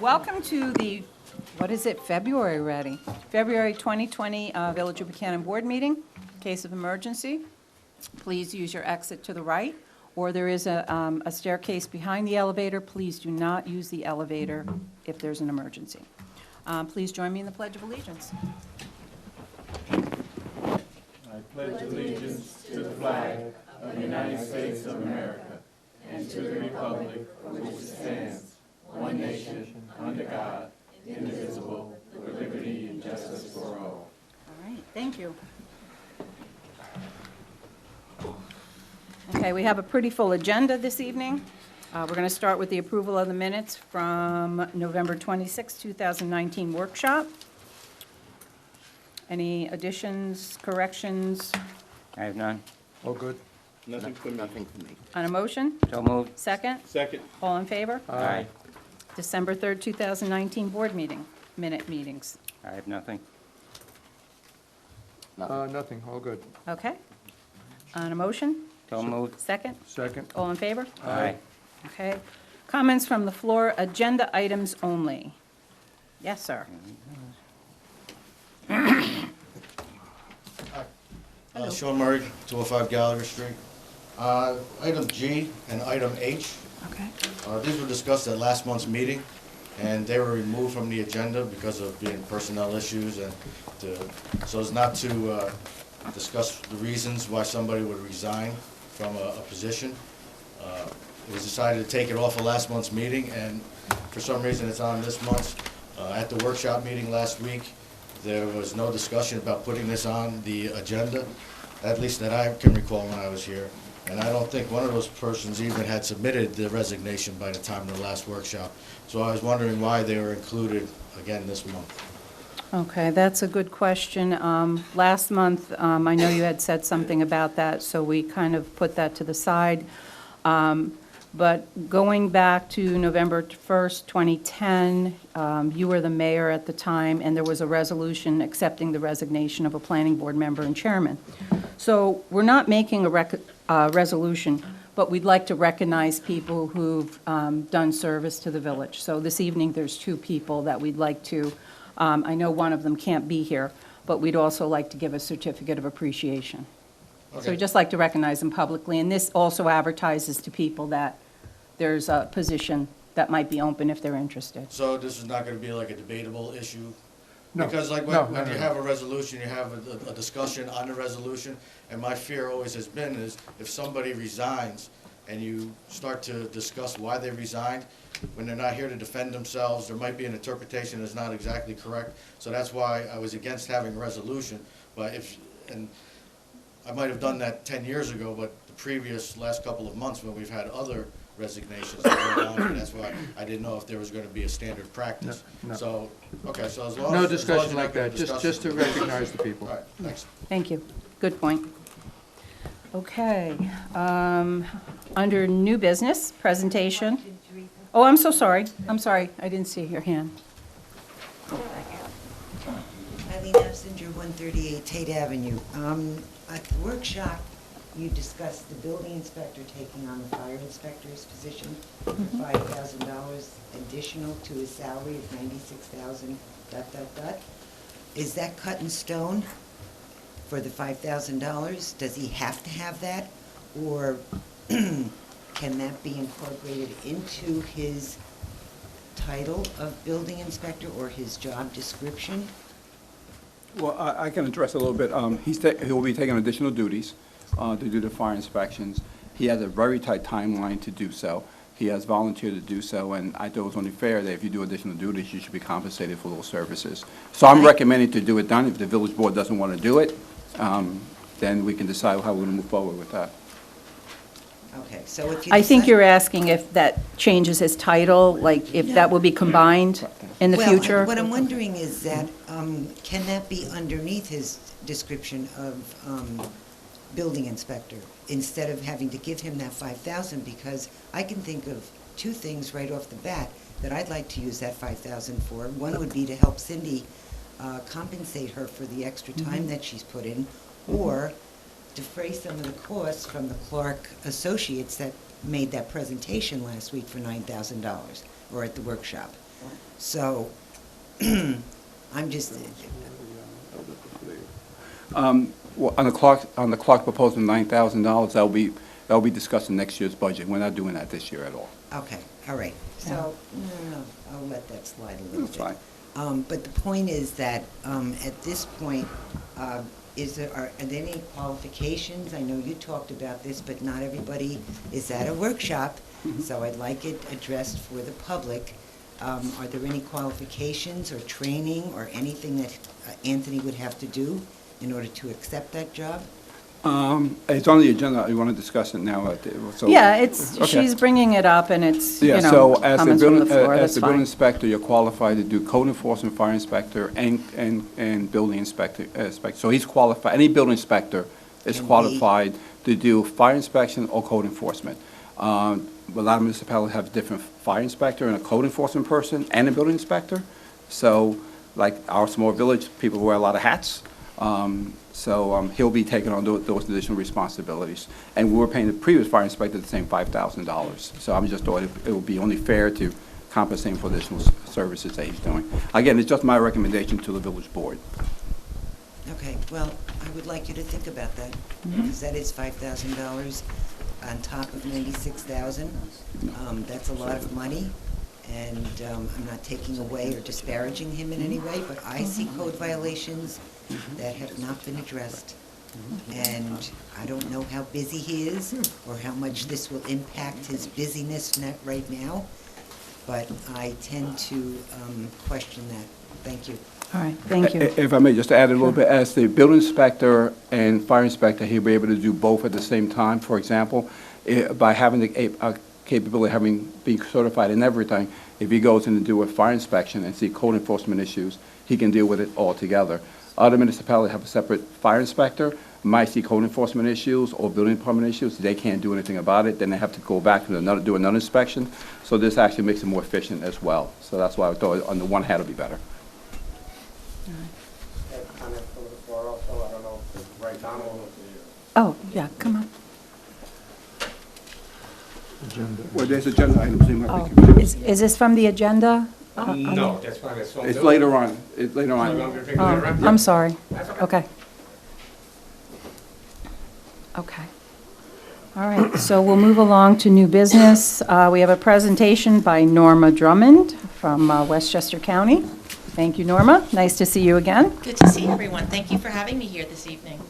Welcome to the, what is it, February already? February 2020 Village of Buchanan Board meeting. In case of emergency, please use your exit to the right, or there is a staircase behind the elevator. Please do not use the elevator if there's an emergency. Please join me in the Pledge of Allegiance. I pledge allegiance to the flag of the United States of America and to the republic for which it stands, one nation, under God, indivisible, with liberty and justice for all. All right, thank you. Okay, we have a pretty full agenda this evening. We're going to start with the approval of the minutes from November 26, 2019 workshop. Any additions, corrections? I have none. All good? Nothing for me. On a motion? So moved. Second? Second. All in favor? Aye. December 3rd, 2019 board meetings. I have nothing. Nothing, all good. Okay. On a motion? So moved. Second? Second? All in favor? Aye. Okay. Comments from the floor, agenda items only. Yes, sir. Sean Murray, 205 Gallagher Street. Item G and item H, Okay. these were discussed at last month's meeting, and they were removed from the agenda because of being personnel issues, and so as not to discuss the reasons why somebody would resign from a position. It was decided to take it off of last month's meeting, and for some reason it's on this month's. At the workshop meeting last week, there was no discussion about putting this on the agenda, at least that I can recall when I was here. And I don't think one of those persons even had submitted the resignation by the time of the last workshop. So I was wondering why they were included again this month. Okay, that's a good question. Last month, I know you had said something about that, so we kind of put that to the side. But going back to November 1st, 2010, you were the mayor at the time, and there was a resolution accepting the resignation of a planning board member and chairman. So we're not making a resolution, but we'd like to recognize people who've done service to the village. So this evening, there's two people that we'd like to, I know one of them can't be here, but we'd also like to give a certificate of appreciation. So Okay. we'd just like to recognize them publicly, and this also advertises to people that there's a position that might be open if they're interested. So this is not gonna be like a debatable issue? No. Because like No, when no, you no. have a resolution, you have a discussion on the resolution, and my fear always has been is if somebody resigns and you start to discuss why they resigned, when they're not here to defend themselves, there might be an interpretation that's not exactly correct. So that's why I was against having a resolution, but and I might have done that 10 years ago, but the previous last couple of months when we've had other resignations that went on, and that's why I didn't know if there was gonna be a standard practice. No, no. So, okay, so as long as. No as long as discussion you're like not gonna that, discuss just to it. recognize the people. All right, thanks. Thank you. Good point. Okay. Under new business, presentation. Oh, I'm so sorry. I'm sorry. I didn't see your hand. Eileen Absinger, 138 Tate Avenue. At the workshop, you discussed the building inspector taking on the fire inspector's position for $5,000 additional to his salary of $96,000, ... Is that cut in stone for the $5,000? Does he have to have that? Or can that be incorporated into his title of building inspector or his job description? Well, I can address a little bit. He will be taking additional duties to do the fire inspections. He has a very tight timeline to do so. He has volunteered to do so, and I thought it was only fair that if you do additional duties, you should be compensated for those services. So I'm recommending to do it done. If the village board doesn't want to do it, then we can decide how we're going to move forward with that. Okay, so if you I think decide- you're asking if that changes his title, like if that will be combined in the Well, future? what I'm wondering is that, can that be underneath his description of building inspector, instead of having to give him that $5,000? Because I can think of two things right off the bat that I'd like to use that $5,000 for. One would be to help Cindy compensate her for the extra time that she's put in, or defray some of the costs from the Clark Associates that made that presentation last week for $9,000, or at the workshop. So, I'm just, Well, on the clock proposal, $9,000, that'll be discussed in next year's budget. We're not doing that this year at all. okay, all right. So, no, I'll let that slide a little bit. That's fine. But the point is that, at this point, are there any qualifications? I know you talked about this, but not everybody is at a workshop, so I'd like it addressed for the public. Are there any qualifications or training or anything that Anthony would have to do in order to accept that job? It's on the agenda. You want to discuss it now? So- Yeah, it's, Okay. she's bringing it up, and it's, you Yeah, know, so as the comments from the building, floor, as that's the building fine. inspector, you're qualified to do code enforcement, fire inspector, and building inspector. So he's qualified, any building inspector is Can be- qualified to do fire inspection or code enforcement. A lot of municipalities have a different fire inspector and a code enforcement person and a building inspector. So, like our small village, people wear a lot of hats. So he'll be taking on those additional responsibilities. And we were paying the previous fire inspector the same $5,000. So I just thought it would be only fair to compensate him for additional services that he's doing. Again, it's just my recommendation to the village board. Okay, well, I would like you to think about that, because that is $5,000 on top of $96,000. That's a lot of money, and I'm not taking away or disparaging him in any way, but I see code violations that have not been addressed. And I don't know how busy he is, or how much this will impact his busyness right now, but I tend to question that. Thank you. All right, thank you. If I may, just to add a little bit, as the building inspector and fire inspector, he'll be able to do both at the same time. For example, by having the capability of being certified in everything, if he goes in to do a fire inspection and see code enforcement issues, he can deal with it all together. Other municipalities have a separate fire inspector, might see code enforcement issues or building department issues, they can't do anything about it, then they have to go back to do another inspection. So this actually makes it more efficient as well. So that's why I thought on the one hand it'd be better. Have comment from the floor also, I don't know if it's right down or Oh, yeah, come on. Agenda. Well, there's agenda items, they might Oh, be. is this from the agenda? No, that's fine, it's. It's later on, it's later You on. want me to bring it Oh, around? I'm sorry. That's okay. Okay. Okay. All right, so we'll move along to new business. We have a presentation by Norma Drummond from Westchester County. Thank you, Norma. Nice to see you again. Good to see everyone. Thank you for having me here this evening.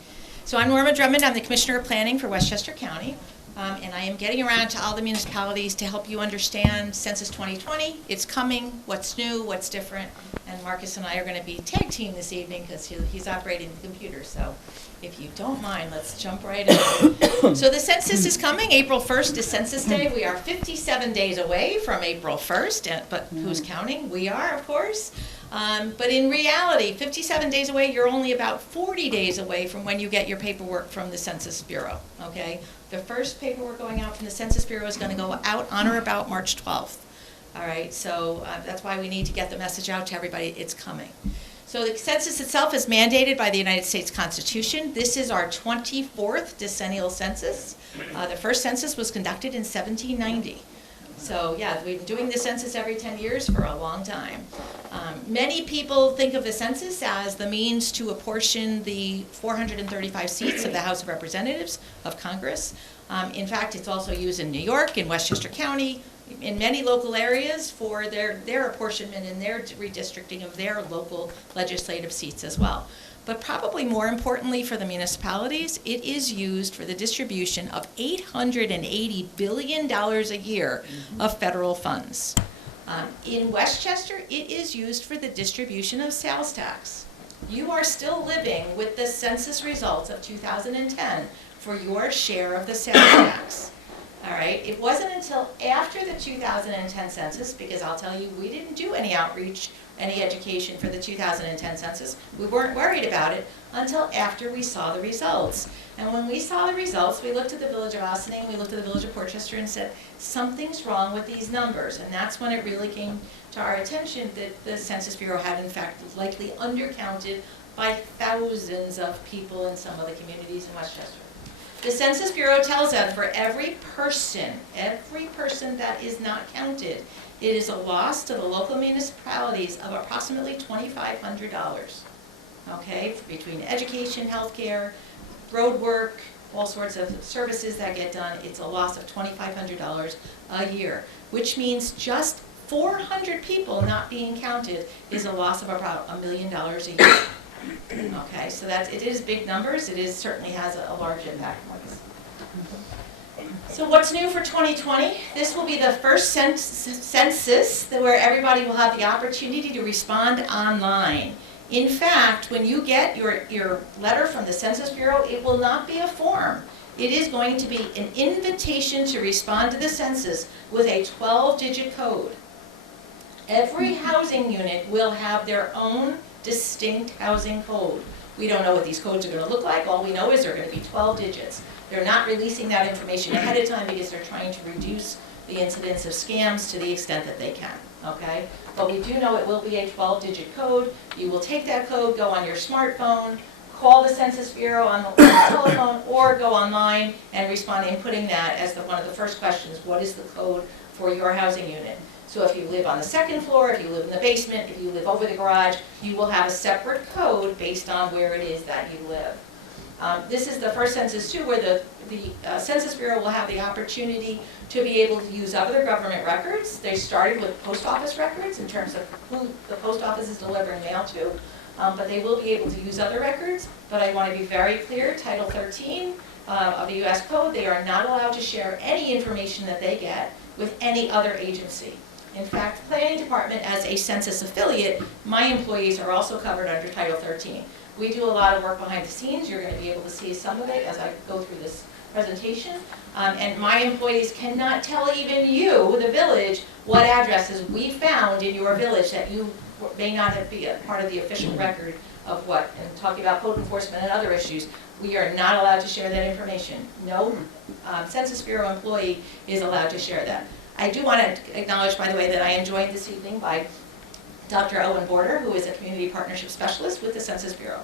So I'm Norma Drummond. I'm the Commissioner of Planning for Westchester County. And I am getting around to all the municipalities to help you understand Census 2020. It's coming, what's new, what's different. And Marcus and I are going to be tag team this evening because he's operating the computer. So if you don't mind, let's jump right in. So the census is coming. April 1st is Census Day. We are 57 days away from April 1st, but who's counting? We are, of course. But in reality, 57 days away, you're only about 40 days away from when you get your paperwork from the Census Bureau, okay? The first paperwork going out from the Census Bureau is going to go out on or about March 12th, all right? So that's why we need to get the message out to everybody, it's coming. So the census itself is mandated by the United States Constitution. This is our 24th decennial census. The first census was conducted in 1790. So yeah, we've been doing the census every 10 years for a long time. Many people think of the census as the means to apportion the 435 seats of the House of Representatives of Congress. In fact, it's also used in New York, in Westchester County, in many local areas for their apportionment and their redistricting of their local legislative seats as well. But probably more importantly for the municipalities, it is used for the distribution of $880 billion a year of federal funds. In Westchester, it is used for the distribution of sales tax. You are still living with the census results of 2010 for your share of the sales tax. All right, it wasn't until after the 2010 census, because I'll tell you, we didn't do any outreach, any education for the 2010 census. We weren't worried about it until after we saw the results. And when we saw the results, we looked at the village of Ossining, we looked at the village of Portchester and said, something's wrong with these numbers. And that's when it really came to our attention that the Census Bureau had in fact likely undercounted by thousands of people in some of the communities in Westchester. The Census Bureau tells us for every person that is not counted it is a loss to the local municipalities of approximately $2,500. Okay, between education, healthcare, road work, all sorts of services that get done, it's a loss of $2,500 a year, which means just 400 people not being counted is a loss of about $1 million a year. Okay, so it is big numbers. It certainly has a large impact on us. So what's new for 2020? This will be the first census where everybody will have the opportunity to respond online. In fact, when you get your letter from the Census Bureau, it will not be a form. It is going to be an invitation to respond to the census with a 12-digit code. Every housing unit will have their own distinct housing code. We don't know what these codes are going to look like. All we know is they're going to be 12 digits. They're not releasing that information ahead of time because they're trying to reduce the incidence of scams to the extent that they can, okay? But we do know it will be a 12-digit code. You will take that code, go on your smartphone, call the Census Bureau on the telephone, or go online and respond, inputting that as one of the first questions. What is the code for your housing unit? So if you live on the second floor, if you live in the basement, if you live over the garage, you will have a separate code based on where it is that you live. This is the first census too where the Census Bureau will have the opportunity to be able to use other government records. They started with post office records in terms of who the post office is delivering mail to, but they will be able to use other records. But I want to be very clear, Title 13 of the U.S. Code, they are not allowed to share any information that they get with any other agency. In fact, the Planning Department, as a census affiliate, my employees are also covered under Title 13. We do a lot of work behind the scenes. You're going to be able to see some of it as I go through this presentation. And my employees cannot tell even you, the village, what addresses we found in your village that you may not have been a part of the official record of what, and talking about code enforcement and other issues. We are not allowed to share that information. No Census Bureau employee is allowed to share that. I do want to acknowledge, by the way, that I am joined this evening by Dr. Owen Border, who is a Community Partnership Specialist with the Census Bureau.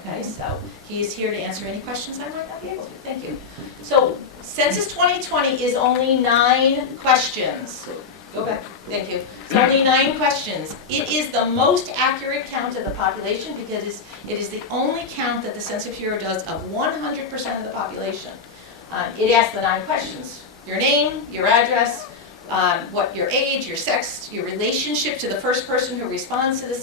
Okay, so he's here to answer any questions I might not be able to. Thank you. So Census 2020 is only 9 questions. Go back. Thank you. It's only 9 questions. It is the most accurate count of the population because it is the only count that the Census Bureau does of 100% of the population. It asks the 9 questions. Your name, your address, what your age, your sex, your relationship to the first person who responds to the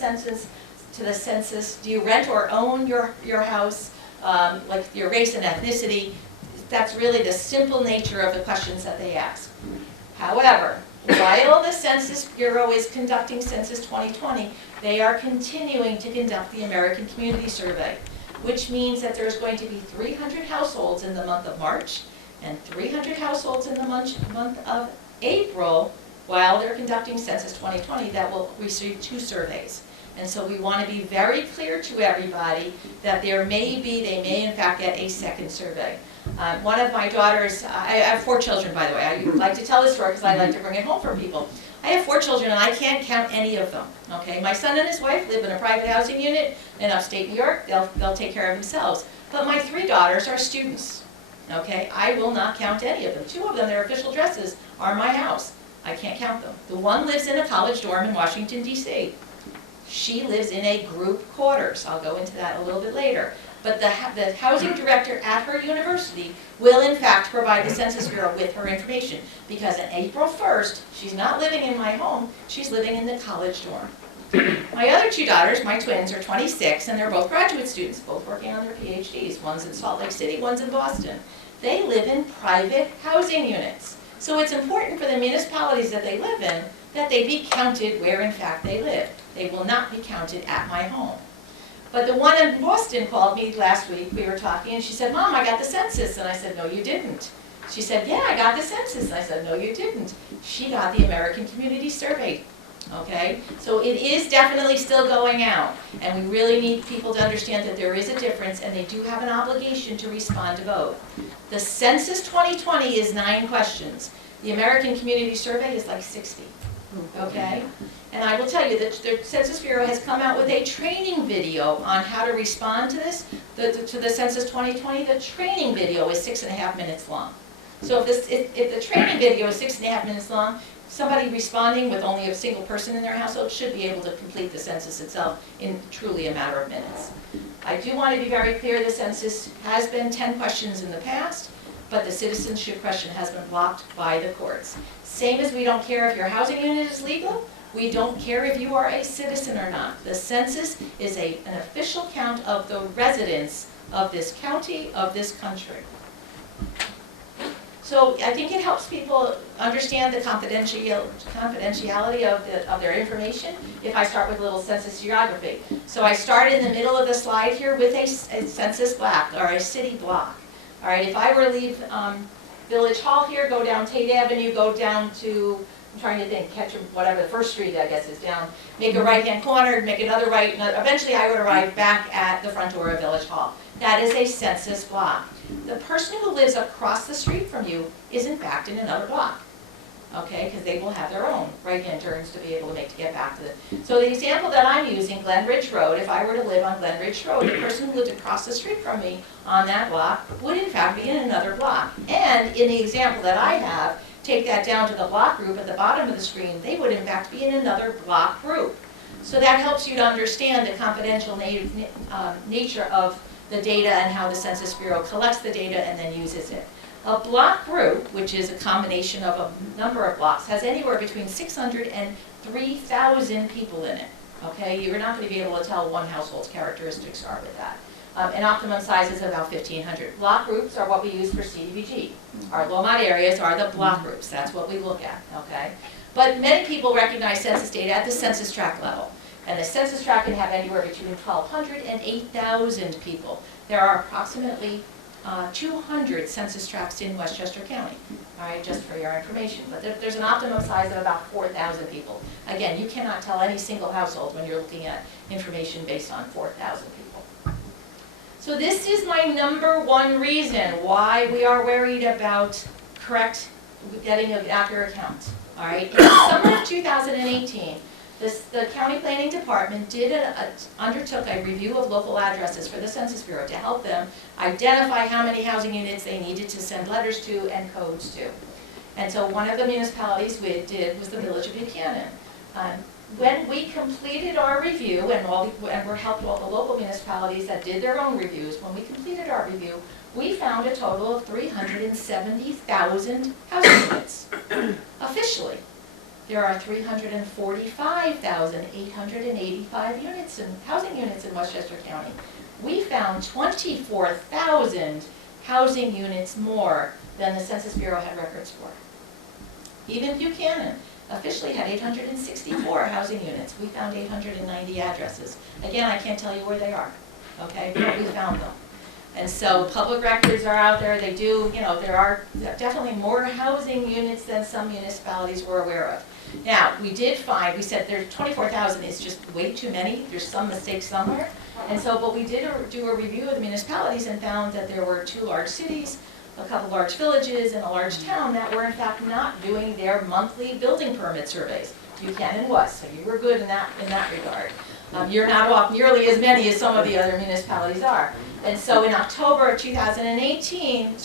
census. Do you rent or own your house? Like your race and ethnicity. That's really the simple nature of the questions that they ask. However, while the Census Bureau is conducting Census 2020, they are continuing to conduct the American Community Survey, which means that there's going to be 300 households in the month of March and 300 households in the month of April while they're conducting Census 2020 that will receive 2 surveys. And so we want to be very clear to everybody that they may in fact get a second survey. One of my daughters, I have 4 children, by the way. I like to tell this story because I like to bring it home for people. I have 4 children and I can't count any of them. Okay, my son and his wife live in a private housing unit in upstate New York. They'll take care of themselves. But my 3 daughters are students. Okay, I will not count any of them. 2 of them, their official addresses are my house. I can't count them. The one lives in a college dorm in Washington, D.C. She lives in a group quarters. I'll go into that a little bit later. But the housing director at her university will in fact provide the Census Bureau with her information because on April 1st, she's not living in my home, she's living in the college dorm. My other 2 daughters, my twins, are 26 and they're both graduate students, both working on their PhDs. One's in Salt Lake City, one's in Boston. They live in private housing units. So it's important for the municipalities that they live in that they be counted where in fact they live. They will not be counted at my home. But the one in Boston called me last week, we were talking, and she said, Mom, I got the census. And I said, no, you didn't. She said, yeah, I got the census. And I said, no, you didn't. She got the American Community Survey. Okay? So it is definitely still going out. And we really need people to understand that there is a difference, and they do have an obligation to respond to both. The Census 2020 is 9 questions. The American Community Survey is like 60. Okay? And I will tell you that the Census Bureau has come out with a training video on how to respond to this, to the Census 2020. The training video is 6.5 minutes long. So if the training video is 6.5 minutes long, somebody responding with only a single person in their household should be able to complete the census itself in truly a matter of minutes. I do want to be very clear, the census has been 10 questions in the past, but the citizenship question has been blocked by the courts. Same as we don't care if your housing unit is legal, we don't care if you are a citizen or not. The census is an official count of the residents of this county, of this country. So I think it helps people understand the confidentiality of their information if I start with a little census geography. So I start in the middle of the slide here with a census block, or a city block. All right, if I were to leave Village Hall here, go down Tate Avenue, go down to, I'm trying to think, Ketchum, whatever, the first street I guess is down, make a right-hand corner, make another right, and eventually I would arrive back at the front door of Village Hall. That is a census block. The person who lives across the street from you is in fact in another block, okay, because they will have their own right-hand turns to be able to make to get back to the, so the example that I'm using, Glen Ridge Road, if I were to live on Glen Ridge Road, the person who lived across the street from me on that block would in fact be in another block. And in the example that I have, take that down to the block group at the bottom of the screen, they would in fact be in another block group. So that helps you to understand the confidential nature of the data and how the Census Bureau collects the data and then uses it. A block group, which is a combination of a number of blocks, has anywhere between 600 and 3,000 people in it. Okay, you're not going to be able to tell one household's characteristics are with that. An optimum size is about 1,500. Block groups are what we use for CDBG. Our low-mod areas are the block groups. That's what we look at. Okay, but many people recognize census data at the census tract level. And the census tract can have anywhere between 1,200 and 8,000 people. There are approximately 200 census tracts in Westchester County, all right, just for your information. But there's an optimum size of about 4,000 people. Again, you cannot tell any single household when you're looking at information based on 4,000 people. So this is my #1 reason why we are worried about getting an accurate count, all right? In the summer of 2018, the County Planning Department undertook a review of local addresses for the Census Bureau to help them identify how many housing units they needed to send letters to and codes to. And so one of the municipalities we did was the Village of Buchanan. When we completed our review, and we helped all the local municipalities that did their own reviews, when we completed our review, we found a total of 370,000 housing units, officially. There are 345,885 housing units in Westchester County. We found 24,000 housing units more than the Census Bureau had records for. Even Buchanan officially had 864 housing units. We found 890 addresses. Again, I can't tell you where they are, okay, but we found them. And so public records are out there. They do, there are definitely more housing units than some municipalities were aware of. Now, we said there's 24,000 is just way too many. There's some mistakes somewhere. And so, but we did do a review of the municipalities and found that there were 2 large cities, a couple large villages, and a large town that were in fact not doing their monthly building permit surveys. Buchanan was, so you were good in that regard. You're not off nearly as many as some of the other municipalities are. And so in October of 2019,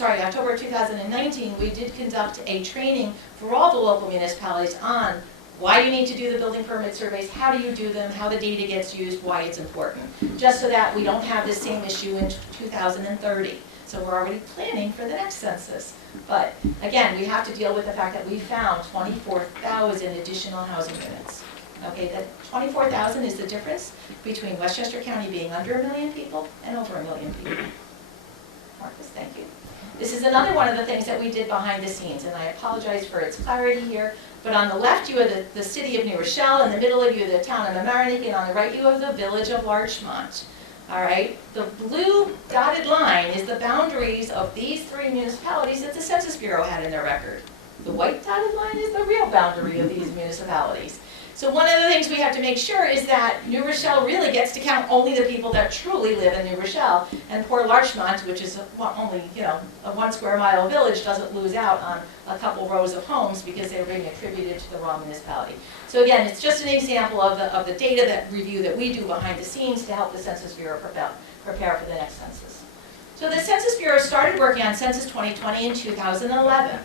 we did conduct a training for all the local municipalities on why you need to do the building permit surveys, how do you do them, how the data gets used, why it's important, just so that we don't have the same issue in 2030. So we're already planning for the next census. But again, we have to deal with the fact that we found 24,000 additional housing units. Okay, that 24,000 is the difference between Westchester County being under 1 million people and over 1 million people. Marcus, thank you. This is another one of the things that we did behind the scenes, and I apologize for its clarity here, but on the left you have the city of New Rochelle, in the middle of you the town of Mamaroneck, and on the right you have the village of Larchmont. All right, the blue dotted line is the boundaries of these 3 municipalities that the Census Bureau had in their record. The white dotted line is the real boundary of these municipalities. So one of the things we have to make sure is that New Rochelle really gets to count only the people that truly live in New Rochelle, and poor Larchmont, which is only a 1 square mile village, doesn't lose out on a couple rows of homes because they're being attributed to the wrong municipality. So again, it's just an example of the data review that we do behind the scenes to help the Census Bureau prepare for the next census. So the Census Bureau started working on Census 2020 in 2011.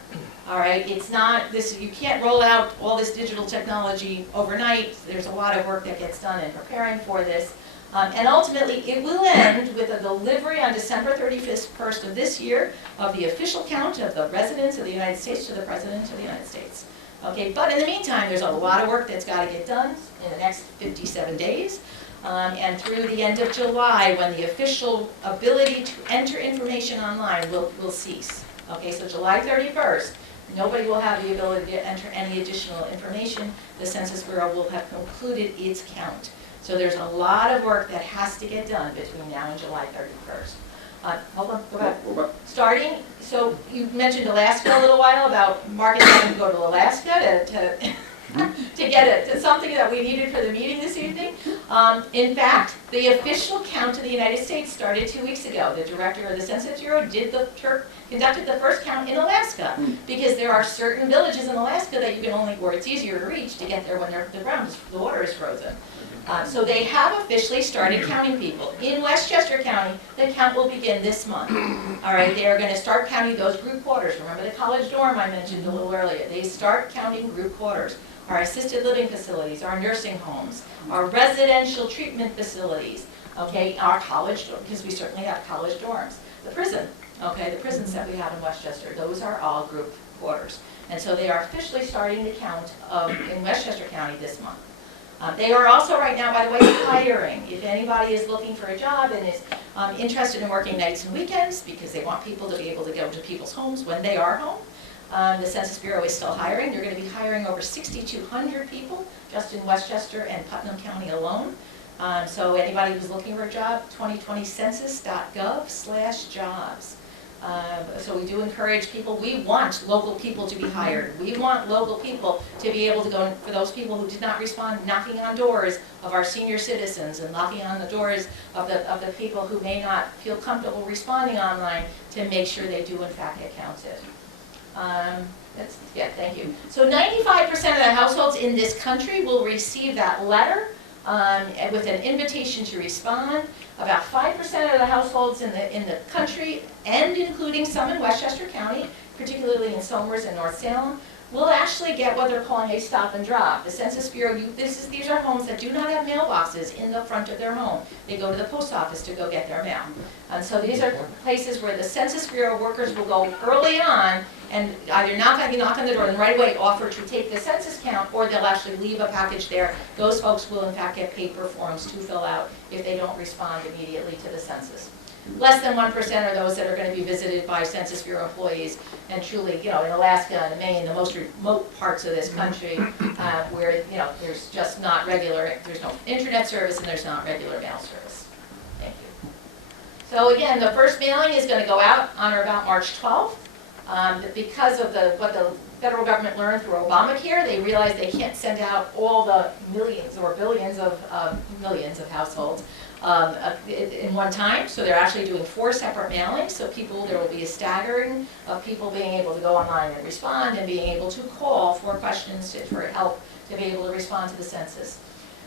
All right, it's not this, you can't roll out all this digital technology overnight. There's a lot of work that gets done in preparing for this. And ultimately, it will end with a delivery on December 31st of this year of the official count of the residents of the United States to the President of the United States. Okay, but in the meantime, there's a lot of work that's got to get done in the next 57 days. And through the end of July, when the official ability to enter information online will cease. Okay, so July 31st, nobody will have the ability to enter any additional information. The Census Bureau will have concluded its count. So there's a lot of work that has to get done between now and July 31st. Hold on, go back. Starting, so you mentioned Alaska a little while about marketing to go to Alaska to get to something that we needed for the meeting this evening. In fact, the official count of the United States started 2 weeks ago. The director of the Census Bureau conducted the first count in Alaska, because there are certain villages in Alaska that you can only, where it's easier to reach to get there when the water is frozen. So they have officially started counting people. In Westchester County, the count will begin this month. All right, they are going to start counting those group quarters. Remember the college dorm I mentioned a little earlier? They start counting group quarters. Our assisted living facilities, our nursing homes, our residential treatment facilities, okay, our college, because we certainly have college dorms. The prison, okay, the prisons that we have in Westchester, those are all group quarters. And so they are officially starting the count in Westchester County this month. They are also right now, by the way, hiring. If anybody is looking for a job and is interested in working nights and weekends, because they want people to be able to go to people's homes when they are home, the Census Bureau is still hiring. They're going to be hiring over 6,200 people just in Westchester and Putnam County alone. So anybody who's looking for a job, 2020census.gov/jobs. So we do encourage people. We want local people to be hired. We want local people to be able to go, for those people who did not respond, knocking on doors of our senior citizens and knocking on the doors of the people who may not feel comfortable responding online, to make sure they do in fact get counted. Thank you. So 95% of the households in this country will receive that letter with an invitation to respond. About 5% of the households in the country, and including some in Westchester County, particularly in Somers and North Salem, will actually get what they're calling a stop and drop. The Census Bureau, these are homes that do not have mailboxes in the front of their home. They go to the post office to go get their mail. And so these are places where the Census Bureau workers will go early on and either knock on the door and right away offer to take the census count, or they'll actually leave a package there. Those folks will in fact get paper forms to fill out if they don't respond immediately to the census. Less than 1% are those that are going to be visited by Census Bureau employees, and truly, in Alaska and Maine, the most remote parts of this country, where, there's just not there's no internet service and there's not regular mail service. Thank you. So again, the first mailing is going to go out on or about March 12th. Because of what the federal government learned through Obamacare, they realized they can't send out all the millions or billions of households in one time, so they're actually doing 4 separate mailings. So there will be a staggering of people being able to go online and respond, and being able to call for questions for help to be able to respond to the census.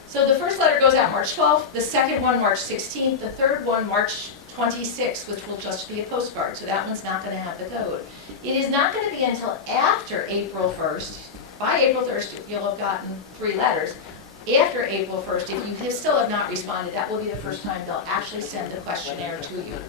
So the first letter goes out March 12th, the second one March 16th, the third one March 26th, which will just be a postcard, so that one's not going to have the code. It is not going to be until after April 1st. By April 1st, you'll have gotten 3 letters. After April 1st, if you still have not responded, that will be the first time they'll actually send the questionnaire to you.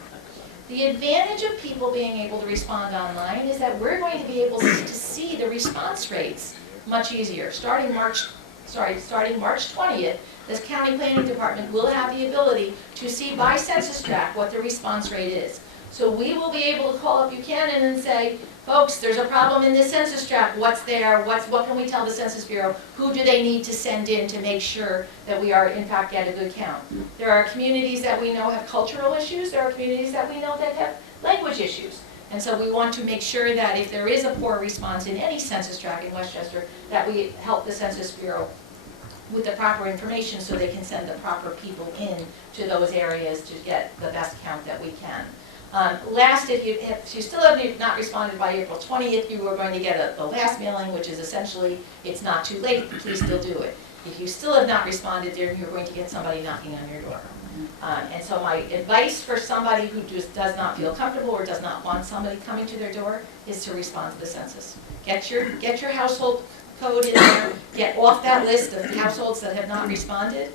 The advantage of people being able to respond online is that we're going to be able to see the response rates much easier. Starting March 20th, this county planning department will have the ability to see by census tract what the response rate is. So we will be able to call up Buchanan and say, folks, there's a problem in this census tract. What's there? What can we tell the Census Bureau? Who do they need to send in to make sure that we are, in fact, at a good count? There are communities that we know have cultural issues. There are communities that we know that have language issues. And so we want to make sure that if there is a poor response in any census tract in Westchester, that we help the Census Bureau with the proper information so they can send the proper people in to those areas to get the best count that we can. Last, if you still have not responded by April 20th, you are going to get the last mailing, which is essentially, it's not too late, please still do it. If you still have not responded, then you're going to get somebody knocking on your door. And so my advice for somebody who just does not feel comfortable or does not want somebody coming to their door is to respond to the census. Get your household code in there, get off that list of households that have not responded.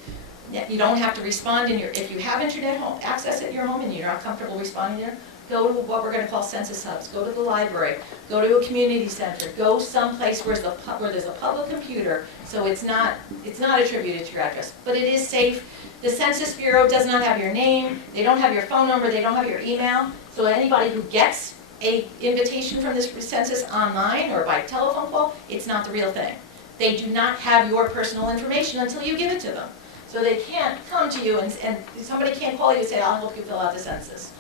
You don't have to respond if you have internet access at your home and you're not comfortable responding there, go to what we're going to call census hubs, go to the library, go to a community center, go someplace where there's a public computer, so it's not attributed to your address. But it is safe. The Census Bureau does not have your name, they don't have your phone number, they don't have your email, so anybody who gets an invitation from this census online or by telephone call, it's not the real thing. They do not have your personal information until you give it to them. So they can't come to you and somebody can't call you and say, I'll help you fill out the census.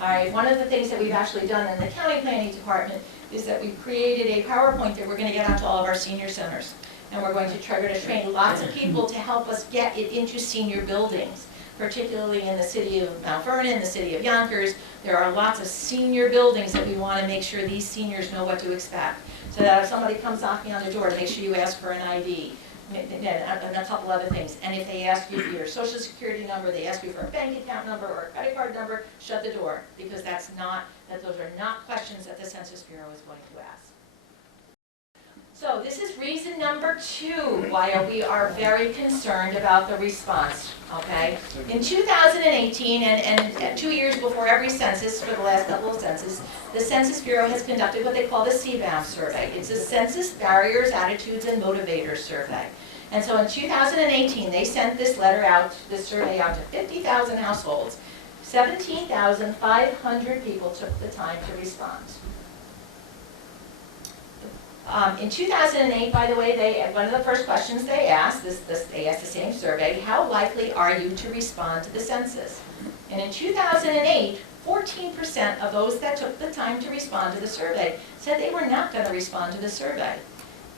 All right, one of the things that we've actually done in the county planning department is that we've created a PowerPoint that we're going to get out to all of our senior centers. And we're going to try to train lots of people to help us get it into senior buildings, particularly in the city of Mount Vernon, the city of Yonkers. There are lots of senior buildings that we want to make sure these seniors know what to expect. So that if somebody comes knocking on the door, make sure you ask for an ID. And a couple other things. And if they ask you for your social security number, they ask you for a bank account number or a credit card number, shut the door, because those are not questions that the Census Bureau is going to ask. So this is reason number 2 why we are very concerned about the response, okay? In 2018, and 2 years before every census, for the last couple of censuses, the Census Bureau has conducted what they call the CBAM survey. It's a Census Barriers, Attitudes, and Motivators survey. And so in 2018, they sent this survey out to 50,000 households. 17,500 people took the time to respond. In 2008, by the way, one of the first questions they asked, they asked the same survey, how likely are you to respond to the census? And in 2008, 14% of those that took the time to respond to the survey said they were not going to respond to the survey.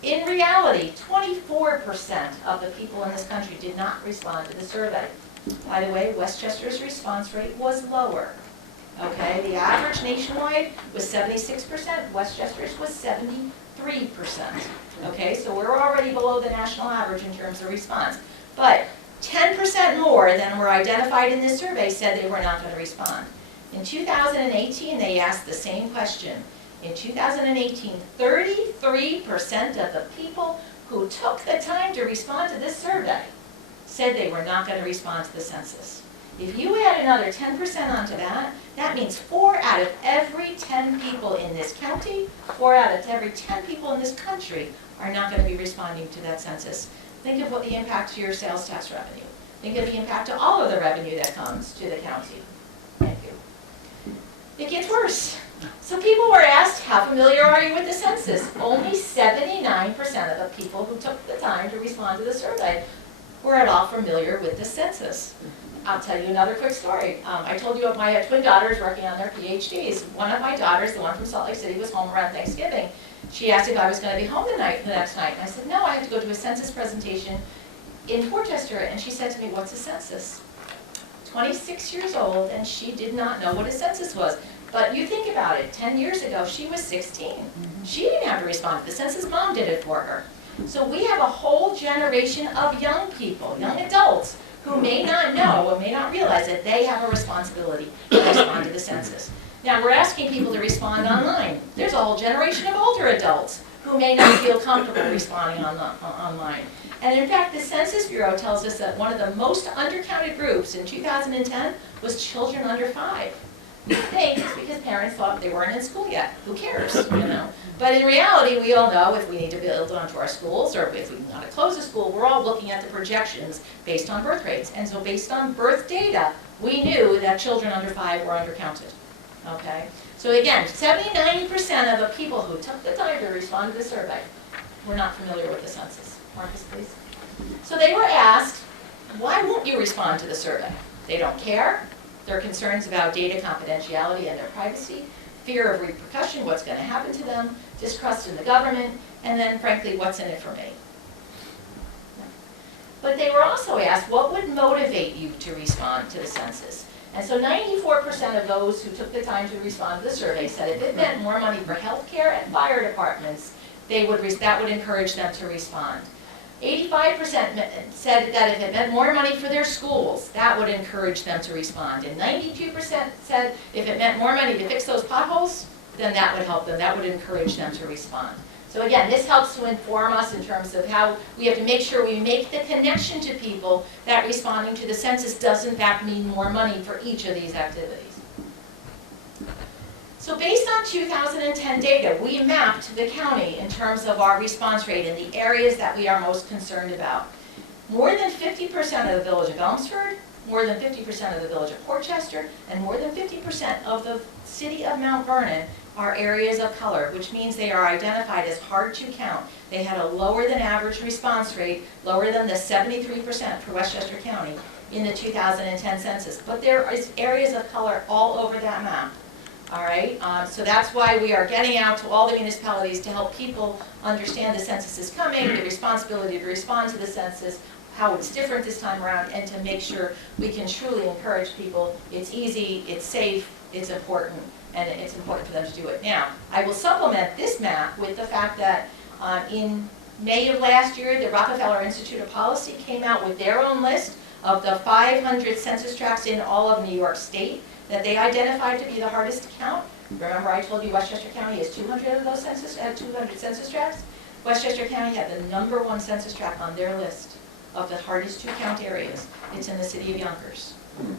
In reality, 24% of the people in this country did not respond to the survey. By the way, Westchester's response rate was lower. Okay, the average nationwide was 76%, Westchester's was 73%. Okay, so we're already below the national average in terms of response. But 10% more than were identified in this survey said they were not going to respond. In 2018, they asked the same question. In 2018, 33% of the people who took the time to respond to this survey said they were not going to respond to the census. If you add another 10% onto that, that means 4 out of every 10 people in this county, 4 out of every 10 people in this country are not going to be responding to that census. Think of what the impact to your sales tax revenue. Think of the impact to all of the revenue that comes to the county. Thank you. It gets worse. So people were asked, how familiar are you with the census? Only 79% of the people who took the time to respond to the survey were at all familiar with the census. I'll tell you another quick story. I told you of my twin daughters working on their PhDs. One of my daughters, the one from Salt Lake City, was home around Thanksgiving. She asked if I was going to be home the next night. And I said, no, I have to go to a census presentation in Portchester. And she said to me, what's a census? 26 years old, and she did not know what a census was. But you think about it, 10 years ago, she was 16. She didn't have to respond to the census. Mom did it for her. So we have a whole generation of young people, young adults, who may not know or may not realize that they have a responsibility to respond to the census. Now, we're asking people to respond online. There's a whole generation of older adults who may not feel comfortable responding online. And in fact, the Census Bureau tells us that one of the most undercounted groups in 2010 was children under 5. We think it's because parents thought they weren't in school yet. Who cares, you know? But in reality, we all know if we need to build onto our schools or if we want to close a school, we're all looking at the projections based on birth rates. And so based on birth data, we knew that children under 5 were undercounted. Okay? So again, 79% of the people who took the time to respond to the survey were not familiar with the census. Marcus, please. So they were asked, why won't you respond to the survey? They don't care. There are concerns about data confidentiality and their privacy, fear of repercussion, what's going to happen to them, distrust in the government, and then, frankly, what's in it for me? But they were also asked, what would motivate you to respond to the census? And so 94% of those who took the time to respond to the survey said if it meant more money for health care and fire departments, that would encourage them to respond. 85% said that if it meant more money for their schools, that would encourage them to respond. And 92% said if it meant more money to fix those potholes, then that would help them, that would encourage them to respond. So again, this helps to inform us in terms of how we have to make sure we make the connection to people that responding to the census does in fact mean more money for each of these activities. So based on 2010 data, we mapped the county in terms of our response rate in the areas that we are most concerned about. More than 50% of the village of Elmsford, more than 50% of the village of Portchester, and more than 50% of the city of Mount Vernon are areas of color, which means they are identified as hard to count. They had a lower than average response rate, lower than the 73% for Westchester County in the 2010 census. But there is areas of color all over that map. All right, so that's why we are getting out to all the municipalities to help people understand the census is coming, the responsibility to respond to the census, how it's different this time around, and to make sure we can truly encourage people. It's easy, it's safe, it's important, and it's important for them to do it. Now, I will supplement this map with the fact that in May of last year, the Rockefeller Institute of Policy came out with their own list of the 500 census tracts in all of New York State that they identified to be the hardest to count. Remember I told you Westchester County has 200 of those 200 census tracts? Westchester County had the #1 census tract on their list of the hardest to count areas. It's in the city of Yonkers.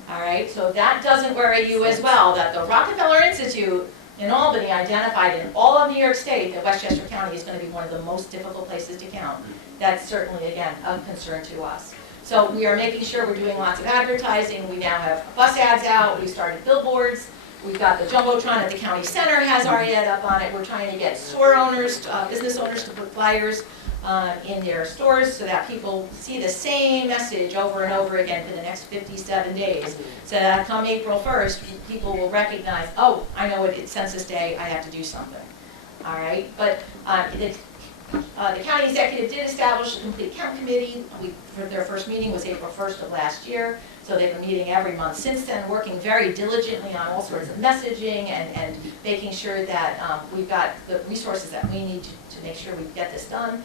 All right, so that doesn't worry you as well, that the Rockefeller Institute in Albany identified in all of New York State that Westchester County is going to be one of the most difficult places to count. That's certainly, again, a concern to us. So we are making sure we're doing lots of advertising. We now have bus ads out. We started billboards. We've got the Jumbotron at the county center has our ad up on it. We're trying to get store owners, business owners to put flyers in their stores so that people see the same message over and over again for the next 57 days. So that come April 1st, people will recognize, oh, I know it's Census Day, I have to do something. All right, but the county executive did establish a complete count committee. Their first meeting was April 1st of last year, so they've been meeting every month since then, working very diligently on all sorts of messaging and making sure that we've got the resources that we need to make sure we get this done.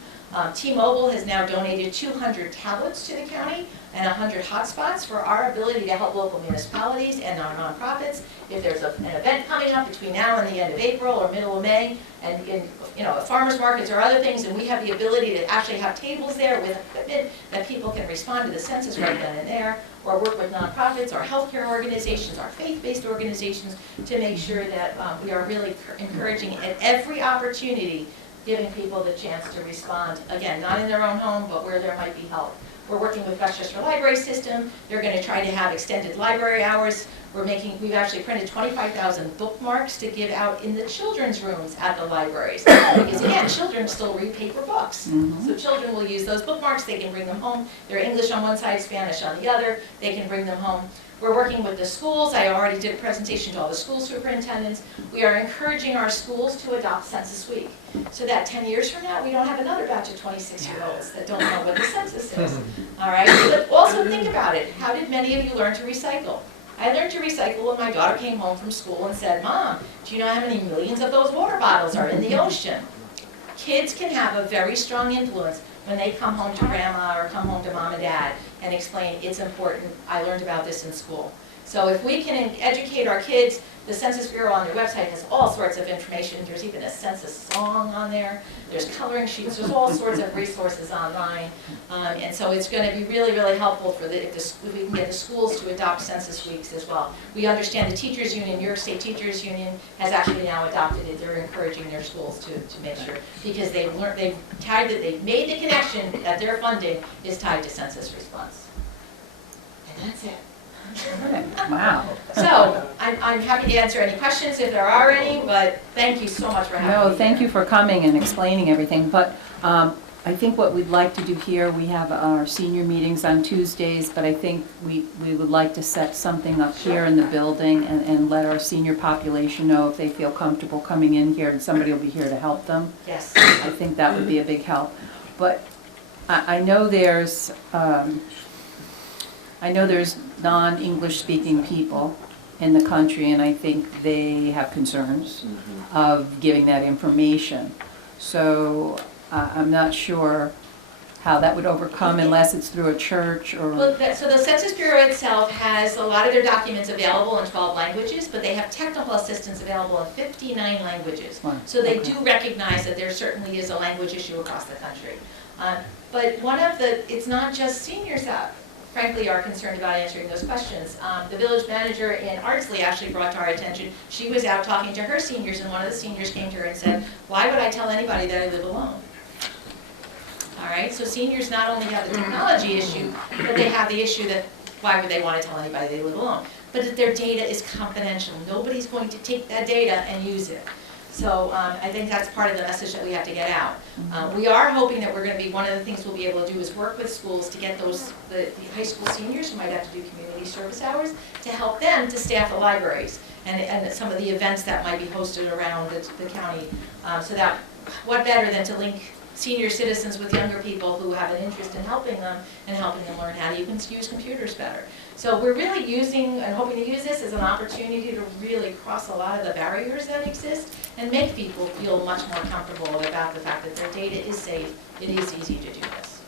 T-Mobile has now donated 200 tablets to the county and 100 hotspots for our ability to help local municipalities and our nonprofits. If there's an event coming up between now and the end of April or middle of May, and in farmers markets or other things, and we have the ability to actually have tables there with equipment that people can respond to the census right then and there, or work with nonprofits, our healthcare organizations, our faith-based organizations, to make sure that we are really encouraging at every opportunity, giving people the chance to respond, again, not in their own home, but where there might be help. We're working with Westchester Library System. They're going to try to have extended library hours. We've actually printed 25,000 bookmarks to give out in the children's rooms at the libraries. Because again, children still read paper books. So children will use those bookmarks. They can bring them home. They're English on one side, Spanish on the other. They can bring them home. We're working with the schools. I already did a presentation to all the school superintendents. We are encouraging our schools to adopt Census Week so that 10 years from now, we don't have another batch of 26-year-olds that don't know what the census is. All right? But also think about it. How did many of you learn to recycle? I learned to recycle when my daughter came home from school and said, Mom, do you know how many millions of those water bottles are in the ocean? Kids can have a very strong influence when they come home to grandma or come home to mom and dad and explain it's important, I learned about this in school. So if we can educate our kids, the Census Bureau on their website has all sorts of information. There's even a census song on there. There's coloring sheets. There's all sorts of resources online. And so it's going to be really, really helpful for if we can get the schools to adopt Census Weeks as well. We understand the Teachers Union, New York State Teachers Union, has actually now adopted it. They're encouraging their schools to make sure, because they've made the connection that their funding is tied to census response. And that's it. Wow. So, I'm happy to answer any questions if there are any, but thank you so much for having me. No, thank you for coming and explaining everything, but I think what we'd like to do here, we have our senior meetings on Tuesdays, but I think we would like to set something up here in the building and let our senior population know if they feel comfortable coming in here, and somebody will be here to help them. Yes. I think that would be a big help. But I know there's non-English speaking people in the country, and I think they have concerns of giving that information. So I'm not sure how that would overcome unless it's through a church or? Well, so the Census Bureau itself has a lot of their documents available in 12 languages, but they have technical assistance available in 59 languages. Wow, So they okay. do recognize that there certainly is a language issue across the country. But one of the, it's not just seniors that frankly are concerned about answering those questions. The village manager in Ardsley actually brought to our attention, she was out talking to her seniors, and one of the seniors came to her and said, why would I tell anybody that I live alone? All right, so seniors not only have the technology issue, but they have the issue that why would they want to tell anybody they live alone? But that their data is confidential. Nobody's going to take that data and use it. So I think that's part of the message that we have to get out. We are hoping that we're going to be, one of the things we'll be able to do is work with schools to get those, the high school seniors who might have to do community service hours, to help them to staff the libraries and some of the events that might be hosted around the county. So that, what better than to link senior citizens with younger people who have an interest in helping them and helping them learn how to even use computers better. So we're really using and hoping to use this as an opportunity to really cross a lot of the barriers that exist and make people feel much more comfortable about the fact that their data is safe. It is easy to do this.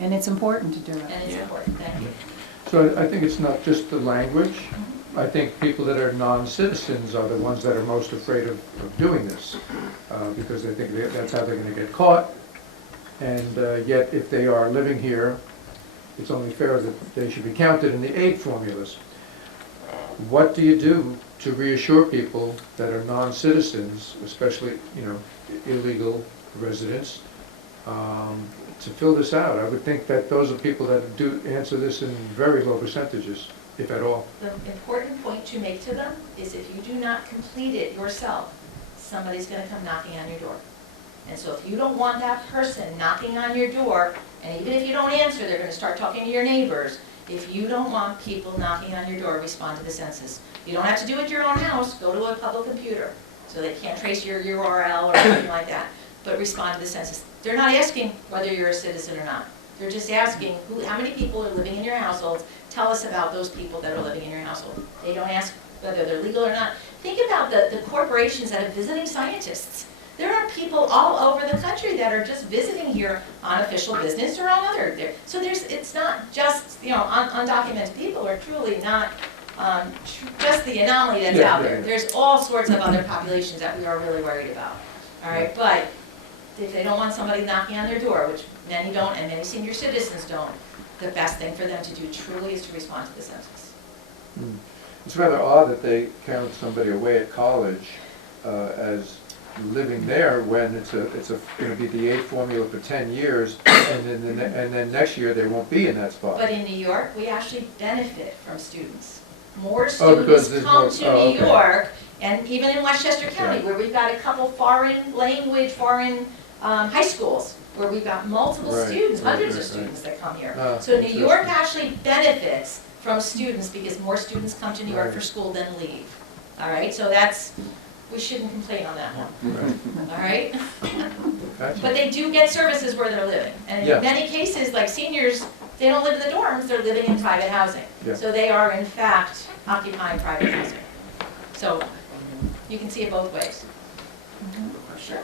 And it's important to do it. And it's important. Thank you. So I think it's not just the language. I think people that are non-citizens are the ones that are most afraid of doing this, because they think that's how they're going to get caught. And yet, if they are living here, it's only fair that they should be counted in the aid formulas. What do you do to reassure people that are non-citizens, especially, you know, illegal residents, to fill this out? I would think that those are people that do answer this in very low percentages, if at all. The important point to make to them is if you do not complete it yourself, somebody's going to come knocking on your door. And so if you don't want that person knocking on your door, and even if you don't answer, they're going to start talking to your neighbors. If you don't want people knocking on your door, respond to the census. You don't have to do it at your own house. Go to a public computer so they can't trace your URL or anything like that. But respond to the census. They're not asking whether you're a citizen or not. They're just asking how many people are living in your households. Tell us about those people that are living in your household. They don't ask whether they're legal or not. Think about the corporations that are visiting scientists. There are people all over the country that are just visiting here on official business or on other. So it's not just, you know, undocumented people are truly not just the anomaly that's out there. There's all sorts of other populations that we are really worried about. All right, but if they don't want somebody knocking on their door, which many don't and many senior citizens don't, the best thing for them to do truly is to respond to the census. It's rather odd that they count somebody away at college as living there when it's going to be the aid formula for 10 years, and then next year they won't be in that spot. But in New York, we actually benefit from students. More because students there's come more- to oh, New okay. York, and even in Westchester County, Right. where we've got a couple foreign language, foreign high schools, where we've got multiple Right, students, right, hundreds of right, students that come here. Ah, So New interesting. York actually benefits from students because more students come to New York Right. for school than leave. All right, so we shouldn't complain on that one, Right. all right? Gotcha. But they do get services where they're living. And Yeah. in many cases, like seniors, they don't live in the dorms, they're living in private housing. Yeah. So they are in fact occupying private housing. So you can see it both ways. Sure.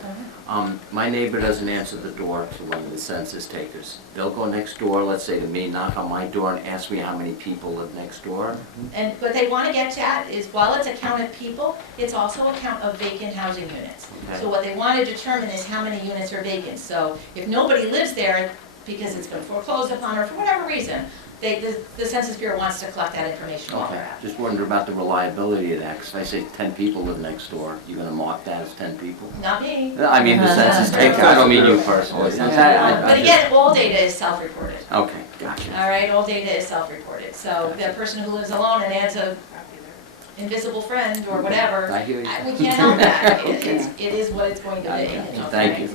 My neighbor doesn't answer the door to one of the census takers. They'll go next door, let's say to me, knock on my door and ask me how many people live next door. And what they want to get at is while it's a count of people, it's also a count of vacant housing units. Okay. So what they want to determine is how many units are vacant. So if nobody lives there because it's been foreclosed upon or for whatever reason, the Census Bureau wants to collect that information while Okay, they're at it. just wonder about the reliability of that, because if I say 10 people live next door, you're gonna mark that as 10 people? Not me. I mean, the census taker, I don't mean you personally. But again, all data is self-reported. Okay, gotcha. All right, all data is self-reported. So the person who lives alone and adds a invisible friend or whatever, I hear you. we can't help that. It is what it's going to be. Thank you.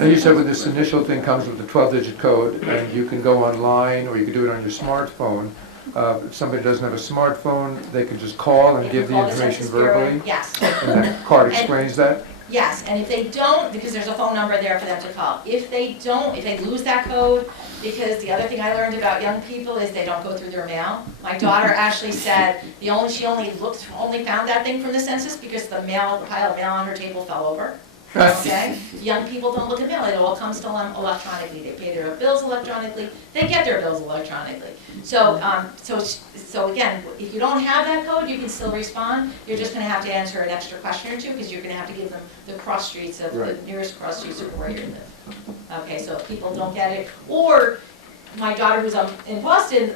And you said with this initial thing comes with the 12-digit code, and you can go online, or you can do it on your smartphone. If somebody doesn't have a smartphone, they can just call and If give you the call the information Census Bureau, verbally, yes. and that card explains that? Yes, and if they don't, because there's a phone number there for them to call. If they don't, if they lose that code, because the other thing I learned about young people is they don't go through their mail. My daughter actually said she only found that thing from the census because the pile of mail on her table fell over. Okay? Young people don't look at mail, it all comes to them electronically, they pay their bills electronically, they get their bills electronically. So, so again, if you don't have that code, you can still respond, you're just gonna have to answer an extra question or two, because you're gonna have to give them the cross streets of, the Right. nearest cross streets of where you live. Okay, so if people don't get it, or my daughter who's in Boston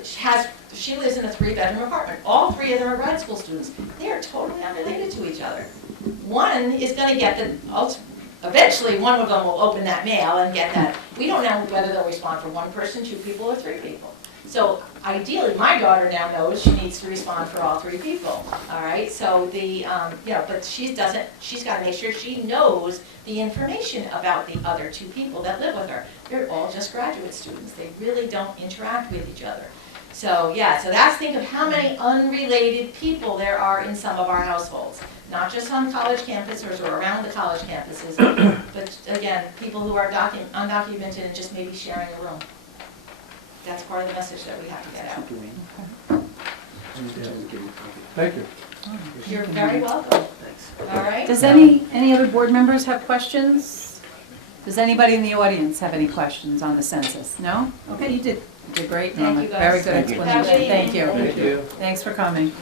she lives in a 3-bedroom apartment. All 3 of them are grad school students. They are totally unrelated to each other. One is gonna get eventually one of them will open that mail and get that. We don't know whether they'll respond for 1 person, 2 people, or 3 people. So ideally, my daughter now knows she needs to respond for all 3 people, all right? So but she's got to make sure she knows the information about the other 2 people that live with her. They're all just graduate students. They really don't interact with each other. So think of how many unrelated people there are in some of our households. Not just on college campuses or around the college campuses, but again, people who are undocumented and just maybe sharing a room. That's part of the message that we have to get out. Thank you. You're very welcome. All right? Does any other board members have questions? Does anybody in the audience have any questions on the census? No? Okay, you did great, Thank Norma. you, guys. Very good Thank you. explanation. Thank you. Thank you. Thanks for coming.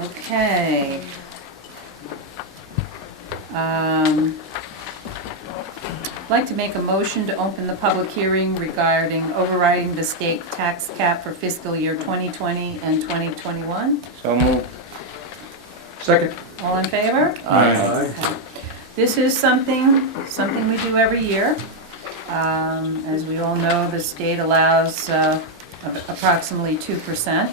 Okay. I'd like to make a motion to open the public hearing regarding overriding the state tax cap for fiscal year 2020 and 2021. So moved. Second. All in favor? Aye. Okay. This is something we do every year. As we all know, the state allows approximately 2%.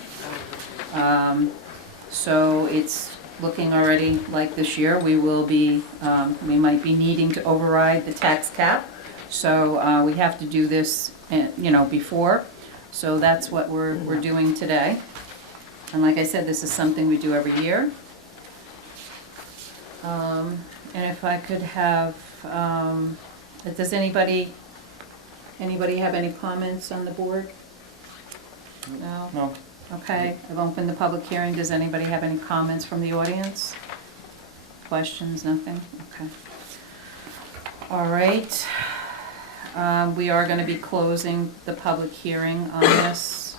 So it's looking already like this year we might be needing to override the tax cap. So we have to do this, before. So that's what we're doing today. And like I said, this is something we do every year. And if I could have, does anybody have any comments on the board? No? No. Okay, I've opened the public hearing. Does anybody have any comments from the audience? Questions, nothing? Okay. All right. We are going to be closing the public hearing on this.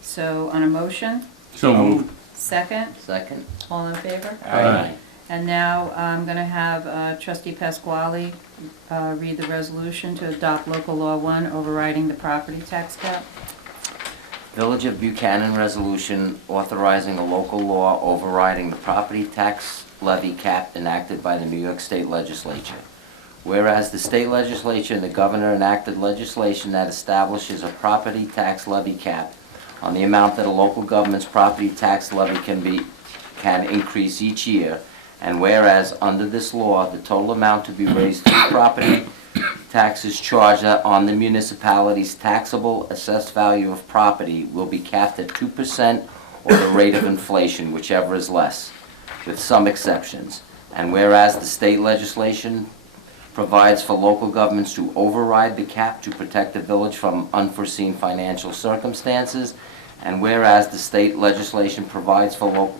So on a motion? So moved. Second? Second? All in favor? Aye. And now I'm going to have Trustee Pasquale read the resolution to adopt local law 1 overriding the property tax cap. Village of Buchanan resolution authorizing a local law overriding the property tax levy cap enacted by the New York State Legislature. Whereas the state legislature and the governor enacted legislation that establishes a property tax levy cap on the amount that a local government's property tax levy can increase each year, and whereas under this law, the total amount to be raised through property taxes charged on the municipality's taxable assessed value of property will be capped at 2% or the rate of inflation, whichever is less, with some exceptions. And whereas the state legislation provides for local governments to override the cap to protect the village from unforeseen financial circumstances, and whereas the state legislation provides for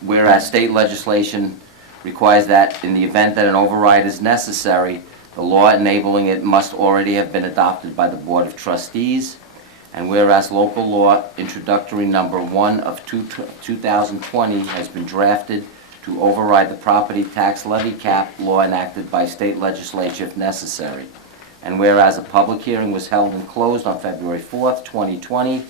whereas state legislation requires that in the event that an override is necessary, the law enabling it must already have been adopted by the Board of Trustees, and whereas local law introductory number 1 of 2020 has been drafted to override the property tax levy cap law enacted by state legislature if necessary. And whereas a public hearing was held and closed on February 4th, 2020,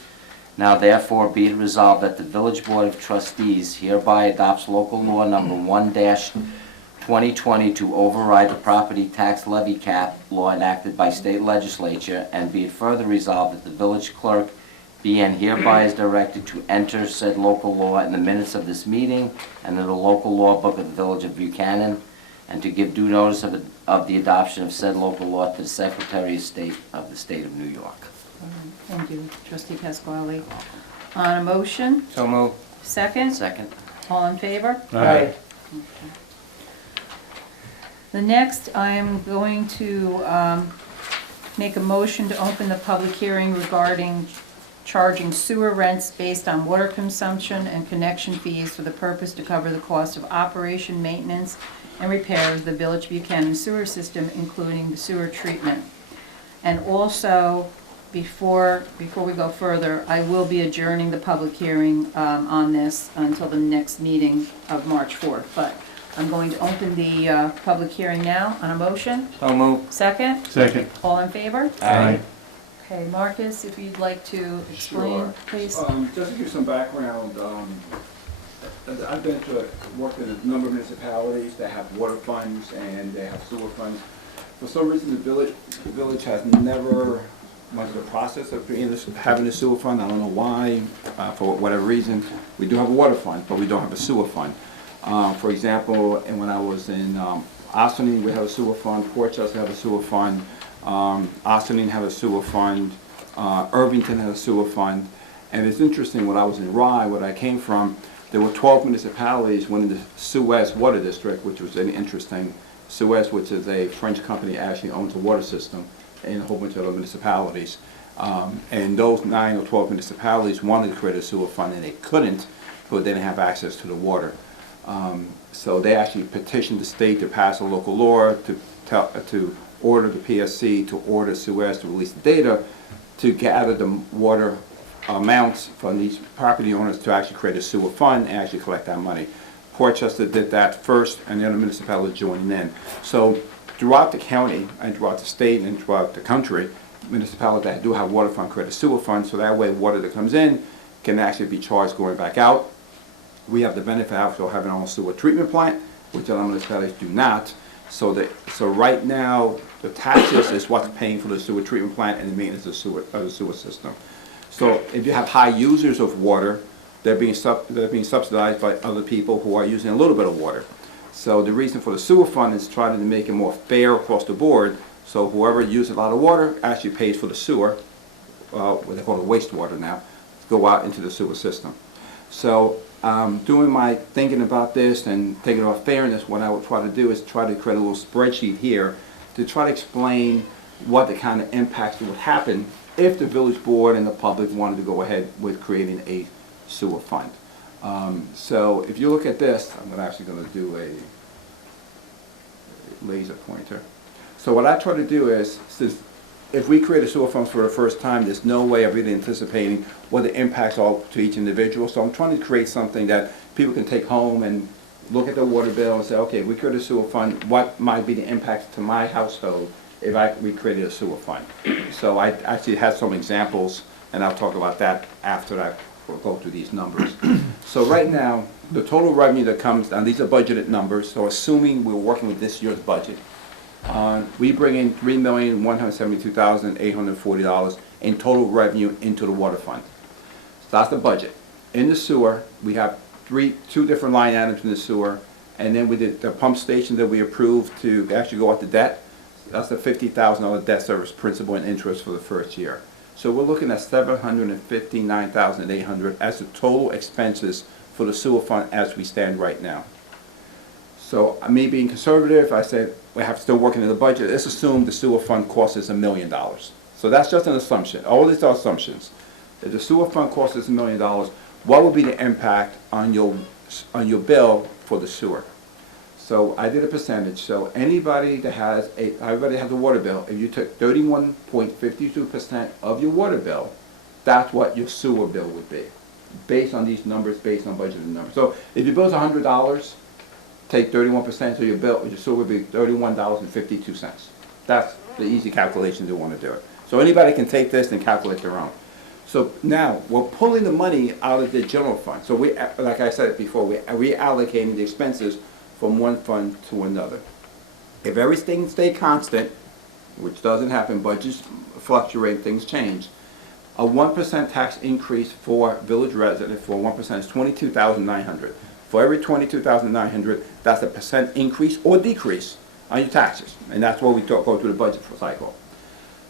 now therefore be it resolved that the Village Board of Trustees hereby adopts local law number 1-2020 to override the property tax levy cap law enacted by state legislature, and be it further resolved that the village clerk be and hereby is directed to enter said local law in the minutes of this meeting and in the local law book of the Village of Buchanan, and to give due notice of the adoption of said local law to the Secretary of State of the State of New York. Thank you, Trustee Pasquale. On a motion? So moved. Second? Second? All in favor? Aye. The next, I am going to make a motion to open the public hearing regarding charging sewer rents based on water consumption and connection fees for the purpose to cover the cost of operation, maintenance, and repair of the Village Buchanan sewer system, including the sewer treatment. And also, before we go further, I will be adjourning the public hearing on this until the next meeting of March 4th. But I'm going to open the public hearing now on a motion. So moved. Second? Second. All in favor? Aye. Okay, Marcus, if you'd like to explain, Sure. please. Just to give some background, I've been to, worked in a number of municipalities that have water funds and they have sewer funds. For some reason, the village has never went through the process of having a sewer fund. I don't know why, for whatever reason. We do have a water fund, but we don't have a sewer fund. For example, and when I was in Ossining, we have a sewer fund. Portchester have a sewer fund. Ossining have a sewer fund. Irvington has a sewer fund. And it's interesting, when I was in Rye, where I came from, there were 12 municipalities within the Suez Water District, which was really interesting. Suez, which is a French company, actually owns a water system in a whole bunch of other municipalities. And those 9 or 12 municipalities wanted to create a sewer fund, and they couldn't, because they didn't have access to the water. So they actually petitioned the state to pass a local law to order the PSC to order Suez to release the data to gather the water amounts from these property owners to actually create a sewer fund and actually collect that money. Portchester did that first, and the other municipalities joined in. So throughout the county and throughout the state and throughout the country, municipalities that do have water fund create a sewer fund, so that way water that comes in can actually be charged going back out. We have the benefit of also having our own sewer treatment plant, which other municipalities do not. So right now, the taxes is what's paying for the sewer treatment plant and the maintenance of the sewer system. So if you have high users of water, they're being subsidized by other people who are using a little bit of water. So the reason for the sewer fund is trying to make it more fair across the board. So whoever uses a lot of water actually pays for the sewer, what they call the wastewater now, to go out into the sewer system. So doing my thinking about this and thinking about fairness, what I would try to do is try to create a little spreadsheet here to try to explain what the kind of impacts would happen if the village board and the public wanted to go ahead with creating a sewer fund. So if you look at this, I'm actually going to do a laser pointer. So what I try to do is, since if we create a sewer fund for the first time, there's no way of really anticipating what the impacts are to each individual. So I'm trying to create something that people can take home and look at their water bill and say, okay, if we create a sewer fund, what might be the impacts to my household if we created a sewer fund? So I actually had some examples, and I'll talk about that after I go through these numbers. So right now, the total revenue that comes, and these are budgeted numbers, so assuming we're working with this year's budget, we bring in $3,172,840 in total revenue into the water fund. So that's the budget. In the sewer, we have two different line items in the sewer, and then we did the pump station that we approved to actually go out the debt. That's the $50,000 debt service principal and interest for the first year. So we're looking at $759,800 as the total expenses for the sewer fund as we stand right now. So me being conservative, I said we have still working in the budget. Let's assume the sewer fund cost us $1 million. So that's just an assumption. All these are assumptions. If the sewer fund costs us $1 million, what would be the impact on your bill for the sewer? So I did a percentage. So anybody that has everybody has a water bill. If you took 31.52% of your water bill, that's what your sewer bill would be, based on these numbers, based on budgeted numbers. So if your bill's $100, take 31% of your bill, your sewer would be $31.52. That's the easy calculation you want to do it. So anybody can take this and calculate their own. So now we're pulling the money out of the general fund. So we, like I said before, we're reallocating the expenses from one fund to another. If everything stay constant, which doesn't happen, budgets fluctuate, things change, a 1% tax increase for village residents for 1% is $22,900. For every $22,900, that's a percent increase or decrease on your taxes. And that's what we go through the budget cycle.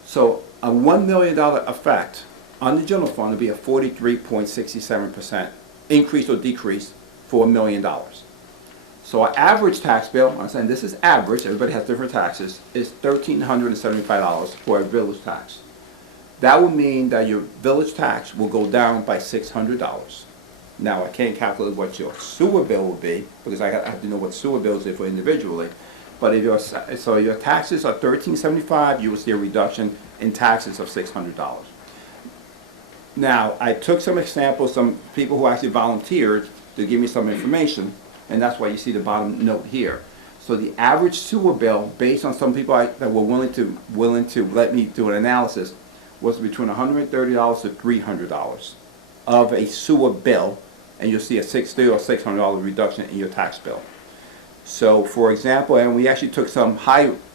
So a $1 million effect on the general fund would be a 43.67% increase or decrease for $1 million. So our average tax bill, I'm saying this is average, everybody has different taxes, is $1,375 for a village tax. that would mean that your village tax will go down by $600. Now, I can't calculate what your sewer bill will be, because I have to know what sewer bills are for individually. But if so your taxes are $13.75, you will see a reduction in taxes of $600. Now, I took some examples, some people who actually volunteered to give me some information, and that's why you see the bottom note here. So the average sewer bill, based on some people that were willing to let me do an analysis, was between $130 to $300 of a sewer bill, and you'll see a $60 or $600 reduction in your tax bill. So, for example, and we actually took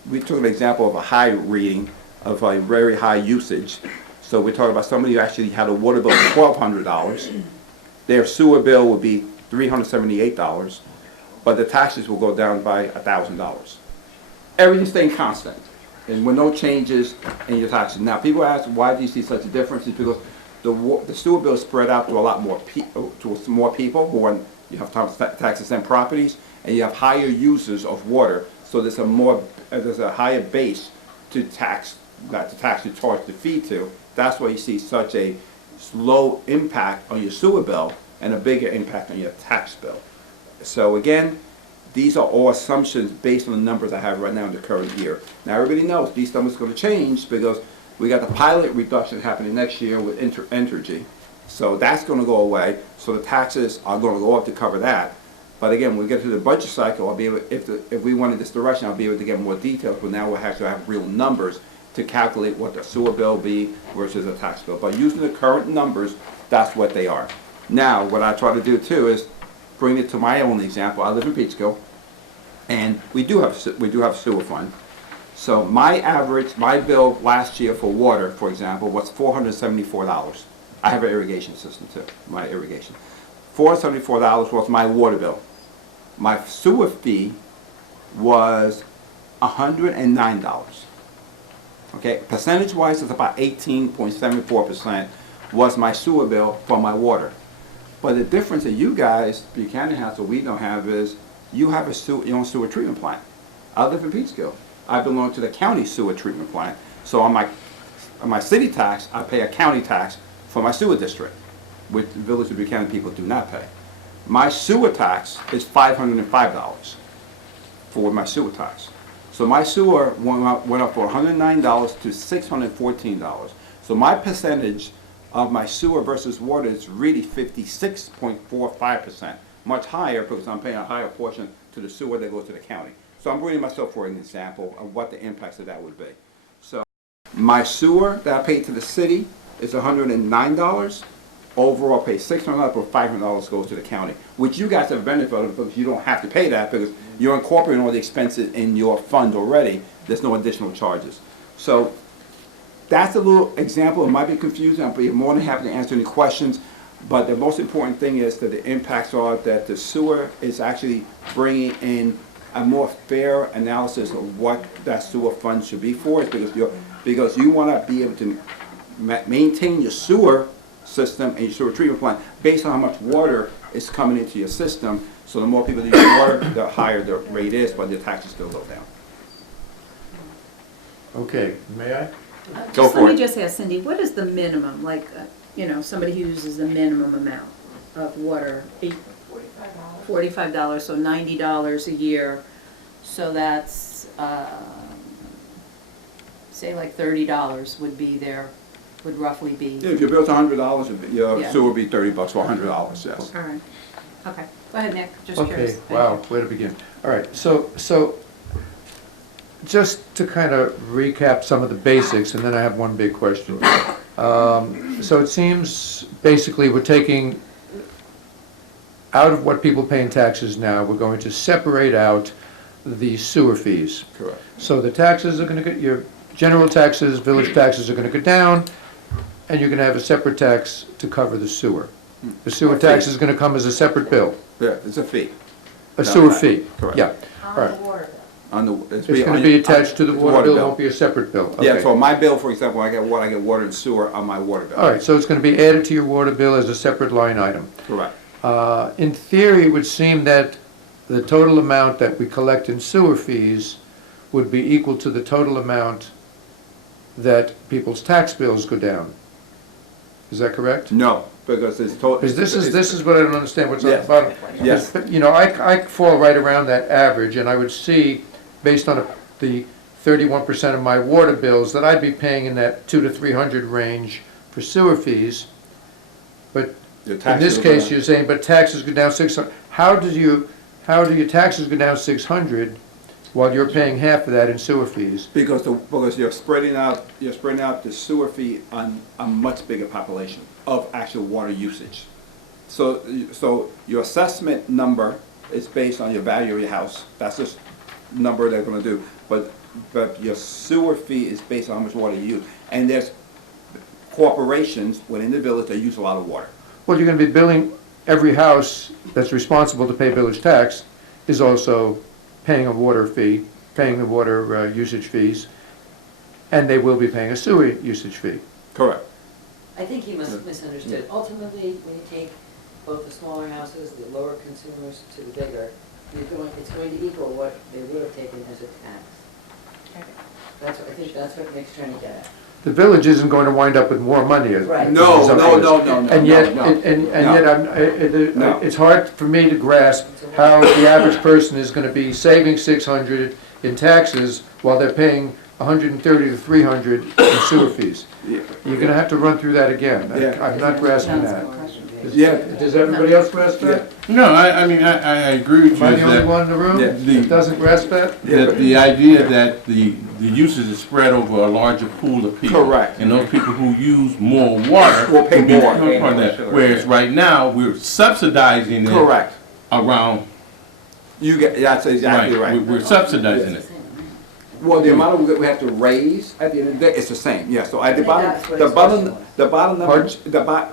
we took an example of a high reading of a very high usage. So we're talking about somebody who actually had a water bill of $1,200. Their sewer bill would be $378, but the taxes will go down by $1,000. Everything's staying constant, and with no changes in your taxes. Now, people ask, why do you see such a difference? It's because the sewer bill is spread out to a lot more people, you have taxes and properties, and you have higher users of water, so there's a higher base to charge the fee to. That's why you see such a low impact on your sewer bill and a bigger impact on your tax bill. So again, these are all assumptions based on the numbers I have right now in the current year. Now everybody knows these numbers are going to change because we got the pilot reduction happening next year with Entergy. So that's going to go away. So the taxes are going to go up to cover that. But again, when we get to the budget cycle, I'll be able, if we wanted this direction, I'll be able to get more details. But now we'll have to have real numbers to calculate what the sewer bill will be versus a tax bill. But using the current numbers, that's what they are. Now, what I try to do too is bring it to my own example. I live in Peekskill, and we do have a sewer fund. So my bill last year for water, for example, was $474. I have an irrigation system too, my irrigation. $474 was my water bill. My sewer fee was $109. Okay, percentage-wise, it's about 18.74% was my sewer bill for my water. But the difference that you guys, Buchanan has, what we don't have is, you have your own sewer treatment plant. I live in Peekskill. I belong to the county sewer treatment plant. So on my city tax, I pay a county tax for my sewer district, which the Village of Buchanan people do not pay. My sewer tax is $505 for my sewer tax. So my sewer went up from $109 to $614. So my percentage of my sewer versus water is really 56.45%, much higher because I'm paying a higher portion to the sewer that goes to the county. So I'm bringing myself for an example of what the impacts of that would be. So my sewer that I pay to the city is $109. Overall, I pay $600, but $500 goes to the county, which you guys have benefited because you don't have to pay that because you're incorporating all the expenses in your fund already. There's no additional charges. So that's a little example. It might be confusing. I'll be more than happy to answer any questions. But the most important thing is that the impacts are that the sewer is actually bringing in a more fair analysis of what that sewer fund should be for. It's because you want to be able to maintain your sewer system and your sewer treatment plant based on how much water is coming into your system. So the more people that use water, the higher the rate is, but the taxes still go down. Okay, may I? Go for Let me it. just ask Cindy, what is the minimum, like, somebody who uses the minimum amount of water? $45, so $90 a year. So that's, say like $30 would roughly be. Yeah, if your bill's $100, your Yeah. sewer would be $30 for $100, yes. All right, okay. Go ahead, Nick, just Okay, curious. Thank wow, you. where to begin? All right, so just to kind of recap some of the basics, and then I have one big question. So it seems basically we're taking out of what people pay in taxes now, we're going to separate out the sewer fees. Correct. So the taxes are going to get, your general taxes, village taxes are going to go down, and you're going to have a separate tax to cover the sewer. The sewer tax is going to come as a separate bill, Yeah, it's a fee. a sewer fee. Correct. Yeah, all right. It's It's going to be attached to the water bill, it won't be a separate bill. Yeah, Okay. so my bill, for example, I get water and sewer on my water bill. All right, so it's going to be added to your water bill as a separate line item. Correct. In theory, it would seem that the total amount that we collect in sewer fees would be equal to the total amount that people's tax bills go down. Is that correct? No, because it's total. Because this is what I don't understand, what's on the Yes. bottom. Yes. But, you know, I fall right around that average, and I would see, based on the 31% of my water bills, that I'd be paying in that 200 to 300 range for sewer fees. But Your in taxes this will case, go you're saying, but taxes go down 600. How do your taxes go down 600 while you're paying half of that in sewer fees? Because you're spreading out the sewer fee on a much bigger population of actual water usage. So your assessment number is based on your value of your house. That's just number they're gonna do. But your sewer fee is based on how much water you use. And there's corporations within the village that use a lot of water. Well, you're gonna be billing, every house that's responsible to pay village tax is also paying a water fee, paying the water usage fees, and they will be paying a sewer usage fee. Correct. I think he misunderstood. Ultimately, when you take both the smaller houses, the lower consumers to the bigger, it's going to equal what they would have taken as a tax. I think that's what Nick's trying to get at. The village isn't going to wind up with more money. Right. No. And yet, No. it's hard for me to grasp how the average person is gonna be saving 600 in taxes while they're paying 130 to 300 in sewer fees. Yeah. You're gonna have to run through that again. Yeah. I'm not grasping that. Yeah. Does everybody else grasp that? No, I mean, I agree with you. Am I the only that- one in the room Yeah. that doesn't grasp that? That the idea that the usage is spread over a larger pool of people. Correct. And those people who use more water. Will pay will be more. covered by that. Whereas right now, we're subsidizing it. Correct. Around. That's exactly right. We're subsidizing it. Well, the amount we have to raise at the end of the day, it's the same, yeah, so at the think bottom, that's what the his bottom, question was. the bottom number,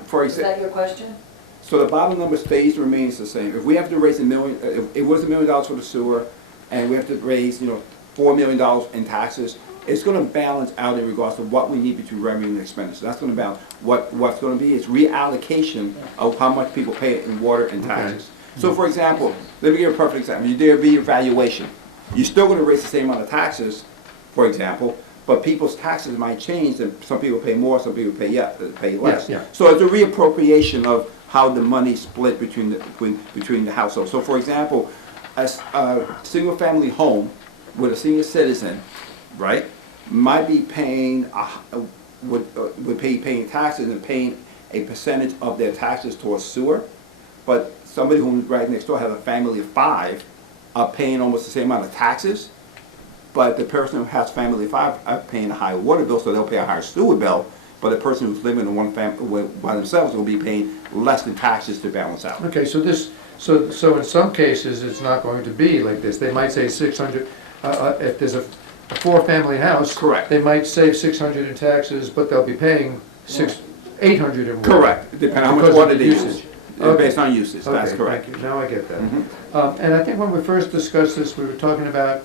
for Is example, that your question? so the bottom number remains the same. If we have to raise $1 million, if it was $1 million for the sewer, and we have to raise, $4 million in taxes, it's gonna balance out in regards to what we need between revenue and expenditure. That's gonna balance. What's gonna be is reallocation of how much people pay in water and taxes. So for example, let me give you a perfect example. You do a reevaluation. You're still gonna raise the same amount of taxes, for example, but people's taxes might change, and some people pay more, some people pay less. Yeah. So it's a reappropriation of how the money split between the households. So for example, a single-family home with a senior citizen, right, might be paying, paying taxes and paying a percentage of their taxes towards sewer, but somebody who right next door has a family of 5 are paying almost the same amount of taxes, but the person who has family of 5 are paying a higher water bill, so they'll pay a higher sewer bill, but the person who's living in one family by themselves will be paying less in taxes to balance out. Okay, so in some cases, it's not going to be like this. They might say 600, if there's a 4-family house. Correct. They might save 600 in taxes, but they'll be paying 800 in water. Correct, depending on how much Because of water the they use. usage. Based on usage, that's Okay, correct. thank you. Now I get that. And I think when we first discussed this, we were talking about,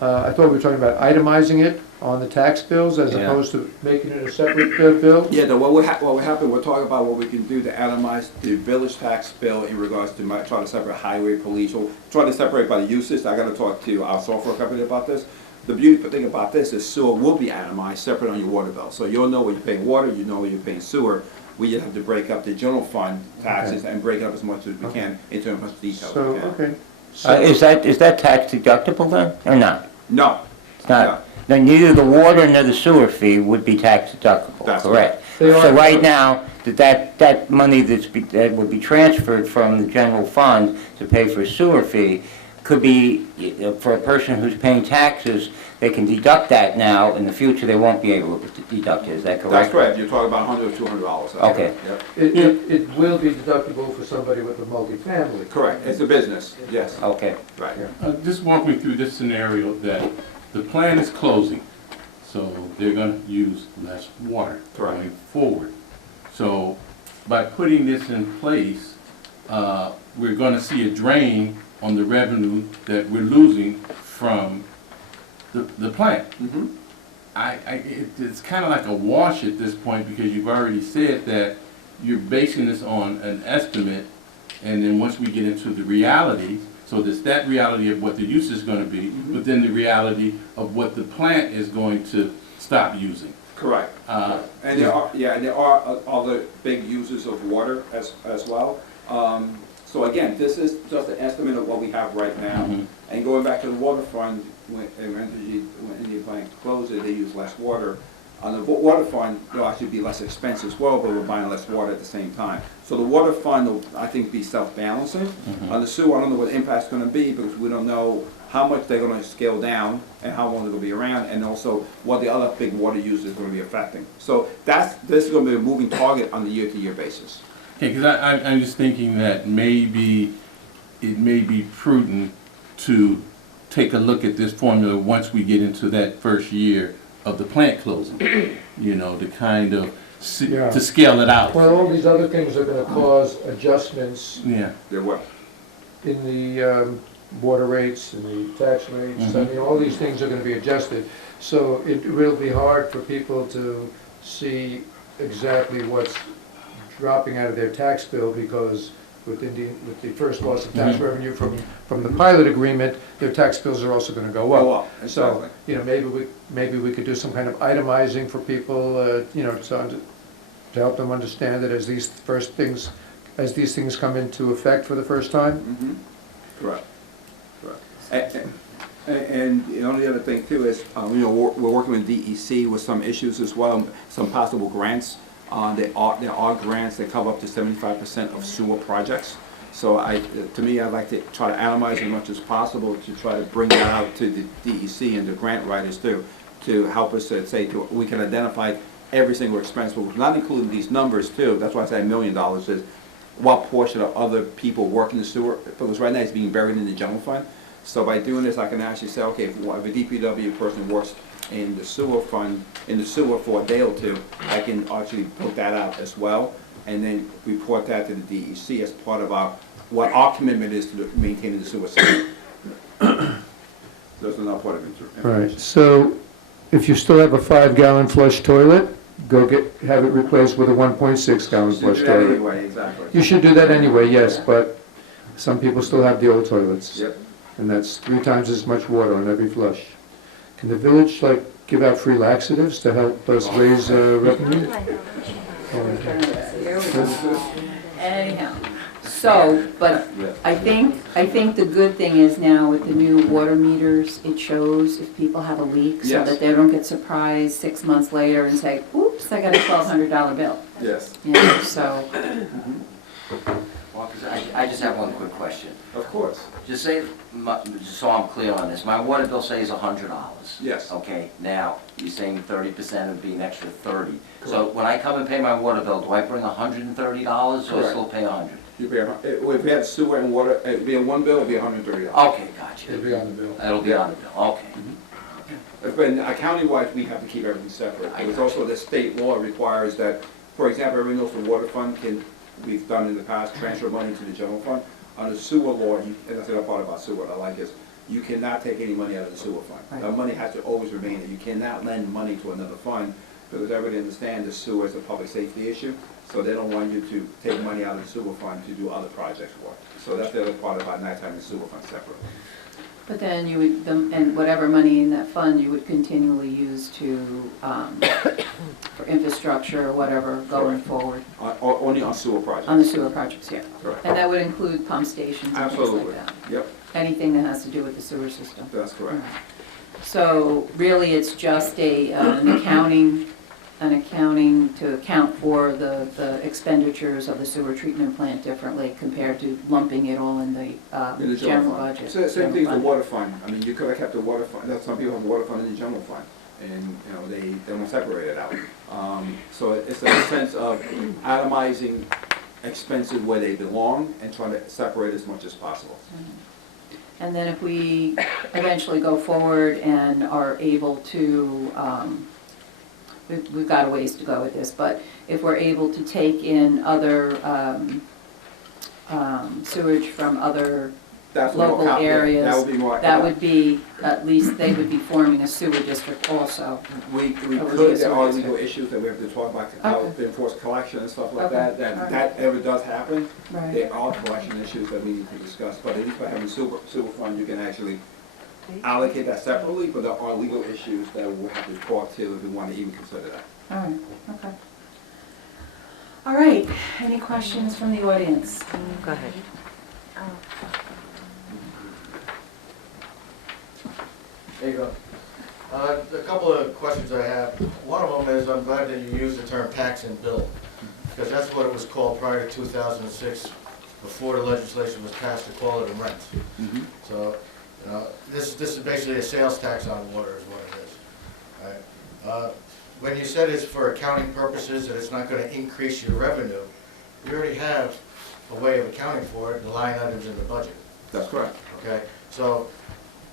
I thought we were talking about itemizing it on the tax bills as Yeah. opposed to making it a separate bill. Yeah, what would happen, we're talking about what we can do to itemize the village tax bill in regards to try to separate highway, police, or try to separate by the usage. I gotta talk to our software company about this. The beautiful thing about this is sewer will be itemized separate on your water bill. So you'll know when you're paying water, you know when you're paying sewer. We just have to break up the general fund taxes and break it up as much as we can into as much detail as So, we can. okay. Is that tax deductible then, or not? No, It's not. Then neither the water nor the sewer fee would be tax deductible, That's correct? They are- So right now, that money that would be transferred from the general fund to pay for a sewer fee could be, for a person who's paying taxes, they can deduct that now. In the future, they won't be able to deduct it, is that correct? that's correct. You're talking about $100 or $200. That's Okay. correct. Yep. It will be deductible for somebody with a multifamily. Correct, it's a business, yes, Okay. right. Just walk me through this scenario that the plant is closing, so they're gonna use less water Correct. going forward. So by putting this in place, we're gonna see a drain on the revenue that we're losing from the plant. Mhm. It's kind of like a wash at this point, because you've already said that you're basing this on an estimate, and then once we get into the reality, so there's that reality of what the use is gonna be, but then the reality of what the plant is going to stop using. Correct. Uh, And there are, yeah, and there are other big users of water as well. So again, this is just an estimate of what we have right now. Mhm. And going back to the water fund, when Energy Plant closed it, they use less water. On the water fund, there'll actually be less expense as well, but we're buying less water at the same time. So the water fund will, I think, be self-balancing. On the sewer, I don't know what the impact's gonna be, because we don't know how much they're gonna scale down and how long they're gonna be around, and also what the other big water users are gonna be affecting. So this is gonna be a moving target on the year-to-year basis. Okay, because I'm just thinking that maybe it may be prudent to take a look at this formula once we get into that first year of the plant closing, you know, to kind of, Yeah. to scale it out. Well, all these other things are gonna cause adjustments Yeah, There will. in the water rates and the tax rates. I mean, all these things are gonna be adjusted. So it will be hard for people to see exactly what's dropping out of their tax bill, because with the first loss of tax revenue from the pilot agreement, their tax bills are also gonna go Go up. up, So, exactly. you know, maybe we could do some kind of itemizing for people, you know, to help them understand that as these things come into effect for the first time. Mhm. Correct, correct. And the only other thing too is, you know, we're working with DEC with some issues as well, some possible grants. There are grants that cover up to 75% of sewer projects. So to me, I'd like to try to analyze as much as possible to try to bring that out to the DEC and the grant writers too, to help us we can identify every single expense, but we're not including these numbers too. That's why I say $1 million is what portion of other people work in the sewer, because right now it's being buried in the general fund. So by doing this, I can actually say, okay, if a DPW person works in the sewer fund, in the sewer for a day or two, I can actually put that out as well, and then report that to the DEC as part of what our commitment is to maintaining the sewer system. That's another part of All right, information. so if you still have a 5-gallon flush toilet, go have it replaced with a 1.6-gallon So flush do that toilet. anyway, exactly. You should do that anyway, yes, but some people still have the old toilets. Yep. And that's 3 times as much water on every flush. Can the village, like, give out free laxatives to help us raise revenue? Anyhow, so, but I think the good thing is now with the new water meters, it shows if people have a leak, so Yes. that they don't get surprised 6 months later and say, oops, I got a $1,200 bill. Yes, You know, so, Well, 'cause I just have one quick question. of course. Just say, just so I'm clear on this, my water bill says $100. Yes. Okay, now, you're saying 30% would be an extra 30. So when I come and pay my water bill, do I bring $130 or Correct. still pay 100? If we had sewer and water, it'd be in one bill, it'd be $130. Okay, gotcha. It'll be on the bill. It'll be on the bill, okay. But county-wise, we have to keep everything separate. There's also the state law requires that, for example, everyone knows the water fund we've done in the past, transfer money to the general fund. On the sewer law, and that's the other part about sewer I like is, you cannot take any money out of the sewer fund. Right. The money has to always remain there. You cannot lend money to another fund, because everybody understands the sewer is a public safety issue, so they don't want you to take money out of the sewer fund to do other projects for it. So that's the other part about not having the sewer fund separate. but then you would, and whatever money in that fund, you would continually use to, for infrastructure or whatever going forward, Only on sewer projects. on the sewer projects, yeah. Correct. And that would include pump stations and things Absolutely. like that. Yep, Anything that has to do with the sewer system. that's correct. So really, it's just an accounting to account for the expenditures of the sewer treatment plant differently compared to lumping it all in the In the general fund. budget. Same general thing as the fund. water fund. I mean, you could have kept the water fund, some people have the water fund in the general fund, and, you know, they don't separate it out. So it's a sense of atomizing expenses where they belong and trying to separate as much as possible. And then if we eventually go forward and are able to, we've got a ways to go with this, but if we're able to take in other sewage from other That's what local will areas, That would be more. that would be, at least they would be forming a sewer district also. We That would be a could, there are sewer legal issues that we have to talk about, how Okay. to enforce collection and stuff like Okay. that. All right. That ever does happen. Right. There are collection issues that we need to discuss, but at least by having sewer fund, you can actually allocate that separately, but there are legal issues that we'll have to talk to if we want to even consider that. All right, okay. All right, any questions from the audience? Go ahead. There you go. A couple of questions I have. One of them is, I'm glad that you used the term tax and bill, because that's what it was called prior to 2006, before the legislation was passed to call it a rent. Mhm. So, you know, this is basically a sales tax on water is what it is. Right? When you said it's for accounting purposes and it's not going to increase your revenue, you already have a way of accounting for it, the line items in the budget. That's correct. Okay, so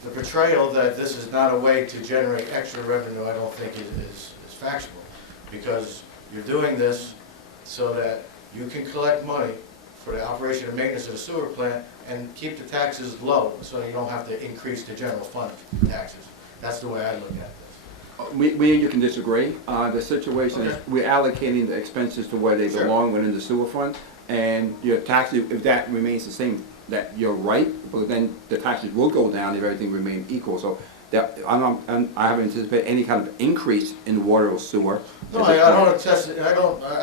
the portrayal that this is not a way to generate extra revenue, I don't think is factual, because you're doing this so that you can collect money for the operation and maintenance of the sewer plant and keep the taxes low, so you don't have to increase the general fund taxes. That's the way I look at this. We and you can disagree. The situation is, Okay. we're allocating the expenses to where they Sure. belong within the sewer fund, and your taxes, if that remains the same, that you're right, but then the taxes will go down if everything remains equal. So that, I haven't anticipated any kind of increase in water or sewer. No, at I this don't point. attest,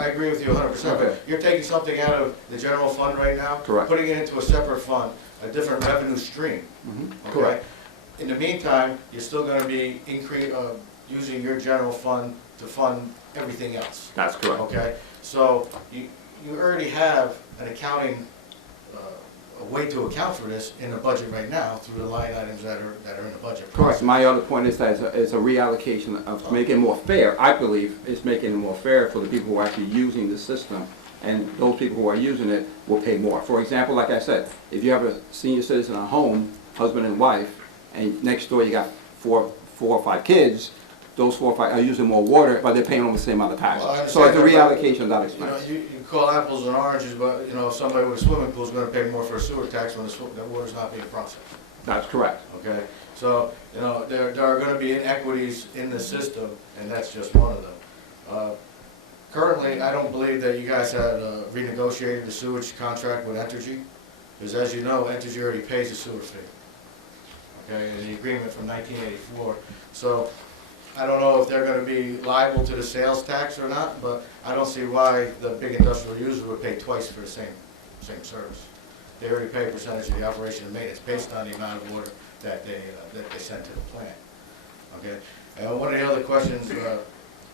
I agree with you 100%, Okay. but you're taking something out of the general fund right now, Correct. putting it into a separate fund, a different revenue stream. Mhm. Okay? Correct. In the meantime, you're still gonna be using your general fund to fund everything else, That's correct. okay? So you already have an accounting, a way to account for this in the budget right now through the line items that are in the budget. Correct. My other point is that it's a reallocation of making it more fair. I believe it's making it more fair for the people who are actually using the system, and those people who are using it will pay more. For example, like I said, if you have a senior citizen at home, husband and wife, and next door you got four or five kids, those 4 or 5 are using more water, but they're paying almost the same amount of Well, I taxes. So it's a understand that, reallocation of that You know, expense. you call apples and oranges, but, you know, somebody with a swimming pool is gonna pay more for a sewer tax when the water's not being processed. That's correct. Okay, so, you know, there are gonna be inequities in the system, and that's just one of them. Currently, I don't believe that you guys had renegotiated the sewage contract with Entergy, because as you know, Entergy already pays the sewer fee. Okay, in the agreement from 1984. So, I don't know if they're gonna be liable to the sales tax or not, but I don't see why the big industrial user would pay twice for the same service. They already pay a percentage of the operation and maintenance based on the amount of water that they send to the plant. Okay, and one of the other questions,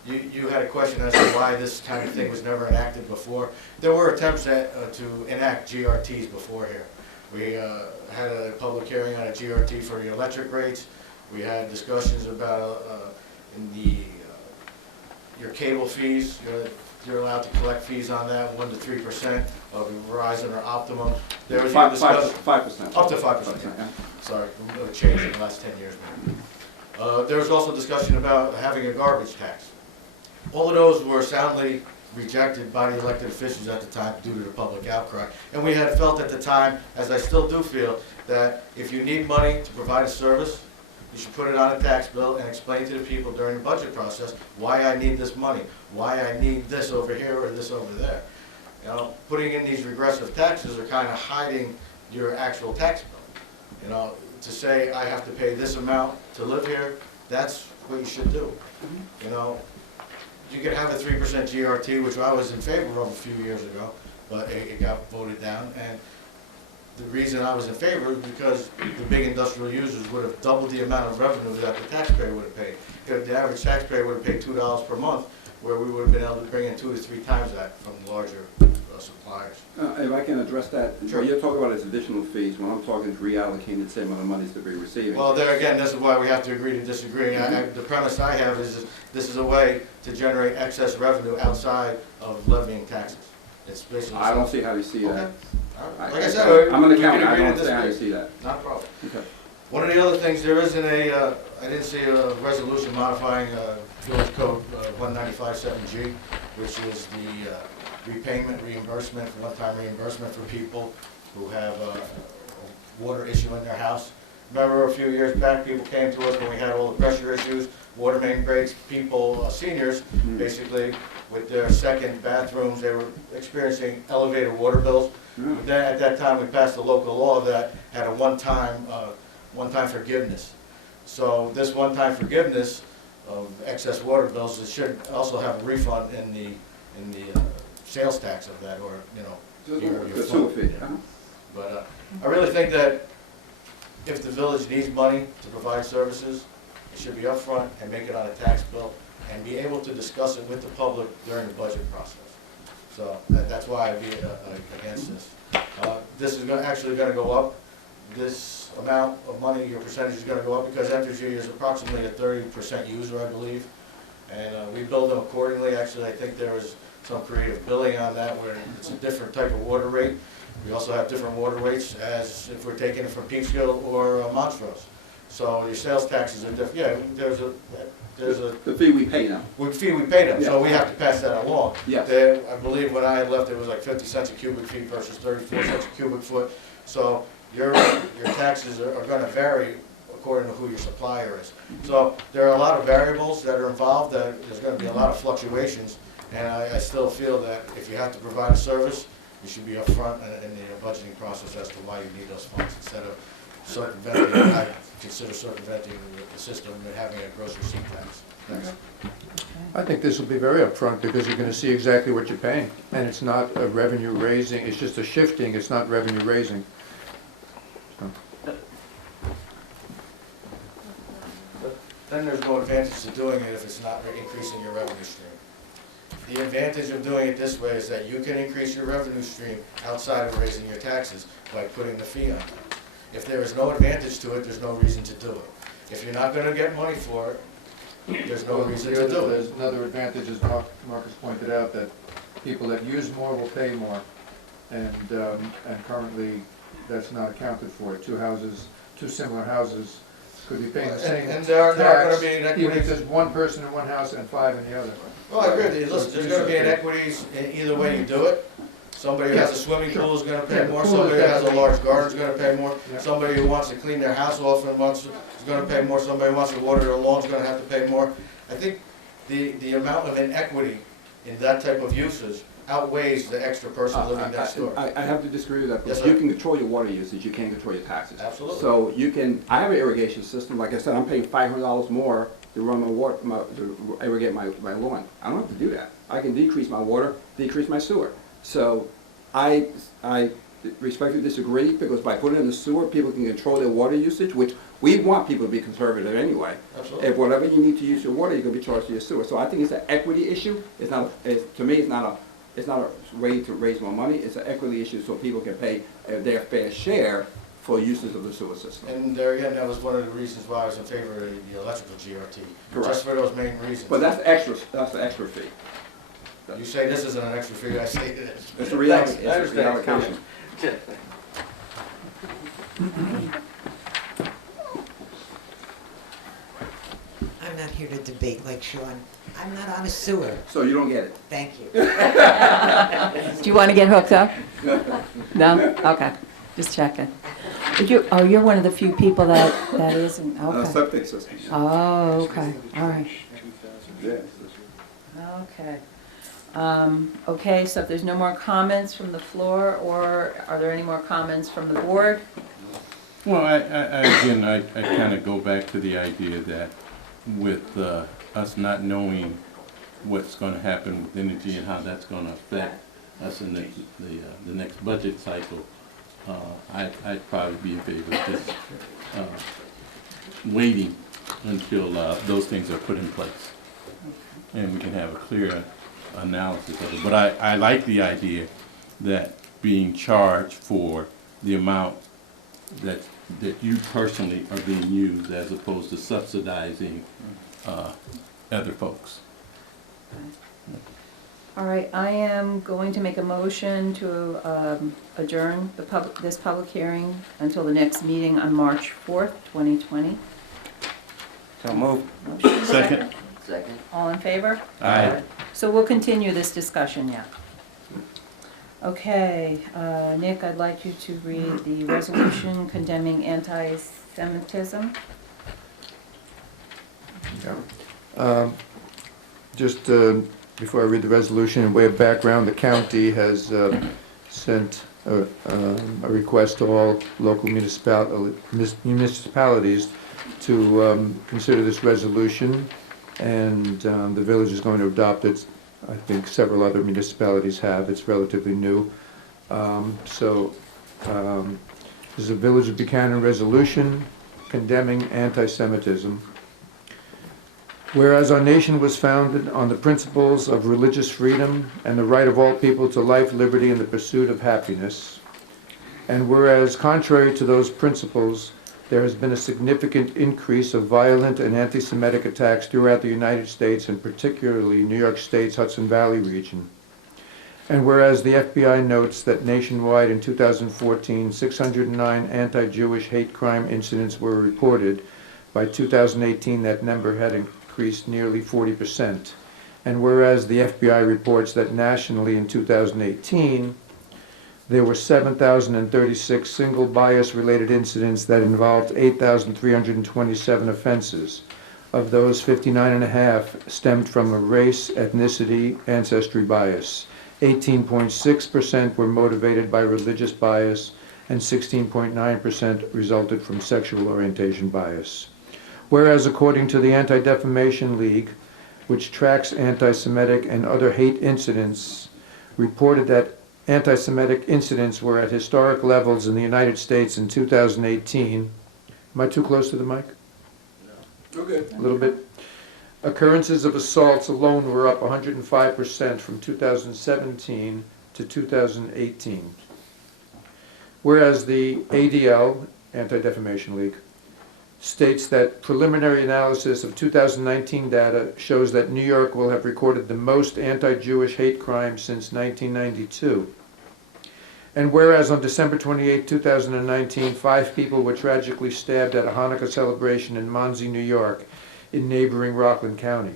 you had a question as to why this kind of thing was never enacted before. There were attempts to enact GRTs before here. We had a public hearing on a GRT for the electric rates. We had discussions about your cable fees. You're allowed to collect fees on that, 1 to 3% of Verizon or Optimum. There was even discussion. 5%. Up to 5%, yeah. Sorry, it changed in the last 10 years maybe. There was also discussion about having a garbage tax. All of those were soundly rejected by the elected officials at the time due to the public outcry. And we had felt at the time, as I still do feel, that if you need money to provide a service, you should put it on a tax bill and explain to the people during the budget process why I need this money, why I need this over here or this over there. You know, putting in these regressive taxes are kind of hiding your actual tax bill. You know, to say I have to pay this amount to live here, that's what you should do. You know, you could have a 3% GRT, which I was in favor of a few years ago, but it got voted down. And the reason I was in favor is because the big industrial users would have doubled the amount of revenue that the taxpayer would have paid. The average taxpayer would have paid $2 per month, where we would have been able to bring in 2 to 3 times that from larger suppliers. If I can address that, Sure. what you're talking about is additional fees. When I'm talking is reallocating the same amount of monies that we're receiving. Well, there again, this is why we have to agree to disagree. The premise I have is this is a way to generate excess revenue outside of levying taxes. It's basically. I don't see how you see Okay. that. Like I said, I'm an we can accountant, I agree to don't see how you disagree. see that. Not a problem. Okay. One of the other things, there isn't I didn't see a resolution modifying Village Code 195.7G, which is the reimbursement, one-time reimbursement for people who have a water issue in their house. Remember a few years back, people came to us when we had all the pressure issues, water main breaks, people, seniors, basically, with their second bathrooms, they were experiencing elevated water bills. Then at that time, we passed a local law that had a one-time forgiveness. So this one-time forgiveness of excess water bills, it should also have a refund in the sales tax of that, or, you know, your The sewer fund. fee, But I really think that if the village needs money to provide services, it should be upfront and make it on a tax bill, and be able to discuss it with the public during the budget process. So that's why I'd be against this. This is actually gonna go up. This amount of money, your percentage is gonna go up, because Entergy is approximately a 30% user, I believe. And we bill them accordingly. Actually, I think there was some creative billing on that, where it's a different type of water rate. We also have different water rates as if we're taking it from Peekskill or Montrose. So your sales taxes are different. Yeah, there's a The fee we pay now. fee we pay them, so Yeah. we have to pass that along. Yes. I believe when I had left, it was like 50 cents a cubic feet versus 34 cents a cubic foot. So your taxes are gonna vary according to who your supplier is. So there are a lot of variables that are involved, that there's gonna be a lot of fluctuations, and I still feel that if you have to provide a service, you should be upfront in the budgeting process as to why you need those funds, instead of circumventing, I consider circumventing the system and having a gross receipt tax. Thanks. I think this will be very upfront, because you're gonna see exactly what you're paying, and it's not a revenue raising, it's just a shifting, it's not revenue raising. Then there's no advantage to doing it if it's not increasing your revenue stream. The advantage of doing it this way is that you can increase your revenue stream outside of raising your taxes by putting the fee on it. If there is no advantage to it, there's no reason to do it. If you're not gonna get money for it, there's no reason to do it. There's another advantage, as Marcus pointed out, that people that use more will pay more, and currently, that's not accounted for. Two similar houses could be paying the same And there are gonna tax, be even if inequities. there's one person in one house and five in the other. Well, I agree with you. Listen, there's gonna be inequities in either way you do it. Somebody who has a swimming pool is gonna Yeah, pay the more, pool is somebody who has a definitely- large garden is gonna pay more, Yeah. somebody who wants to clean their house off and is gonna pay more, somebody who wants to water their lawn is gonna have to pay more. I think the amount of inequity in that type of usage outweighs the extra person living next door. I have to disagree with that, Yes, because sir. you can control your water usage, you can't control your taxes. Absolutely. So you can, I have an irrigation system, like I said, I'm paying $500 more to run my water, to irrigate my lawn. I don't have to do that. I can decrease my water, decrease my sewer. So I respectfully disagree, because by putting in the sewer, people can control their water usage, which we want people to be conservative anyway. Absolutely. If whatever you need to use your water, you're gonna be charged for your sewer. So I think it's an equity issue. It's not, to me, it's not a way to raise more money. It's an equity issue, so people can pay their fair share for uses of the sewer system. And there again, that was one of the reasons why I was in favor of the electrical GRT. Correct. Just for those main reasons. But that's extra, that's the extra fee. You say this isn't an extra fee, I say it is. It's the reality, Thanks. I it's the understand. reallocation. I'm not here to debate like Sean. I'm not on a sewer. So you don't get it. Thank you. Do you want to get hooked up? No? Okay, just checking. You're one of the few people that isn't, okay. Septic system. Oh, okay, all right. Yeah. Okay. Okay, so if there's no more comments from the floor, or are there any more comments from the board? Well, I kind of go back to the idea that with us not knowing what's going to happen with energy and how that's going to affect us in the next budget cycle, I'd probably be in favor of just waiting until those things are put in place, and we can have a clear analysis of it. But I like the idea that being charged for the amount that you personally are being used, as opposed to subsidizing other folks. All right, I am going to make a motion to adjourn this public hearing until the next meeting on March 4th, 2020. So move. Motion, Second. Second. All in favor? Aye. So we'll continue this discussion, yeah. Okay, Nick, I'd like you to read the resolution condemning anti-Semitism. Just before I read the resolution, in way of background, the county has sent a request to all local municipalities to consider this resolution, and the village is going to adopt it. I think several other municipalities have. It's relatively new. This is a Village of Buchanan resolution condemning anti-Semitism. Whereas our nation was founded on the principles of religious freedom and the right of all people to life, liberty, and the pursuit of happiness, and whereas contrary to those principles, there has been a significant increase of violent and anti-Semitic attacks throughout the United States, and particularly New York State's Hudson Valley region. And whereas the FBI notes that nationwide in 2014, 609 anti-Jewish hate crime incidents were reported, by 2018 that number had increased nearly 40%. And whereas the FBI reports that nationally in 2018, there were 7,036 single bias-related incidents that involved 8,327 offenses. Of those, 59.5 stemmed from a race, ethnicity, ancestry bias. 18.6% were motivated by religious bias, and 16.9% resulted from sexual orientation bias. Whereas according to the Anti-Defamation League, which tracks anti-Semitic and other hate incidents, reported that anti-Semitic incidents were at historic levels in the United States in 2018. Am I too close to the mic? No. Okay. A little bit. Occurrences of assaults alone were up 105% from 2017 to 2018. Whereas the ADL, Anti-Defamation League, states that preliminary analysis of 2019 data shows that New York will have recorded the most anti-Jewish hate crimes since 1992. And whereas on December 28, 2019, 5 people were tragically stabbed at a Hanukkah celebration in Monsey, New York, in neighboring Rockland County.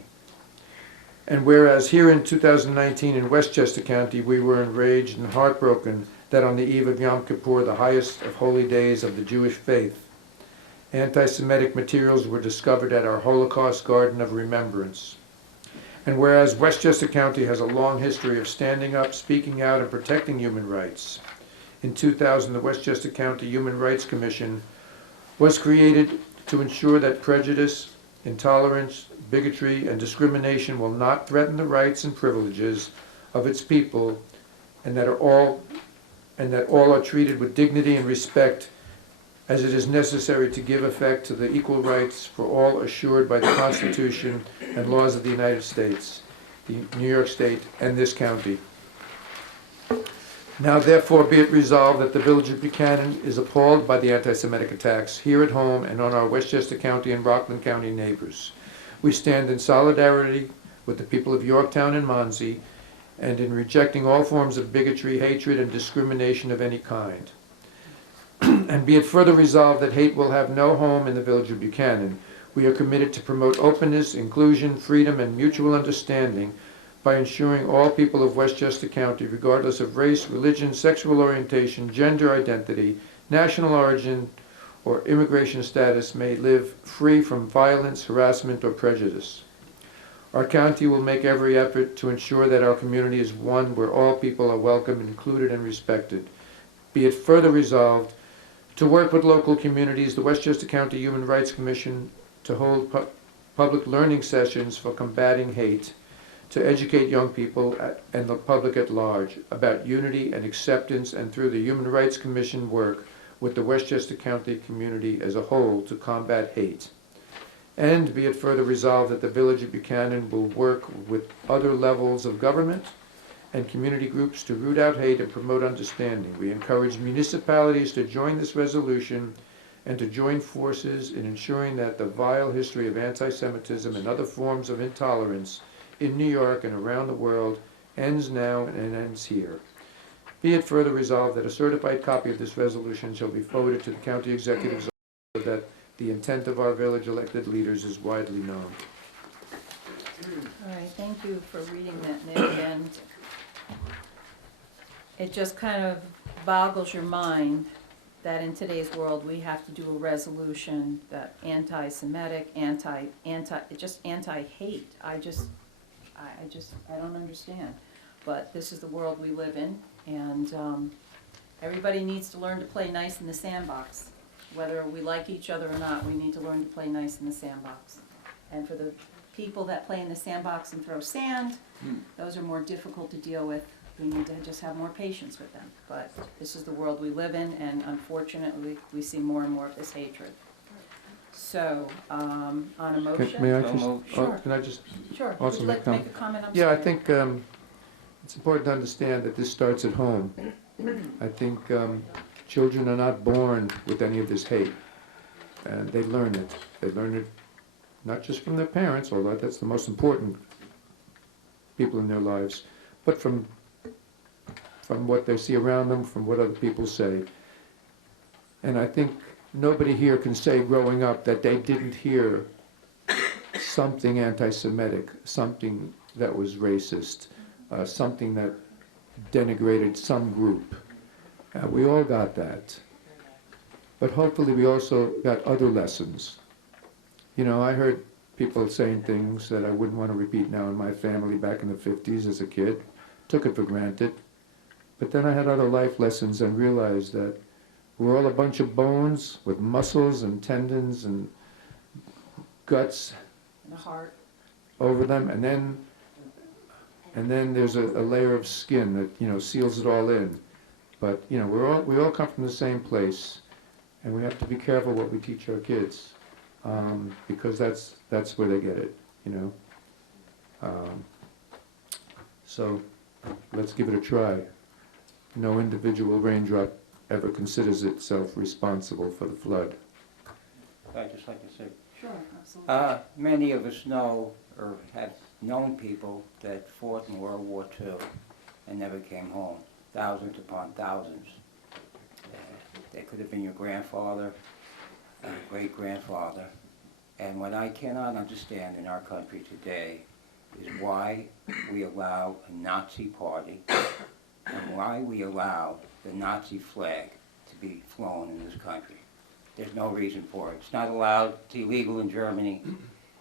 And whereas here in 2019 in Westchester County, we were enraged and heartbroken that on the eve of Yom Kippur, the highest of holy days of the Jewish faith, anti-Semitic materials were discovered at our Holocaust Garden of Remembrance. And whereas Westchester County has a long history of standing up, speaking out, and protecting human rights, in 2000, the Westchester County Human Rights Commission was created to ensure that prejudice, intolerance, bigotry, and discrimination will not threaten the rights and privileges of its people, and that all are treated with dignity and respect, as it is necessary to give effect to the equal rights for all assured by the Constitution and laws of the United States, the New York State, and this county. Now therefore be it resolved that the Village of Buchanan is appalled by the anti-Semitic attacks here at home and on our Westchester County and Rockland County neighbors. We stand in solidarity with the people of Yorktown and Monsey, and in rejecting all forms of bigotry, hatred, and discrimination of any kind. And be it further resolved that hate will have no home in the Village of Buchanan. We are committed to promote openness, inclusion, freedom, and mutual understanding by ensuring all people of Westchester County, regardless of race, religion, sexual orientation, gender identity, national origin, or immigration status, may live free from violence, harassment, or prejudice. Our county will make every effort to ensure that our community is one where all people are welcome, included, and respected. Be it further resolved to work with local communities, the Westchester County Human Rights Commission, to hold public learning sessions for combating hate, to educate young people and the public at large about unity and acceptance, and through the Human Rights Commission work with the Westchester County community as a whole to combat hate. And be it further resolved that the Village of Buchanan will work with other levels of government and community groups to root out hate and promote understanding. We encourage municipalities to join this resolution and to join forces in ensuring that the vile history of anti-Semitism and other forms of intolerance in New York and around the world ends now and ends here. Be it further resolved that a certified copy of this resolution shall be forwarded to the county executives so that the intent of our village elected leaders is widely known. All right, thank you for reading that, Nick, and it just kind of boggles your mind that in today's world, we have to do a resolution that anti-Semitic, just anti-hate. I don't understand. But this is the world we live in, and everybody needs to learn to play nice in the sandbox. whether we like each other or not, we need to learn to play nice in the sandbox. And for the people that play in the sandbox and throw sand, those are more difficult to deal with. We need to just have more patience with them. But this is the world we live in, and unfortunately, we see more and more of this hatred. So, on a motion? May I So just, moved. Sure. can I just Sure. Would also you like to make a comment? I'm sorry. Yeah, I think it's important to understand that this starts at home. I think children are not born with any of this hate, and they learn it. They learn it not just from their parents, although that's the most important people in their lives, but from what they see around them, from what other people say. And I think nobody here can say growing up that they didn't hear something anti-Semitic, something that was racist, something that denigrated some group. We all got that. But hopefully we also got other lessons. You know, I heard people saying things that I wouldn't want to repeat now in my family back in the 50s as a kid. Took it for granted. But then I had other life lessons and realized that we're all a bunch of bones with muscles and tendons and guts And a heart. over them, and then there's a layer of skin that, you know, seals it all in. But, you know, we all come from the same place, and we have to be careful what we teach our kids, because that's where they get it, you know. So let's give it a try. No individual raindrop ever considers itself responsible for the flood. I'd just like to say, Sure, absolutely. many of us know or have known people that fought in World War II and never came home, thousands upon thousands. They could have been your grandfather and great-grandfather. And what I cannot understand in our country today is why we allow a Nazi party and why we allow the Nazi flag to be flown in this country. There's no reason for it. It's not allowed, it's illegal in Germany,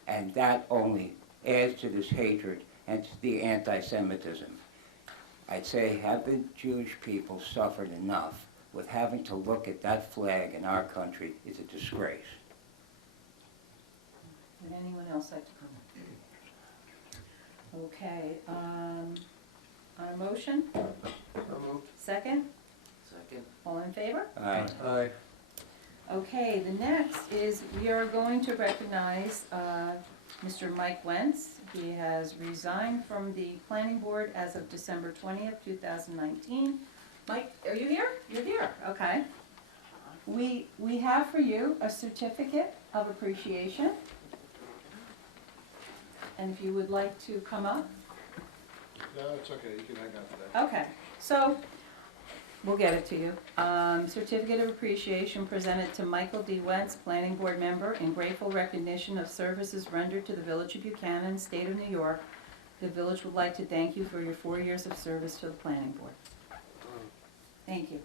and that only adds to this hatred and to the anti-Semitism. I'd say, have the Jewish people suffered enough with having to look at that flag in our country? Is a disgrace. Would anyone else like to comment? Okay, on a motion? Second? Second. All in favor? Aye. Aye. Okay, the next is we are going to recognize Mr. Mike Wentz. He has resigned from the planning board as of December 20th, 2019. Mike, are you here? You're here, okay. We have for you a certificate of appreciation. And if you would like to come up. No, it's okay, you can hang on to that. Okay, so we'll get it to you. Certificate of appreciation presented to Michael D. Wentz, Planning Board member, in grateful recognition of services rendered to the Village of Buchanan, State of New York. The village would like to thank you for your 4 years of service to the Planning Board. Thank you.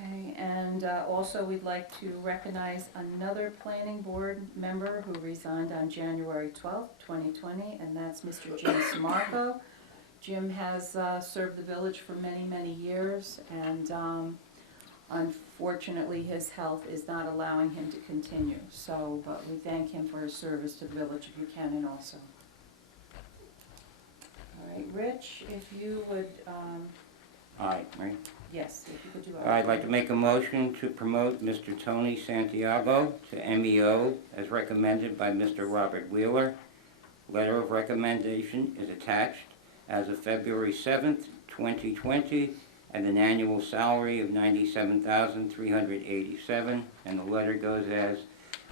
Okay, and also we'd like to recognize another Planning Board member who resigned on January 12th, 2020, and that's Mr. Jim Samarco. Jim has served the village for many, many years, and unfortunately his health is not allowing him to continue. So, but we thank him for his service to the Village of Buchanan also. All right, Rich, if you would, Aye, right? yes, if you could do. I'd like to make a motion to promote Mr. Tony Santiago to MEO as recommended by Mr. Robert Wheeler. Letter of recommendation is attached as of February 7th, 2020, at an annual salary of $97,387, and the letter goes as,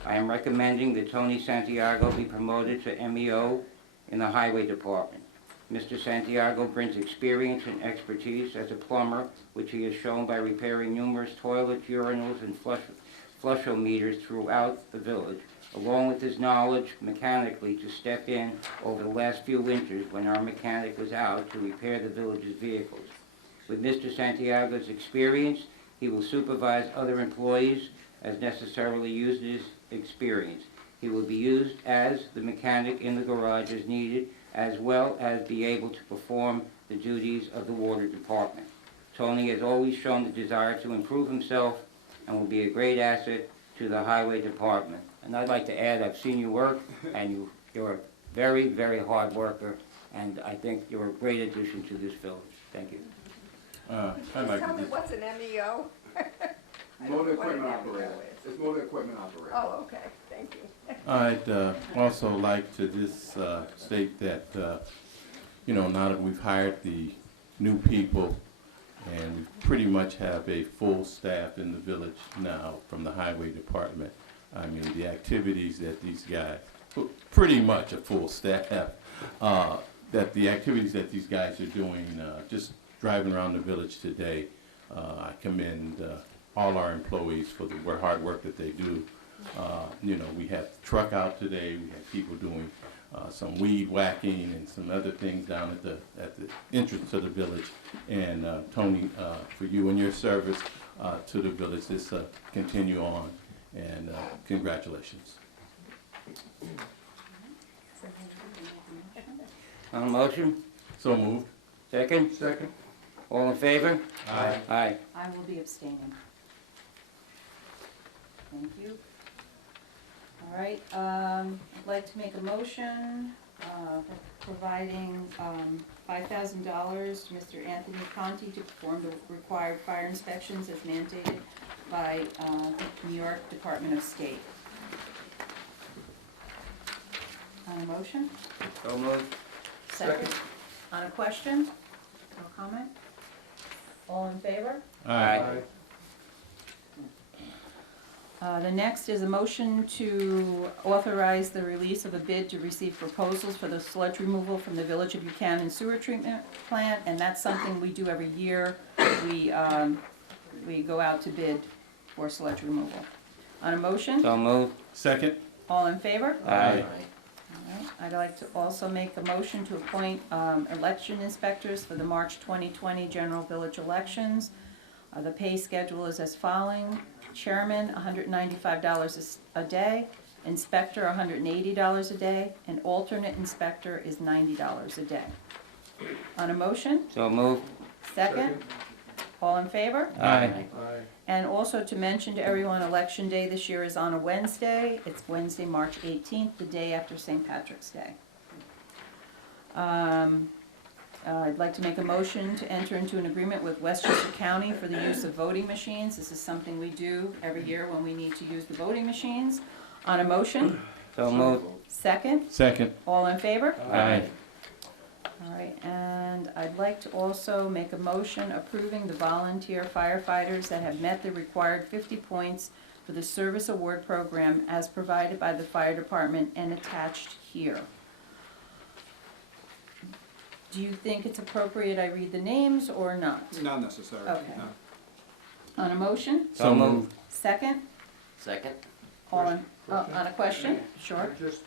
I am recommending that Tony Santiago be promoted to MEO in the Highway Department. Mr. Santiago brings experience and expertise as a plumber, which he has shown by repairing numerous toilets, urinals, and flushometers throughout the village, along with his knowledge mechanically to step in over the last few winters when our mechanic was out to repair the village's vehicles. With Mr. Santiago's experience, he will supervise other employees as necessarily use his experience. He will be used as the mechanic in the garage as needed, as well as be able to perform the duties of the water department. Tony has always shown the desire to improve himself and will be a great asset to the highway department. And I'd like to add, I've seen you work, and you're a very, very hard worker, and I think you're a great addition to this village. Thank you. I'd Tell like me to, what's an MEO? I don't Motor know what an equipment MEO operator. is. It's motor equipment operator. Oh, okay, thank you. I'd also like to just state that, now that we've hired the new people, and we pretty much have a full staff in the village now from the highway department. I mean, the activities that these guys, pretty much a full staff, that the activities that these guys are doing, just driving around the village today, I commend all our employees for the hard work that they do. We had the truck out today, we had people doing some weed whacking and some other things down at the entrance to the village. And Tony, for you and your service to the village, this continue on, and congratulations. On a motion? So moved. Second? Second? All in favor? Aye. Aye. I will be abstaining. Thank you. All right, I'd like to make a motion providing $5,000 to Mr. Anthony Conti to perform the required fire inspections as mandated by New York Department of State. On a motion? So moved. Second. On a question? No comment? All in favor? Aye. The next is a motion to authorize the release of a bid to receive proposals for the sludge removal from the Village of Buchanan sewer treatment plant, and that's something we do every year. We go out to bid for sludge removal. On a motion? So moved. Second? All in favor? Aye. All right. I'd like to also make a motion to appoint election inspectors for the March 2020 general village elections. The pay schedule is as following: chairman, $195 a day, inspector, $180 a day, and alternate inspector is $90 a day. On a motion? So moved. Second? All in favor? Aye. Aye. And also to mention to everyone, Election Day this year is on a Wednesday. It's Wednesday, March 18th, the day after St. Patrick's Day. I'd like to make a motion to enter into an agreement with Westchester County for the use of voting machines. This is something we do every year when we need to use the voting machines. On a motion? So moved. Second? Second. All in favor? Aye. All right, and I'd like to also make a motion approving the volunteer firefighters that have met the required 50 points for the service award program as provided by the fire department and attached here. Do you think it's appropriate I read the names or not? Not necessary. Okay. No. On a motion? So moved. Second? Second? All in, on a question? Sure. Just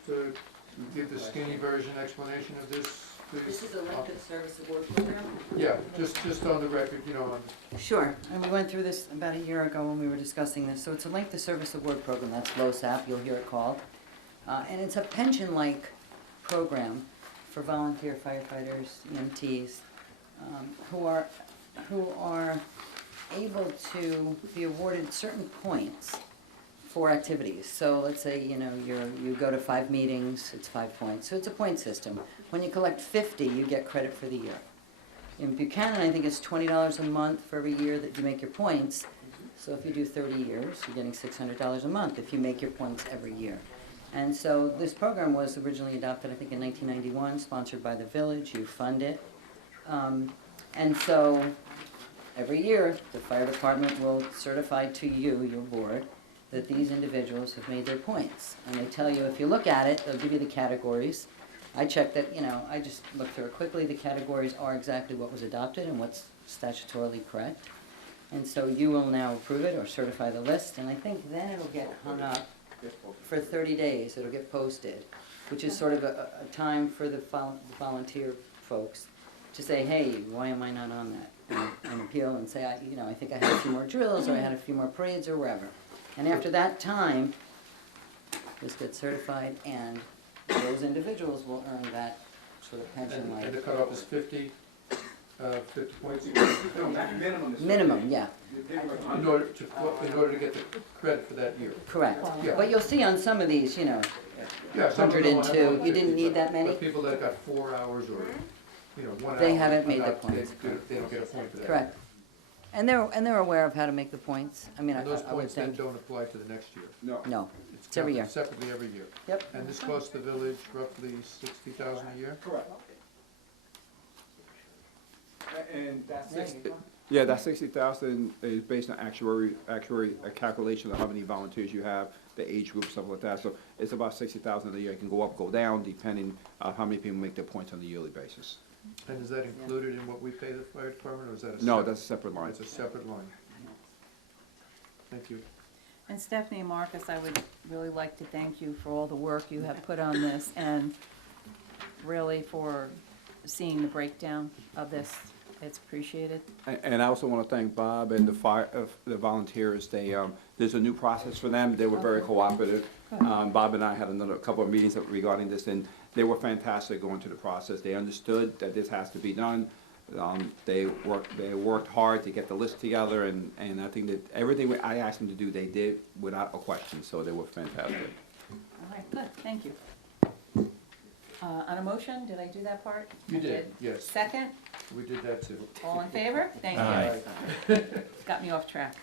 give the skinny version explanation of this, please. This is a link to the service award program. Yeah, just on the record, Sure, and we went through this about a year ago when we were discussing this. So it's a link to service award program, that's LoSAP, you'll hear it called. And it's a pension-like program for volunteer firefighters, EMTs, who are able to be awarded certain points for activities. So let's say, you go to 5 meetings, it's 5 points. So it's a point system. When you collect 50, you get credit for the year. In Buchanan, I think it's $20 a month for every year that you make your points. So if you do 30 years, you're getting $600 a month if you make your points every year. And so this program was originally adopted, I think, in 1991, sponsored by the village. You fund it. And so every year, the fire department will certify to you, your board, that these individuals have made their points. And they tell you, if you look at it, they'll give you the categories. I checked that, I just looked through it quickly. The categories are exactly what was adopted and what's statutorily correct. And so you will now approve it or certify the list, and I think then it'll get hung up for 30 days. It'll get posted, which is sort of a time for the volunteer folks to say, hey, why am I not on that? And appeal and say, I think I had a few more drills, or I had a few more parades, or wherever. And after that time, this gets certified, and those individuals will earn that sort of pension and the like. cutoff is 50. 50 points Minimum, yeah, in order to get the credit for that year. correct. Yeah. But you'll see on some of these, you know, Yeah, some of them don't have 102, you 150, didn't need that but many? people that got 4 hours or, 1 hour. They haven't made are the not- points. They don't get a point for that. Correct. And they're aware of how to make the points. I mean, I And those I would points then think, don't apply to the next year. no, It's it's every year. counted separately every year. Yep. And this costs the village roughly 60,000 a year? Correct. And that's Nice. Yeah, that 60,000 is based on actuary a calculation of how many volunteers you have, the age group, stuff like that. So it's about 60,000 a year. It can go up, go down, depending on how many people make their points on a yearly basis. And is that included in what we pay the fire department, or is that a separate? No, that's a separate line. It's a separate line. Thank you. And Stephanie and Marcus, I would really like to thank you for all the work you have put on this, and really for seeing the breakdown of this. It's appreciated. And I also want to thank Bob and the volunteers. There's a new process for them. They were very cooperative. Bob and I had a couple of meetings regarding this, and they were fantastic going through the process. They understood that this has to be done. They worked hard to get the list together, and I think that everything I asked them to do, they did without a question, so they were fantastic. All right, good, thank you. On a motion, did I do that part? You I did, yes. Second, We did that too. all in favor? Thank you. Aye. Got me off track.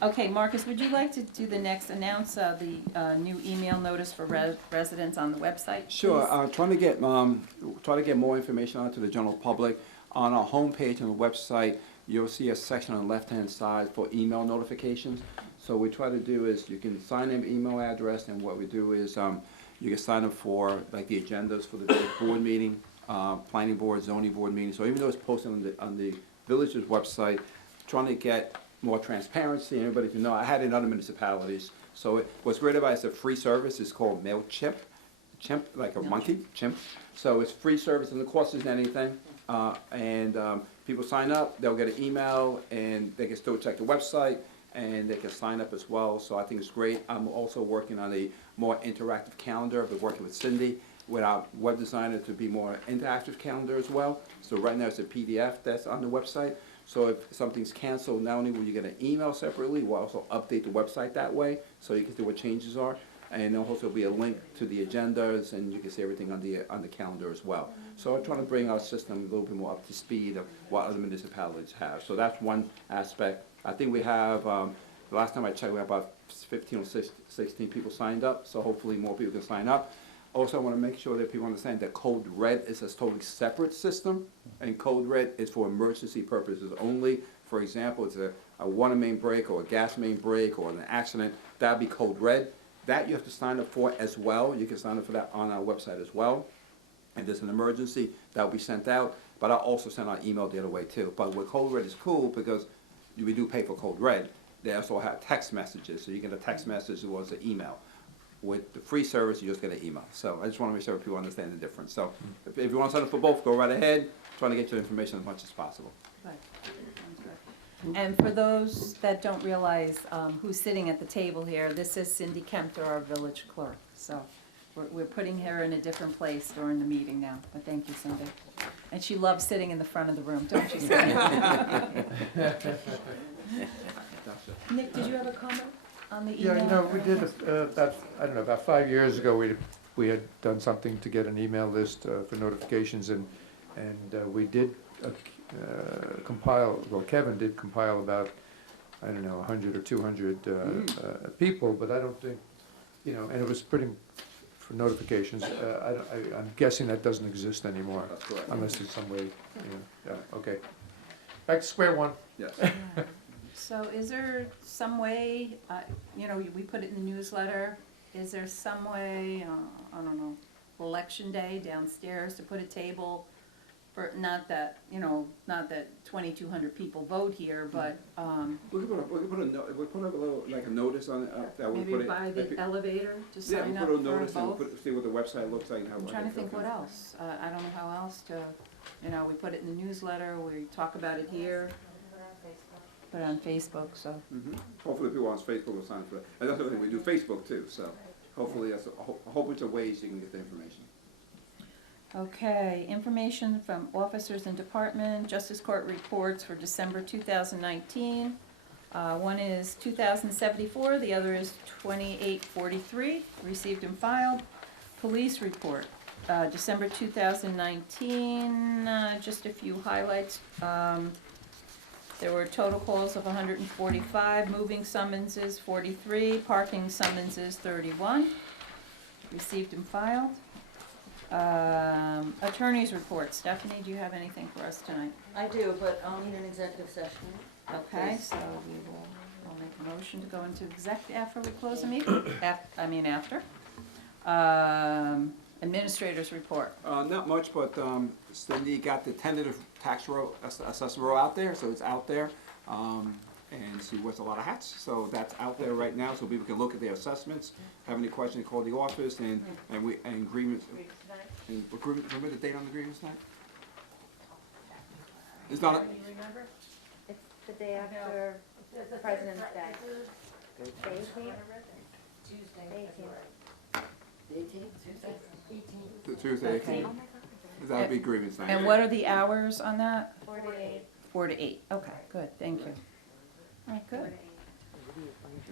Okay, Marcus, would you like to do the next, announce the new email notice for residents on the website? Sure, please? try to get more information out to the general public. On our homepage on the website, you'll see a section on the left-hand side for email notifications. So what we try to do is you can sign in email address, and what we do is you can sign up for like the agendas for the village board meeting, planning board, zoning board meeting. So even though it's posted on the village's website, trying to get more transparency and everybody to know. I had it in other municipalities. So what's great about it, it's a free service. It's called MailChimp. Chimp, like a monkey, chimp. So it's free service and the cost isn't anything. People sign up, they'll get an email, and they can still check the website, and they can sign up as well. So I think it's great. I'm also working on a more interactive calendar. I've been working with Cindy, with our web designer, to be more interactive calendar as well. So right now it's a PDF that's on the website. So if something's canceled, not only will you get an email separately, we'll also update the website that way, so you can see what changes are. And there'll also be a link to the agendas, and you can see everything on the calendar as well. So I'm trying to bring our system a little bit more up to speed of what other municipalities have. So that's one aspect. I think we have, the last time I checked, we have about 15 or 16 people signed up, so hopefully more people can sign up. Also, I want to make sure that people understand that Code Red is a totally separate system, and Code Red is for emergency purposes only. For example, it's a water main break or a gas main break or an accident, that'd be Code Red. That you have to sign up for as well. You can sign up for that on our website as well. If there's an emergency, that'll be sent out, but I'll also send out email the other way too. But with Code Red is cool because we do pay for Code Red. They also have text messages, so you get a text message as well as an email. With the free service, you just get an email. So I just want to make sure people understand the difference. So if you want to sign up for both, go right ahead. Trying to get your information as much as possible. Good. Sounds good. And for those that don't realize who's sitting at the table here, this is Cindy Kempter, our village clerk. So we're putting her in a different place during the meeting now, but thank you, Cindy. And she loves sitting in the front of the room, don't you, Cindy? Nick, did you have a comment on the email? Yeah, we did, about 5 years ago, we had done something to get an email list for notifications, and we did compile, well, Kevin did compile about, 100 or 200 people, but I don't think, and it was pretty, for notifications, I'm guessing that doesn't exist anymore. That's correct. Unless there's some way, yeah, okay. Back to square one. Yes. So is there some way, we put it in the newsletter, is there some way, I don't know, election day downstairs to put a table for, not that 2,200 people vote here, but We could put a little, like a notice on it, that we maybe put it. by the elevator to Yeah, sign we up put a for notice and both? see what the website looks like and how. I'm trying to think what else. I don't know how else to, we put it in the newsletter, we talk about it here, put it on Facebook, so. Hopefully people on Facebook will sign up for it. And that's the other thing, we do Facebook too, so hopefully that's a whole bunch of ways you can get the information. Okay, information from officers and department, Justice Court reports for December 2019. One is 2074, the other is 2843, received and filed. Police report, December 2019, just a few highlights. There were total calls of 145, moving summonses 43, parking summonses 31, received and filed. Attorney's report. Stephanie, do you have anything for us tonight? I do, but I'll need an executive session. Okay, Please. so we'll make a motion to go into exec after we close the meeting, after. Administrator's report. Not much, but Cindy got the tentative tax roll, assessment roll out there, so it's out there. And she wears a lot of hats, so that's out there right now, so people can look at their assessments. Have any questions, call the office, and agreements. And remember the date on the agreements tonight? It's not. Can you remember? It's the day after President's Day. The 18th? Tuesday, 18th. the 18th? The Tuesday, Okay. 18th. That'll be agreements night. And what are the hours on that? 4 to 8. 4 to 8. Okay, good, thank you. All right, good.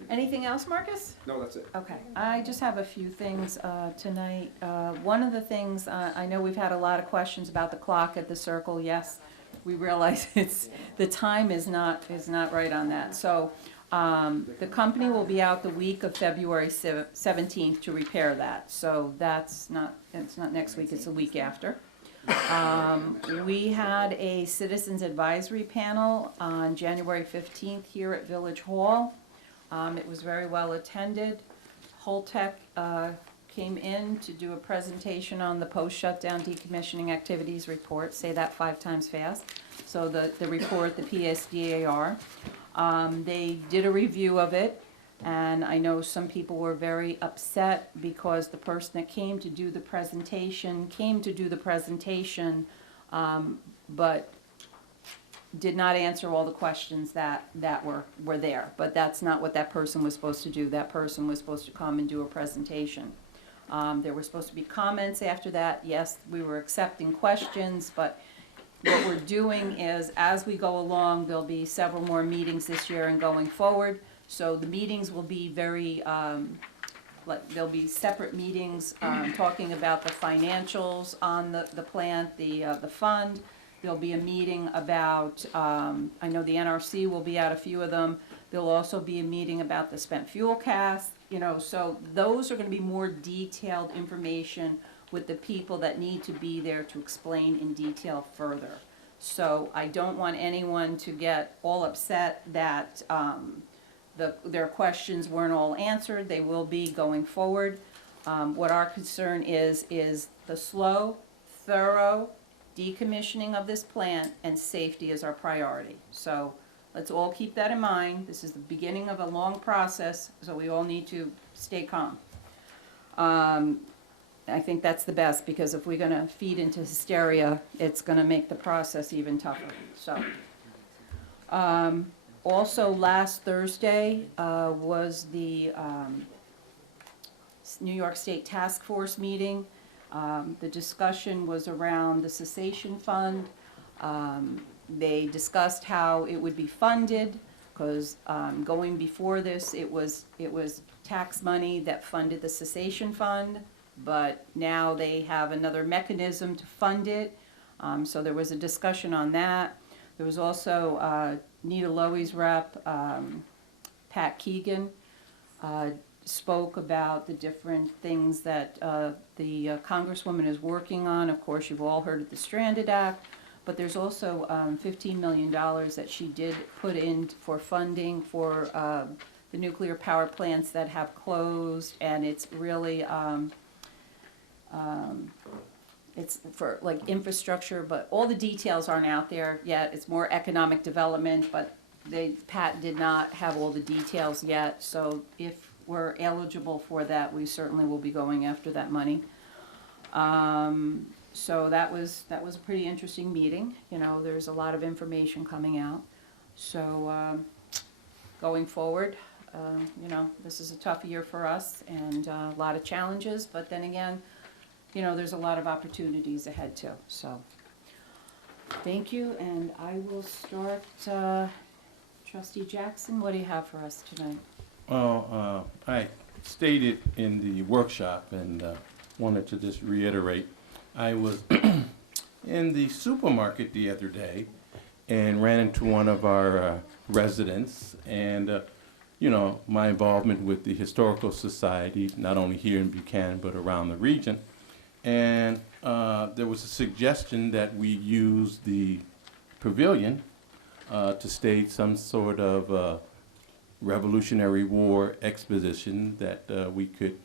Anything else, Marcus? No, that's it. Okay, I just have a few things tonight. One of the things, I know we've had a lot of questions about the clock at the Circle. Yes, we realize the time is not right on that. So the company will be out the week of February 17th to repair that. So it's not next week, it's the week after. We had a citizens advisory panel on January 15th here at Village Hall. It was very well attended. Holtec came in to do a presentation on the post-shutdown decommissioning activities report. Say that 5 times fast. So the report, the PSDAR. They did a review of it, and I know some people were very upset because the person that came to do the presentation but did not answer all the questions that were there. But that's not what that person was supposed to do. That person was supposed to come and do a presentation. There were supposed to be comments after that. Yes, we were accepting questions, but what we're doing is, as we go along, there'll be several more meetings this year and going forward. So the meetings will be very, there'll be separate meetings talking about the financials on the plant, the fund. There'll be a meeting about, I know the NRC will be at a few of them. There'll also be a meeting about the spent fuel cast, so those are going to be more detailed information with the people that need to be there to explain in detail further. So I don't want anyone to get all upset that their questions weren't all answered. They will be going forward. What our concern is the slow, thorough decommissioning of this plant, and safety is our priority. So let's all keep that in mind. This is the beginning of a long process, so we all need to stay calm. I think that's the best, because if we're going to feed into hysteria, it's going to make the process even tougher. So, also last Thursday was the New York State Task Force meeting. The discussion was around the cessation fund. They discussed how it would be funded, because going before this, it was tax money that funded the cessation fund, but now they have another mechanism to fund it. So there was a discussion on that. There was also Nita Lowy's rep, Pat Keegan, spoke about the different things that the Congresswoman is working on. Of course, you've all heard of the Stranded Act, but there's also $15 million that she did put in for funding for the nuclear power plants that have closed, and it's really it's for like infrastructure, but all the details aren't out there yet. It's more economic development, but Pat did not have all the details yet. So if we're eligible for that, we certainly will be going after that money. So that was a pretty interesting meeting. There's a lot of information coming out. So going forward, this is a tough year for us, and a lot of challenges, but then again, you know, there's a lot of opportunities ahead too, so. Thank you, and I will start, Trustee Jackson, what do you have for us tonight? Well, I stated in the workshop and wanted to just reiterate, I was in the supermarket the other day and ran into one of our residents, and you know, my involvement with the Historical Society, not only here in Buchanan but around the region. And there was a suggestion that we use the pavilion to stage some sort of Revolutionary War exposition that we could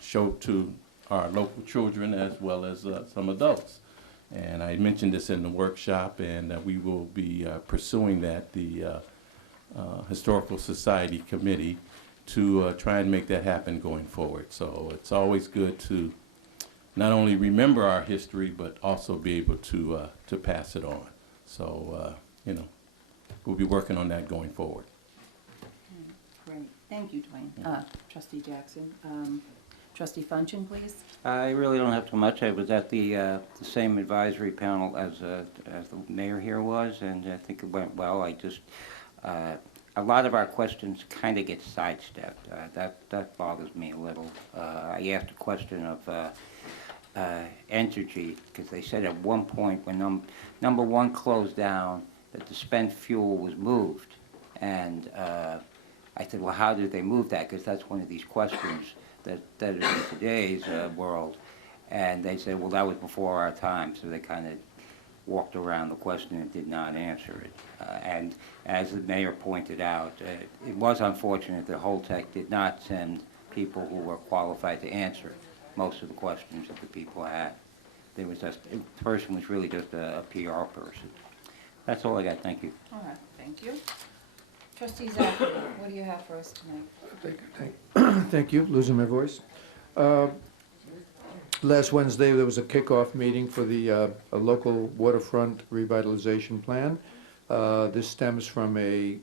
show to our local children as well as some adults. And I mentioned this in the workshop, and we will be pursuing that, the Historical Society Committee, to try and make that happen going forward. So it's always good to not only remember our history, but also be able to pass it on. So, you know, we'll be working on that going forward. Great, thank you, Dwayne. Trustee Jackson. Trustee Funchin, please. I really don't have too much. I was at the same advisory panel as the mayor here was, and I think it went well. I just, a lot of our questions kind of get sidestepped. That bothers me a little. I asked a question of Entergy, because they said at one point when number one closed down, that the spent fuel was moved. And I said, well, how did they move that? Because that's one of these questions that is in today's world. And they said, well, that was before our time. So they kind of walked around the question and did not answer it. And as the mayor pointed out, it was unfortunate that Holtec did not send people who were qualified to answer most of the questions that the people had. There was just, the person was really just a PR person. That's all I got. Thank you. All right, thank you. Trustee Zachary, what do you have for us tonight? Thank you, losing my voice. Last Wednesday, there was a kickoff meeting for the a local waterfront revitalization plan. This stems from a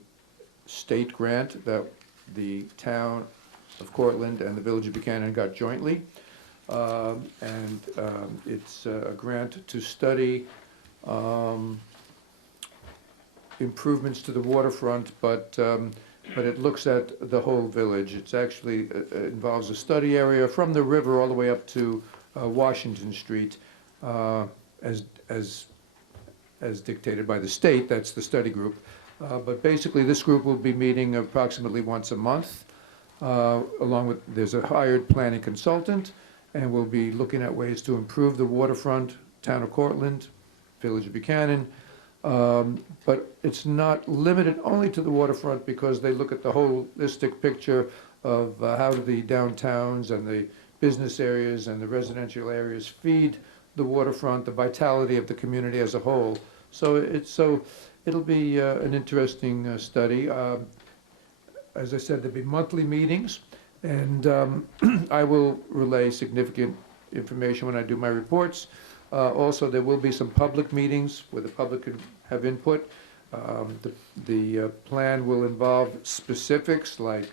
state grant that the town of Cortland and the village of Buchanan got jointly. It's a grant to study improvements to the waterfront, but it looks at the whole village. It's actually involves a study area from the river all the way up to Washington Street, as dictated by the state. That's the study group. But basically, this group will be meeting approximately once a month, along with, there's a hired planning consultant, and we'll be looking at ways to improve the waterfront, town of Cortland, village of Buchanan. But it's not limited only to the waterfront, because they look at the holistic picture of how do the downtowns and the business areas and the residential areas feed the waterfront, the vitality of the community as a whole. So it'll be an interesting study. As I said, there'll be monthly meetings, and I will relay significant information when I do my reports. Also, there will be some public meetings where the public can have input. The plan will involve specifics like,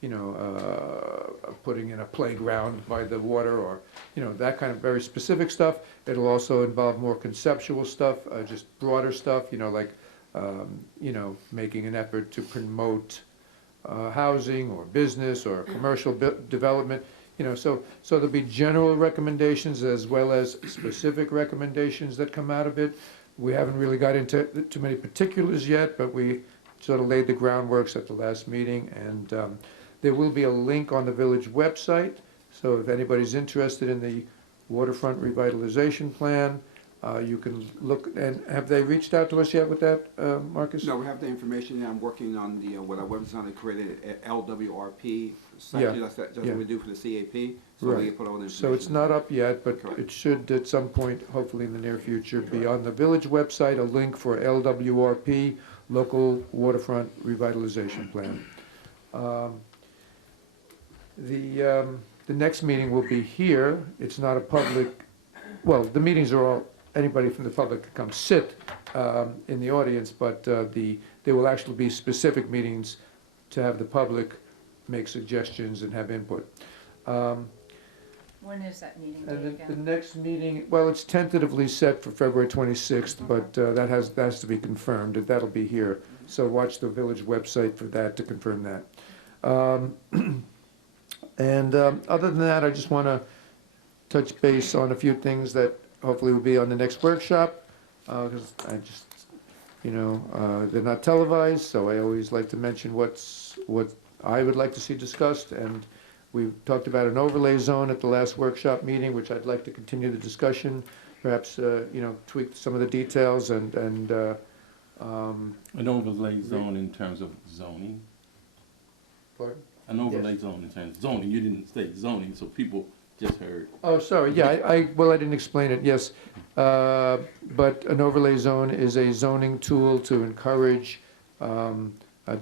you know, putting in a playground by the water, or, you know, that kind of very specific stuff. It'll also involve more conceptual stuff, just broader stuff, you know, like, you know, making an effort to promote housing or business or commercial development. You know, so there'll be general recommendations as well as specific recommendations that come out of it. We haven't really got into too many particulars yet, but we sort of laid the groundworks at the last meeting, and there will be a link on the village website, so if anybody's interested in the waterfront revitalization plan, you can look. And have they reached out to us yet with that, Marcus? No, we have the information, and I'm working on the, what our website created, LWRP site, Yeah, just yeah. what we do for the CAP, so Right. we can put all the information. So it's not up yet, but Correct. it should at some point, hopefully in the near future, be on the village website, a link for LWRP, Local Waterfront Revitalization Plan. The next meeting will be here. It's not a public, well, the meetings are all, anybody from the public can come sit in the audience, but there will actually be specific meetings to have the public make suggestions and have input. When is that meeting And date the again? next meeting, well, it's tentatively set for February 26th, but that has to be confirmed, and that'll be here. So watch the village website for that to confirm that. And other than that, I just want to touch base on a few things that hopefully will be on the next workshop, because I just, they're not televised, so I always like to mention what I would like to see discussed, and we talked about an overlay zone at the last workshop meeting, which I'd like to continue the discussion, perhaps, tweak some of the details and An overlay zone in terms of zoning? Pardon? An overlay zone in terms of zoning, you didn't say zoning, so people just heard. Oh, sorry, yeah, I didn't explain it, yes. But an overlay zone is a zoning tool to encourage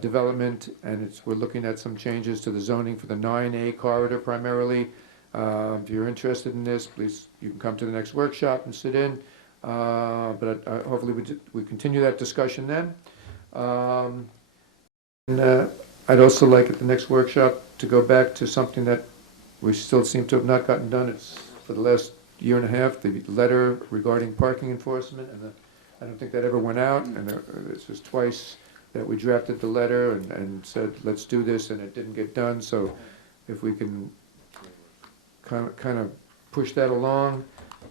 development, and we're looking at some changes to the zoning for the 9A corridor primarily. If you're interested in this, please, you can come to the next workshop and sit in. But hopefully we continue that discussion then. And I'd also like at the next workshop to go back to something that we still seem to have not gotten done. It's for the last year and a half, the letter regarding parking enforcement, and I don't think that ever went out, and this was twice that we drafted the letter and said, let's do this, and it didn't get done, so if we can kind of push that along,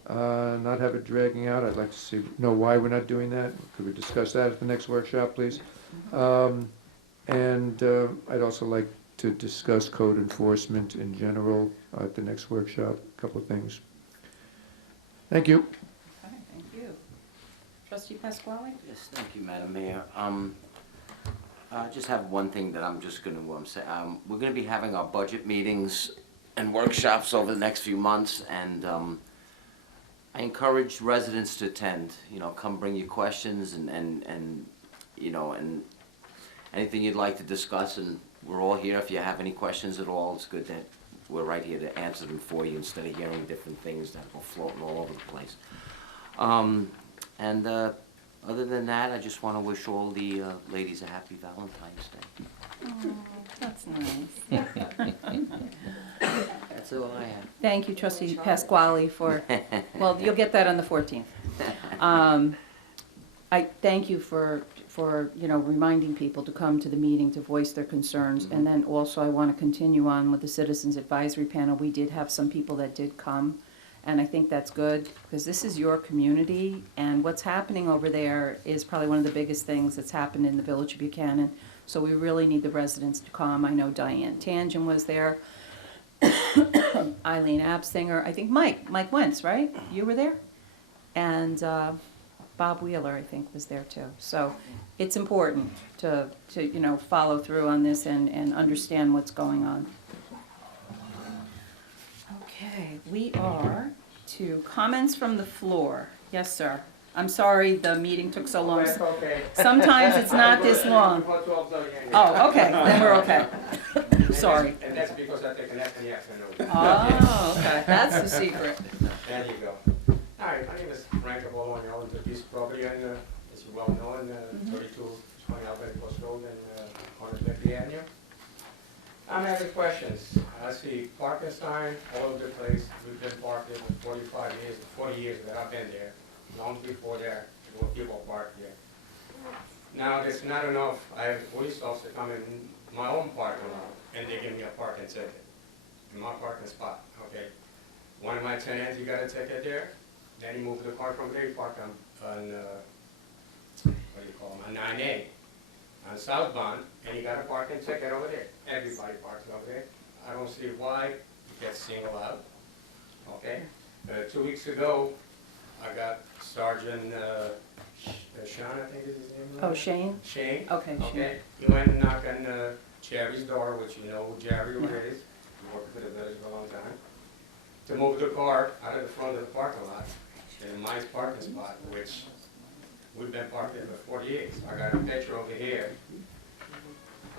not have it dragging out, I'd like to know why we're not doing that. Could we discuss that at the next workshop, please? And I'd also like to discuss code enforcement in general at the next workshop, a couple of things. Thank you. Okay, thank you. Trustee Pasquale? Yes, thank you, Madam Mayor. I just have one thing that I'm just going to say. We're going to be having our budget meetings and workshops over the next few months, and I encourage residents to attend. Come bring your questions and anything you'd like to discuss, and we're all here. If you have any questions at all, it's good that we're right here to answer them for you instead of hearing different things that go floating all over the place. Other than that, I just want to wish all the ladies a happy Valentine's Day. Oh, that's nice. That's all I have. Thank you, Trustee Pasquale, for, well, you'll get that on the 14th. I thank you for reminding people to come to the meeting to voice their concerns. And then also I want to continue on with the Citizens Advisory Panel. We did have some people that did come, and I think that's good because this is your community, and what's happening over there is probably one of the biggest things that's happened in the Village of Buchanan. So we really need the residents to come. I know Diane Tangent was there, Eileen Abstinger, I think Mike Wentz, right? You were there? And Bob Wheeler, I think, was there too. So it's important to follow through on this and understand what's going on. Okay, we are to comments from the floor. Yes, sir. I'm sorry the meeting took so long. That's okay. Sometimes it's not this long. Oh, okay, then we're okay. Sorry. And that's because I take an nap in the afternoon. Oh, okay, that's the secret. There you go. Hi, my name is Frank Abollo, and I own the piece of property, and it's well known, 3220 Albany Post Road and on Beckley Avenue. I'm having questions. I see parking sign all over the place. We've been parked there for 45 years, 40 years that I've been there. Long before that, there were people parked there. Now, there's not enough. I have a police officer come in my own parking lot, and they give me a parking ticket in my parking spot, okay? One of my tenants, he got a ticket there. Then he moved the car from there, he parked on what do you call them, on 9A, on southbound, and he got a parking ticket over there. Everybody parks over there. I don't see why it gets singled out, okay? 2 weeks ago, I got Sergeant Sean, I think is his name. Oh, Shane? Shane. Okay, Shane. Okay, he went and knocked on Jerry's door, which you know who Jerry is. He worked for the village for a long time. To move the car out of the front of the parking lot in my parking spot, which we've been parked there for 40 years. I got a picture over here.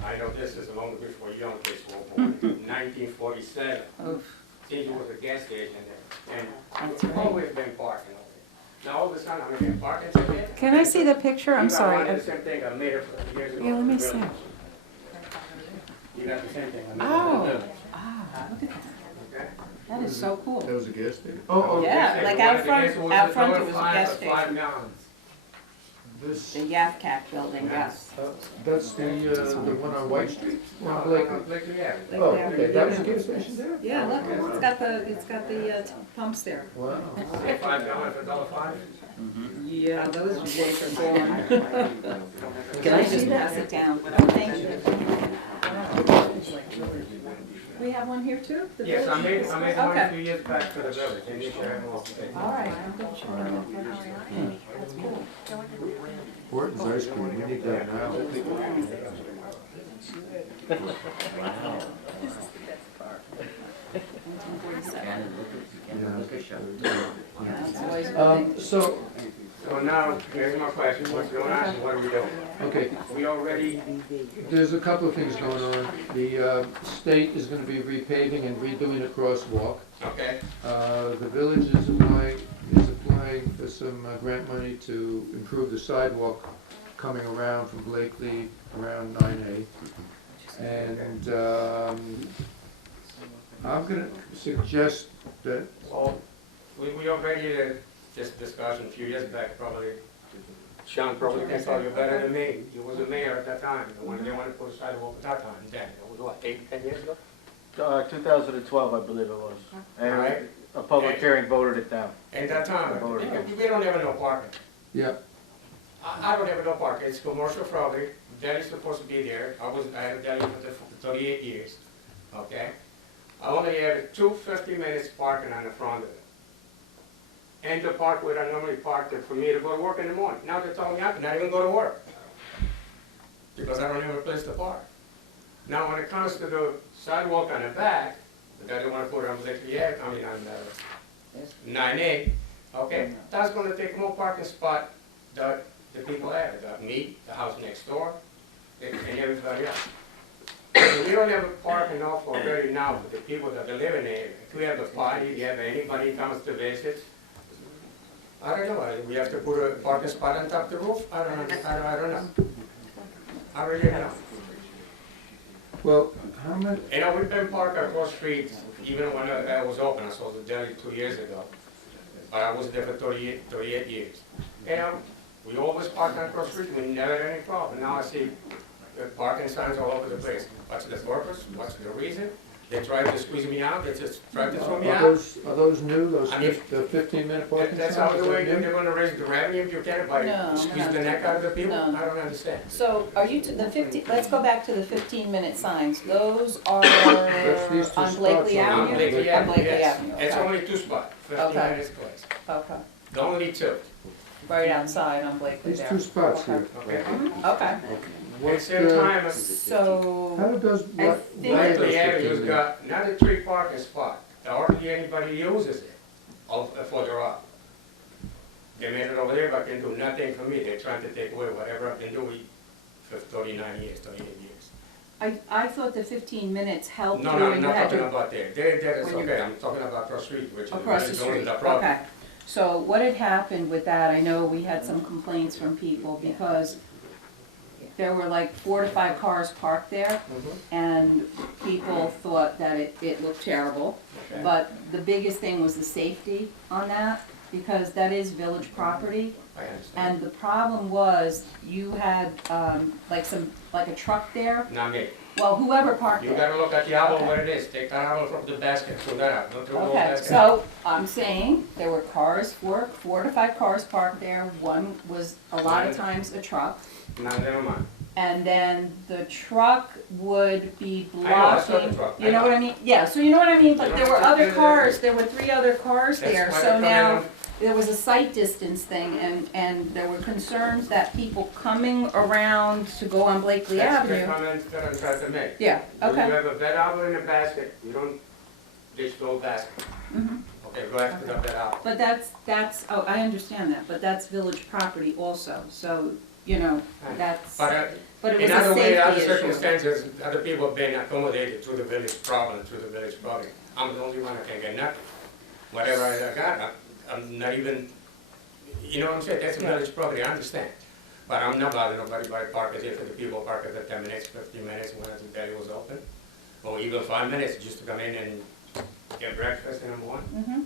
I know this is long before young kids were born, 1947. Oof. Seems there was a gas station there, and That's we've right. always been parking over there. Now all of a sudden, I'm gonna get a parking ticket. Can I see the picture? I'm sorry. You got the same thing I made it years ago. Yeah, let me Really. see. You got the same thing I made. Oh, Really. ah, look at that. Okay? That is so cool. That was a gas station? Oh, Yeah, like out front, it was a gas $5 station. gallons. This, The YAFCAC building, yes. that's the one on White Street? No, Blakely? Blakely, yeah. Oh, okay, that was a gas station there? Yeah, look, it's got the pumps there. Wow. Say $5 for $1.05? Yeah, those days are gone. Can I just pass it down? Thank you. We have one here too? The Yes, I village? made one Okay. a few years back for the village, and you should have more. All right. That's cool. Horton's ice cream, we need that now. That's always a good thing. So, So now, here's my question, what's going on, and what are we doing? okay, We already, there's a couple of things going on. The state is gonna be repaving and redoing a crosswalk. okay, The village is applying for some grant money to improve the sidewalk coming around from Blakely around 9A. And I'm gonna suggest that, well, we already had this discussion a few years back, probably. Sean probably can tell you better than me, he was the mayor at that time, the one they wanted to put a sidewalk at that time, then, it was what, 8, 10 years ago? 2012, I believe it was. All right. And a public hearing voted it down. At that time, we don't have no parking. yeah, I don't have no parking, it's commercial property, deli's supposed to be there, I had a deli for 38 years, okay? I only have 2 minutes parking on the front of it. And the park where I normally park there for me to go to work in the morning. Now they're telling me I cannot even go to work, because I don't have a place to park. Now, when it comes to the sidewalk on the back, that they want to put on Blakely Ave, I mean on 9A, okay, that's gonna take more parking spot that the people have, me, the house next door, and everybody else. We don't have a parking off already now for the people that live in there. If we have a party, you have anybody comes to visit, I don't know, we have to put a parking spot on top of the roof? I don't know. I really don't know. well, how much, You know, we've been parked across the street, even when I was open, I sold the deli 2 years ago. But I was there for 38 years. You know, we always parked across the street, we never had any problem. Now I see parking signs all over the place. What's the purpose? What's the reason? They tried to squeeze me out, they just tried to throw me out. are those new, those I mean, the 15-minute parking signs? That's how the way Are they new? they're gonna raise the revenue if you can, by No, squeeze no. the neck out of the people? No. I don't understand. So are you, let's go back to the 15-minute signs. Those are That's these two on spots Blakely on Avenue? Blakely On Avenue, Blakely yes. Avenue, It's okay. only 2 spots, 15 Okay. minutes place. Okay, The only 2, right outside on Blakely These there. 2 spots Okay. here. okay? Okay, At the What's same the- time, so, How do those, I what? think- why are those Blakely Avenue's 15 got another 3 parking spot. Hardly anybody uses it further up. They made it over there, but can do nothing for me. They're trying to take away whatever I can do for 39 years, 38 years. I thought the 15 minutes helped you No, no, I'm and you not had talking to. about there. There is When you're- okay. I'm talking about across the street, which is Across the only street, the problem. okay. So what had happened with that, I know we had some complaints from people because there were like 4 to 5 cars parked there and people thought that it looked terrible. Okay. But the biggest thing was the safety on that because that is village property. I understand. And the problem was you had like a truck there, Not me. well, whoever parked You there. gotta look at the apple Okay. where it is. Take that apple from the basket, throw that out. Don't throw the whole Okay, basket. so I'm saying there were cars, 4 to 5 cars parked there. One was a lot of times a truck. No, never mind. And then the truck would be I know, I saw the blocking, truck. you know what I mean? Yeah, so you know what I mean, but there were other Yeah. cars, there were 3 other cars That's there, why so they're now coming there was a sight distance thing and there were concerns that people coming around to go on Blakely That's the Avenue. comment that I'm trying to make. Yeah, When you okay. have a bed apple in a basket, you don't ditch the whole basket. Mhm. Okay, go after the bed apple. But that's, oh, I understand that, but that's village property also, so, you know, that's, But it was in a other way, other safety issue. circumstances, other people have been accommodated through the village problem, through the village property. I'm the only one that can get nothing. Whatever I got, I'm not even, you know what I'm saying, that's a Yeah. village property, I understand. But I'm not bothering nobody by parking there for the people park at 10 minutes, 15 minutes when the deli was open. Or even 5 minutes just to come in and Get breakfast in the morning. Mm-hmm.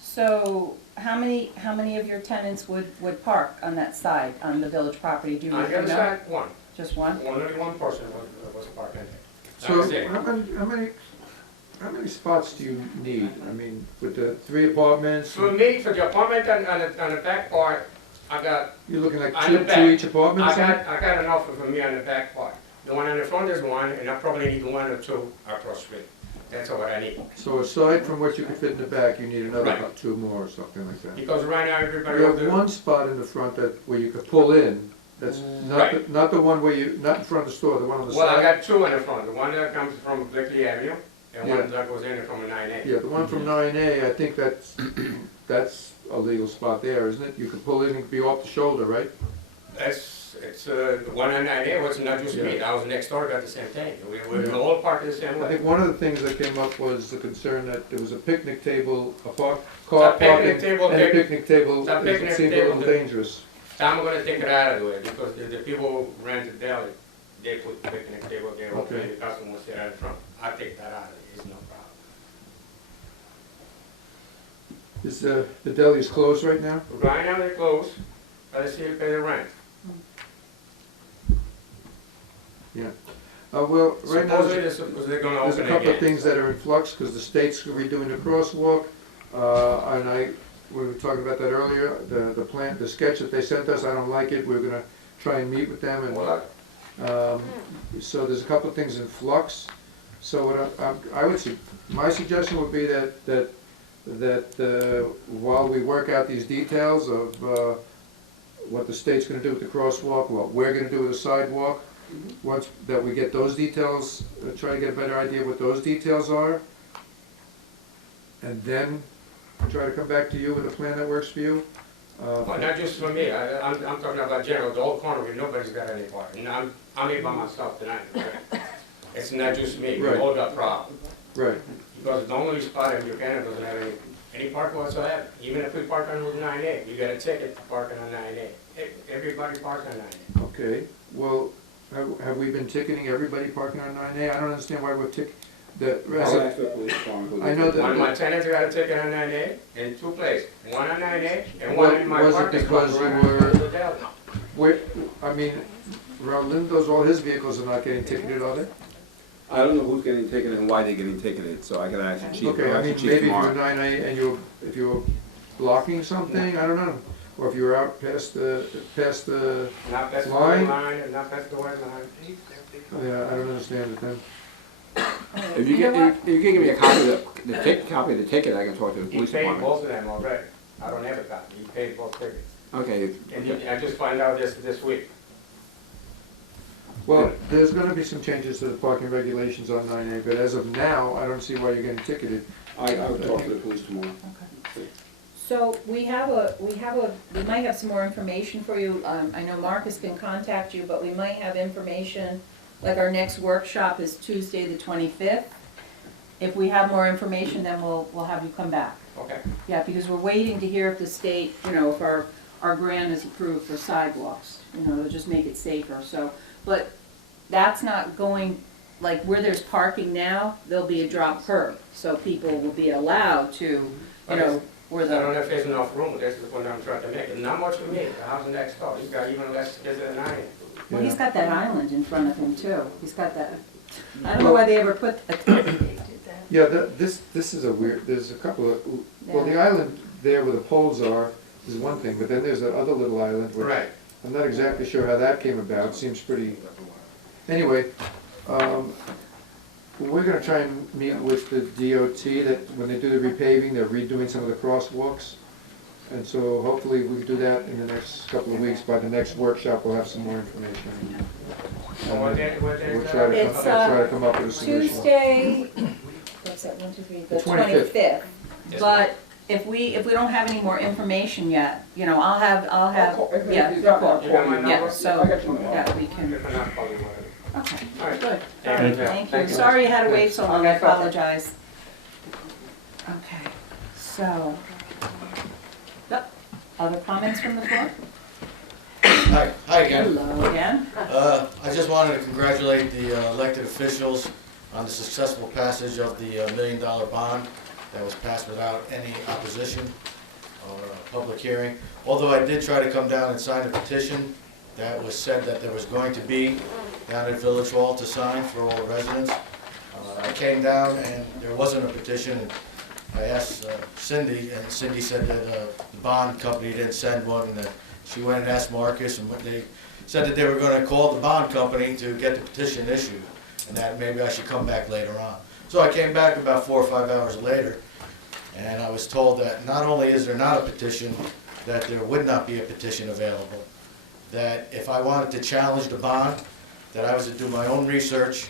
So how many of your tenants would park on that side, on the village property? Do you On know? the other side, one. Just one? Only one person was parking there. So That's it. how many spots do you need? I mean, with the 3 apartments, For me, for the apartment on the back part, I got, you're looking like on the two back. each apartment or something? I got enough for me on the back part. The one on the front is one, and I probably need 1 or 2 across the street. That's all I need. So aside from what you can fit in the back, you need another Right. about 2 more or something like that? Because right now, everybody You will have do. one spot in the front where you could pull in, that's Right. not the one where you, not in front of the store, the one on the Well, I side? got 2 in the front. The one that comes from Blickley Avenue, and Yeah. one that goes in from a 9A. Yeah, the one from 9A, I think that's a legal spot there, isn't it? You could pull in and be off the shoulder, right? It's the one on 9A, was not just me. Yeah. I was next door, got the same thing. We Yeah. all parked the same I way. think one of the things that came up was the concern that there was a picnic table, car That picnic parking, table and a take- picnic table that picnic seemed a table little take- dangerous. I'm gonna take it out of the way, because the people who rent the deli, they put the picnic table there, Okay. okay, the customer will sit out in front. I take that out of it, it's no problem. Is the deli is closed right now? Right now, they're closed, but I see you pay the rent. Yeah. Well, right now, Supposedly, they're gonna there's open a couple of again. things that are in flux, because the state's redoing the crosswalk, and we were talking about that earlier, the plan, the sketch that they sent us, I don't like it, we're gonna try and meet with them, and, Well, so there's a couple of things in flux. So what I would say, my suggestion would be that while we work out these details of what the state's gonna do with the crosswalk, what we're gonna do with the sidewalk, once that we get those details, try to get a better idea of what those details are, and then try to come back to you with a plan that works for you. well, not just for me, I'm talking about general, the whole corner, nobody's got any part, and I'm here by myself tonight, okay? It's not just me, we Right. all got problems. Right, Because the only spot in Buchanan doesn't have any park whatsoever. Even if we park on Route 9A, you get a ticket for parking on 9A. Everybody parks on 9A. okay, well, have we been ticketing everybody parking on 9A? I don't understand why we're I know One of my that, tenants got a ticket on 9A in 2 places. One on 9A and one in my Was it parking spot because right you on were- the deli. I mean, Raul Lindo's, all his vehicles are not getting ticketed, are they? I don't know who's getting ticketed and why they're getting ticketed, so I can ask the chief, Okay, I I'll ask mean, the maybe chief if you were tomorrow. 9A and if you were blocking something, I don't know. Or if you were out past the, Not past the Line? white line and not past the white line. yeah, I don't understand it then. If you get, if you can give me a copy of copy of the ticket, I can talk to the He police paid department. both of them already. I don't have a copy. He paid both tickets. Okay, And I just found out this week. Well, there's gonna be some changes to the parking regulations on 9A, but as of now, I don't see why you're getting ticketed. I will talk to the police tomorrow. So we might have some more information for you. I know Marcus can contact you, but we might have information, like our next workshop is Tuesday, the 25th. If we have more information, then we'll have you come back. Okay. Yeah, because we're waiting to hear if the state, if our grant is approved for sidewalks, to just make it safer, so. But that's not going, like where there's parking now, there'll be a drop curb, so people will be allowed to, where I don't know the, if there's enough room, that's the point I'm trying to make. It's not much for me, the house next door, he's got even less space than I am. well, he's got that island in front of him too. He's got that, I don't know why they ever put a, Yeah, this is a weird, there's a couple of, well, the island there where the poles are is one thing, but then there's that other little island where, Right. I'm not exactly sure how that came about, seems pretty, anyway, we're gonna try and meet with the DOT, that when they do the repaving, they're redoing some of the crosswalks. And so hopefully we can do that in the next couple of weeks, by the next workshop, we'll have some more information. So what day We'll is try to, It's, try to come up with a solution. Tuesday, what's that, 1, 2, 3, the The 25th. 25th. Yes, But if we don't have any more information yet, I'll have, yeah, You got my yeah, number? so, yeah, we can, If not, probably whatever. okay, All right. good. Thank you. Thank you. Sorry you had to wait so long, I apologize. Okay, so, yep, other comments from the floor? Hi again. Hello again. I just wanted to congratulate the elected officials on the successful passage of the $1 million bond that was passed without any opposition or public hearing. Although I did try to come down and sign a petition that was said that there was going to be down at Village Hall to sign for all the residents. I came down and there wasn't a petition. And I asked Cindy, and Cindy said that the bond company didn't send one, and that she went and asked Marcus, and they said that they were going to call the bond company to get the petition issued, and that maybe I should come back later on. So I came back about 4 or 5 hours later, and I was told that not only is there not a petition, that there would not be a petition available, that if I wanted to challenge the bond, that I was to do my own research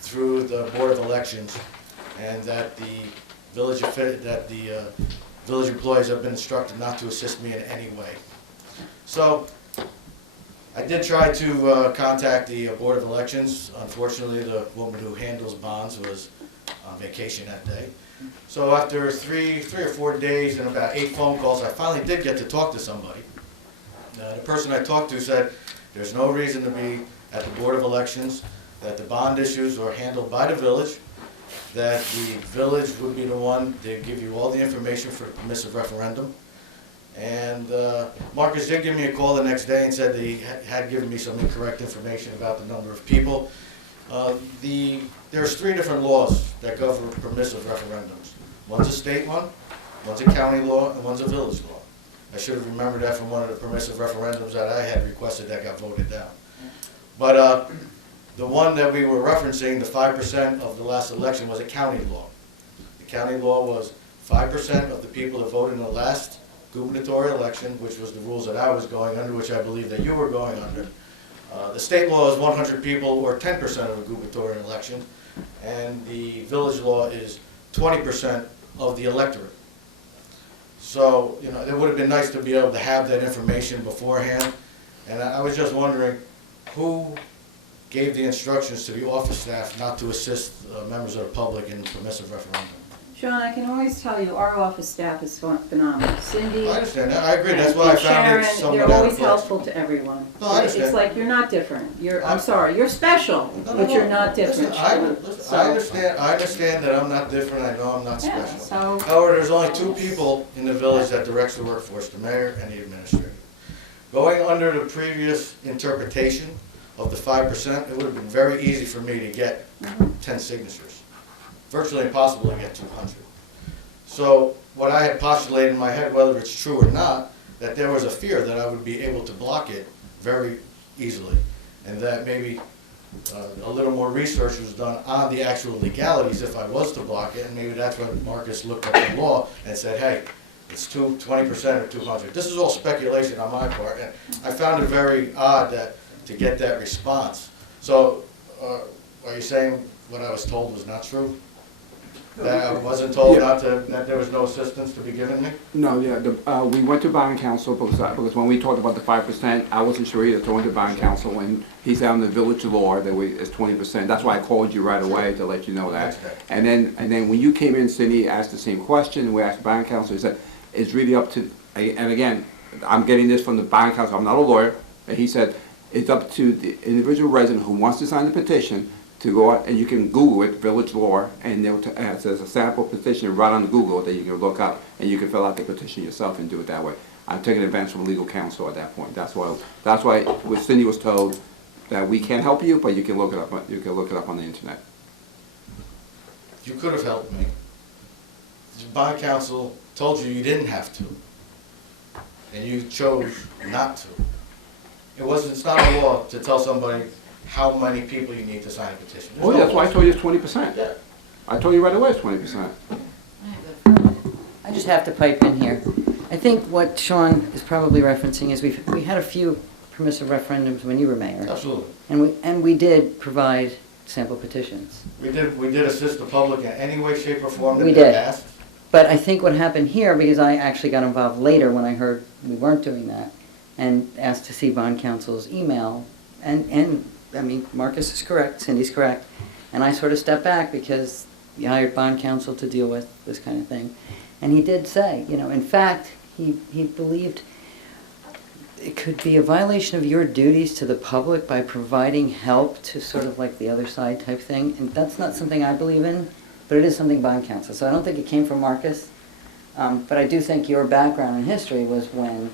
through the Board of Elections, and that the village employees have been instructed not to assist me in any way. So I did try to contact the Board of Elections. Unfortunately, the woman who handles bonds was on vacation that day. So after three or 4 days and about 8 phone calls, I finally did get to talk to somebody. The person I talked to said there's no reason to be at the Board of Elections, that the bond issues are handled by the village, that the village would be the one to give you all the information for the permissive referendum. And Marcus did give me a call the next day and said that he had given me some incorrect information about the number of people. There's 3 different laws that govern permissive referendums. One's a state one, one's a county law, and one's a village law. I should have remembered that from one of the permissive referendums that I had requested that got voted down. But the one that we were referencing, the 5% of the last election, was a county law. The county law was 5% of the people that voted in the last gubernatorial election, which was the rules that I was going under, which I believe that you were going under. The state law is 100 people or 10% of a gubernatorial election, and the village law is 20% of the electorate. So, you know, it would have been nice to be able to have that information beforehand, and I was just wondering who gave the instructions to the office staff not to assist members of the public in permissive referendum. Sean, I can always tell you, our office staff is phenomenal. Cindy. I understand that. I agree. That's why I found it somewhat Sharon, they're out of always place. helpful to everyone. No, I understand. It's like you're not different. I'm sorry, you're special, but you're not different. Listen, I understand that I'm not different. I know I'm not Yeah, special. so- However, there's only 2 people in the village that directs the workforce, the mayor and the administrator. Going under the previous interpretation of the 5%, it would have been very easy for me to get 10 signatures. Virtually impossible to get 200. So what I had postulated in my head, whether it's true or not, that there was a fear that I would be able to block it very easily, and that maybe a little more research was done on the actual legalities if I was to block it, and maybe that's when Marcus looked at the law and said, hey, it's 20% or 200. This is all speculation on my part, and I found it very odd to get that response. So are you saying what I was told was not true? That I wasn't told that there was no assistance to be given me? No, yeah, we went to bond council because when we talked about the 5%, I wasn't sure either, so I went to bond council, and he said on the village law that it's 20%. That's why I called you right away to let you know that. And then when you came in, Cindy asked the same question, and we asked bond council, he said, it's really up to, and again, I'm getting this from the bond council, I'm not a lawyer, but he said, it's up to the individual resident who wants to sign the petition to go out, and you can Google it, village law, and there's a sample petition right on Google that you can look up, and you can fill out the petition yourself and do it that way. I'm taking advantage from legal counsel at that point. That's why what Cindy was told, that we can't help you, but you can look it up. You can look it up on the internet. You could have helped me. The bond council told you didn't have to, and you chose not to. It's not a law to tell somebody how many people you need to sign a petition. Oh, yeah, that's why I told you it's 20%. Yeah. I told you right away it's 20%. I just have to pipe in here. I think what Sean is probably referencing is we had a few permissive referendums when you were mayor. Absolutely. And we did provide sample petitions. We did assist the public in any way, shape, or form that We they did. asked. But I think what happened here, because I actually got involved later when I heard we weren't doing that, and asked to see bond counsel's email, and I mean, Marcus is correct, Cindy's correct, and I sort of stepped back because you hired bond counsel to deal with this kind of thing. And he did say, in fact, he believed it could be a violation of your duties to the public by providing help to sort of like the other side type thing. And that's not something I believe in, but it is something bond counsel. So I don't think it came from Marcus. But I do think your background and history was when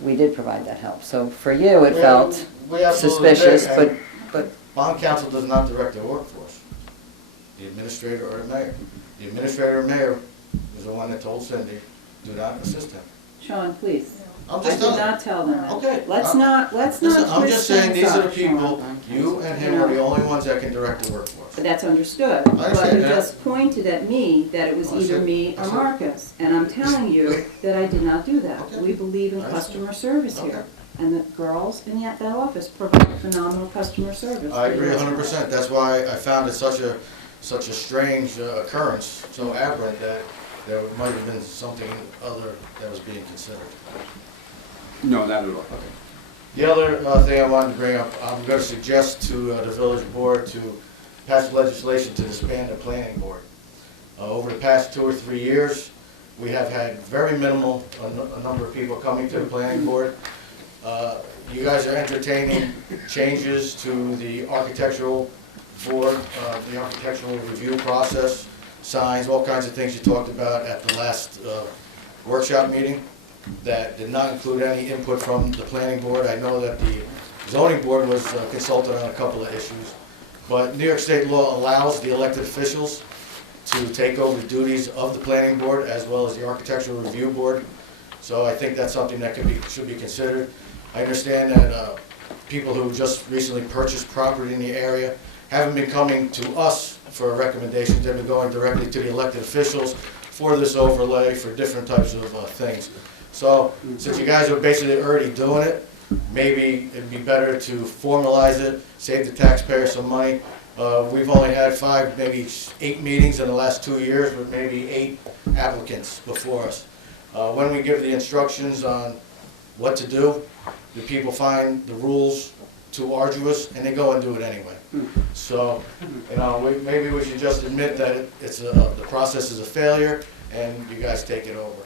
we did provide that help. So for you, it felt We absolutely suspicious, did, but and bond counsel does not direct the workforce, the administrator or the mayor. The administrator or mayor was the one that told Cindy, do not assist him. Sean, please. I'm I just did telling you. not tell them that. Okay. Let's I'm- not Listen, I'm twist just saying, things these are the up, people, Sean. you and him are the only ones that can direct the workforce. But that's understood. I But understand you that. just pointed at me that it was I either said- me I or said- Marcus. And I'm telling you that I did not do that. Okay. We believe in I customer service Okay. here. And the girls in that office provide phenomenal customer service. I agree 100%. That's why I found it such a strange occurrence, so aberrant, that there might have been something other that was being considered. No, not at all. The other thing I wanted to bring up, I'm going to suggest to the village board to pass legislation to disband the planning board. Over the past 2 or 3 years, we have had very minimal, a number of people coming to the planning board. You guys are entertaining changes to the architectural board, the architectural review process, signs, all kinds of things you talked about at the last workshop meeting that did not include any input from the planning board. I know that the zoning board was consulted on a couple of issues, but New York State law allows the elected officials to take over the duties of the planning board as well as the architectural review board. So I think that's something that should be considered. I understand that people who just recently purchased property in the area haven't been coming to us for recommendations. They've been going directly to the elected officials for this overlay, for different types of things. So since you guys are basically already doing it, maybe it'd be better to formalize it, save the taxpayer some money. We've only had 5, maybe 8 meetings in the last 2 years with maybe 8 applicants before us. When we give the instructions on what to do, the people find the rules too arduous and they go and do it anyway. So, maybe we should just admit that the process is a failure and you guys take it over.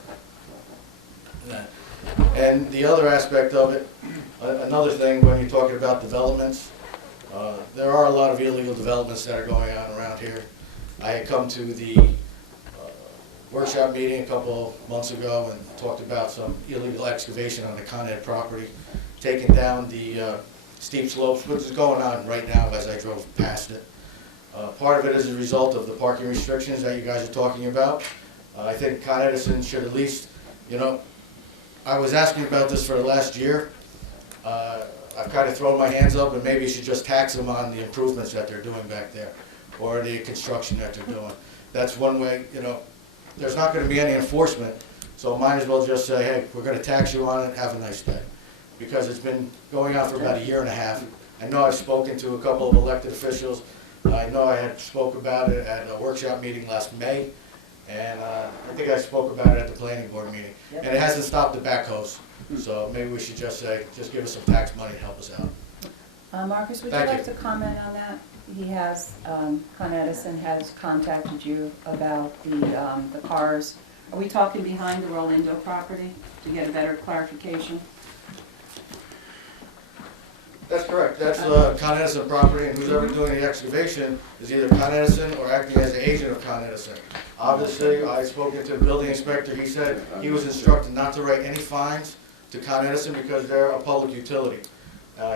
And the other aspect of it, another thing when you're talking about developments, there are a lot of illegal developments that are going on around here. I had come to the workshop meeting a couple months ago and talked about some illegal excavation on the Con Ed property, taking down the steep slopes, which is going on right now as I drove past it. Part of it is a result of the parking restrictions that you guys are talking about. I think Con Edison should at least, I was asking about this for the last year. I've kind of thrown my hands up, and maybe you should just tax them on the improvements that they're doing back there, or the construction that they're doing. That's one way, there's not going to be any enforcement, so might as well just say, hey, we're going to tax you on it, have a nice day. Because it's been going on for about 1.5 years. I know I've spoken to a couple of elected officials. I know I had spoke about it at a workshop meeting last May, and I think I spoke about it at the planning board meeting. And it hasn't stopped the backhoes, so maybe we should just say, just give us some tax money to help us out. Marcus, would you Thank like you. to comment on that? He has, Con Edison has contacted you about the cars. Are we talking behind the Rolando property to get a better clarification? That's correct. That's Con Edison property, and who's ever doing the excavation is either Con Edison or acting as the agent of Con Edison. Obviously, I spoke to the building inspector. He said he was instructed not to write any fines to Con Edison because they're a public utility.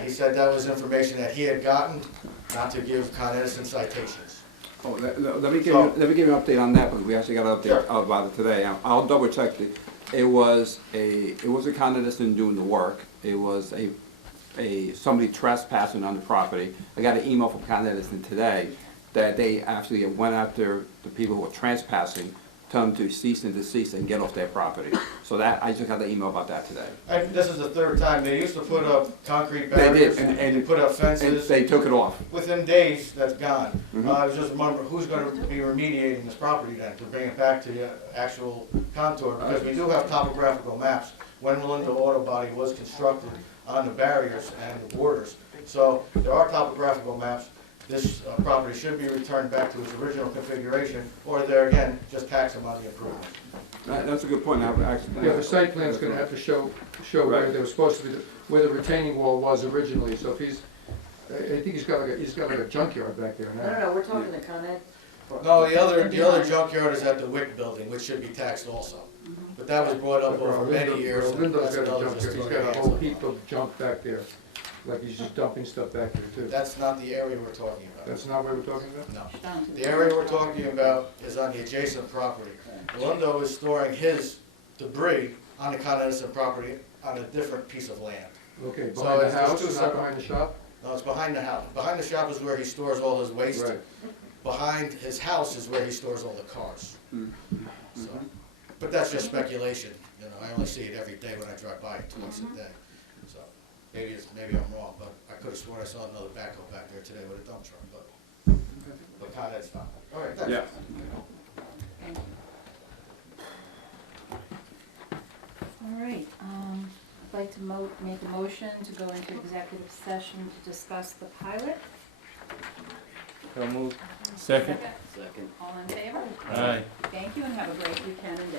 He said that was information that he had gotten, not to give Con Edison citations. Oh, let me give you an update on that, because we actually got an update about it today. I'll double check it. It was a Con Edison doing the work. It was somebody trespassing on the property. I got an email from Con Edison today that they actually went after the people who were trespassing, tell them to cease and desist and get off their property. So that, I just got the email about that today. This is the 3rd time. They used to put up concrete They barriers, did, and they put up fences. They took it off. Within days, that's gone. Mhm. I was just wondering, who's going to be remediating this property then, to bring it back to the actual contour? Because we do have topographical maps. When Melinda Auto Body was constructed on the barriers and the borders. So there are topographical maps. This property should be returned back to its original configuration, or there again, just tax them on the improvement. That's a good point, I would actually. Yeah, the site plan's gonna have to show where Right. they were supposed to be, where the retaining wall was originally, so if he's, I think he's got like a junkyard back there now. No, we're talking the Con Ed. No, the other junkyard is at the WIC building, which should be taxed also. But that was brought up over many years. and Lindo's that's got a another junkyard, he's story. got a whole heap of junk back there, like he's just dumping stuff back there too. That's not the area we're talking about. That's not what we're talking about? No. The area we're talking about is on the adjacent property. Lindo is storing his debris on the Con Edison property on a different piece of land. Okay, So behind the it's house, two not separate- behind the shop? No, it's behind the house. Behind the shop is where he stores all his waste. Right. Behind his house is where he stores all the cars. So, but that's just speculation, you know, I only see it every day when I drive by it twice a day. So, maybe I'm wrong, but I could've sworn I saw another backhoe back there today with a dump truck, but Con Ed's fine. All right, thanks. Yeah. All right, I'd like to make a motion to go into executive session to discuss the pilot. So moved. Second. Second. All in favor? Aye. Thank you and have a great weekend and day.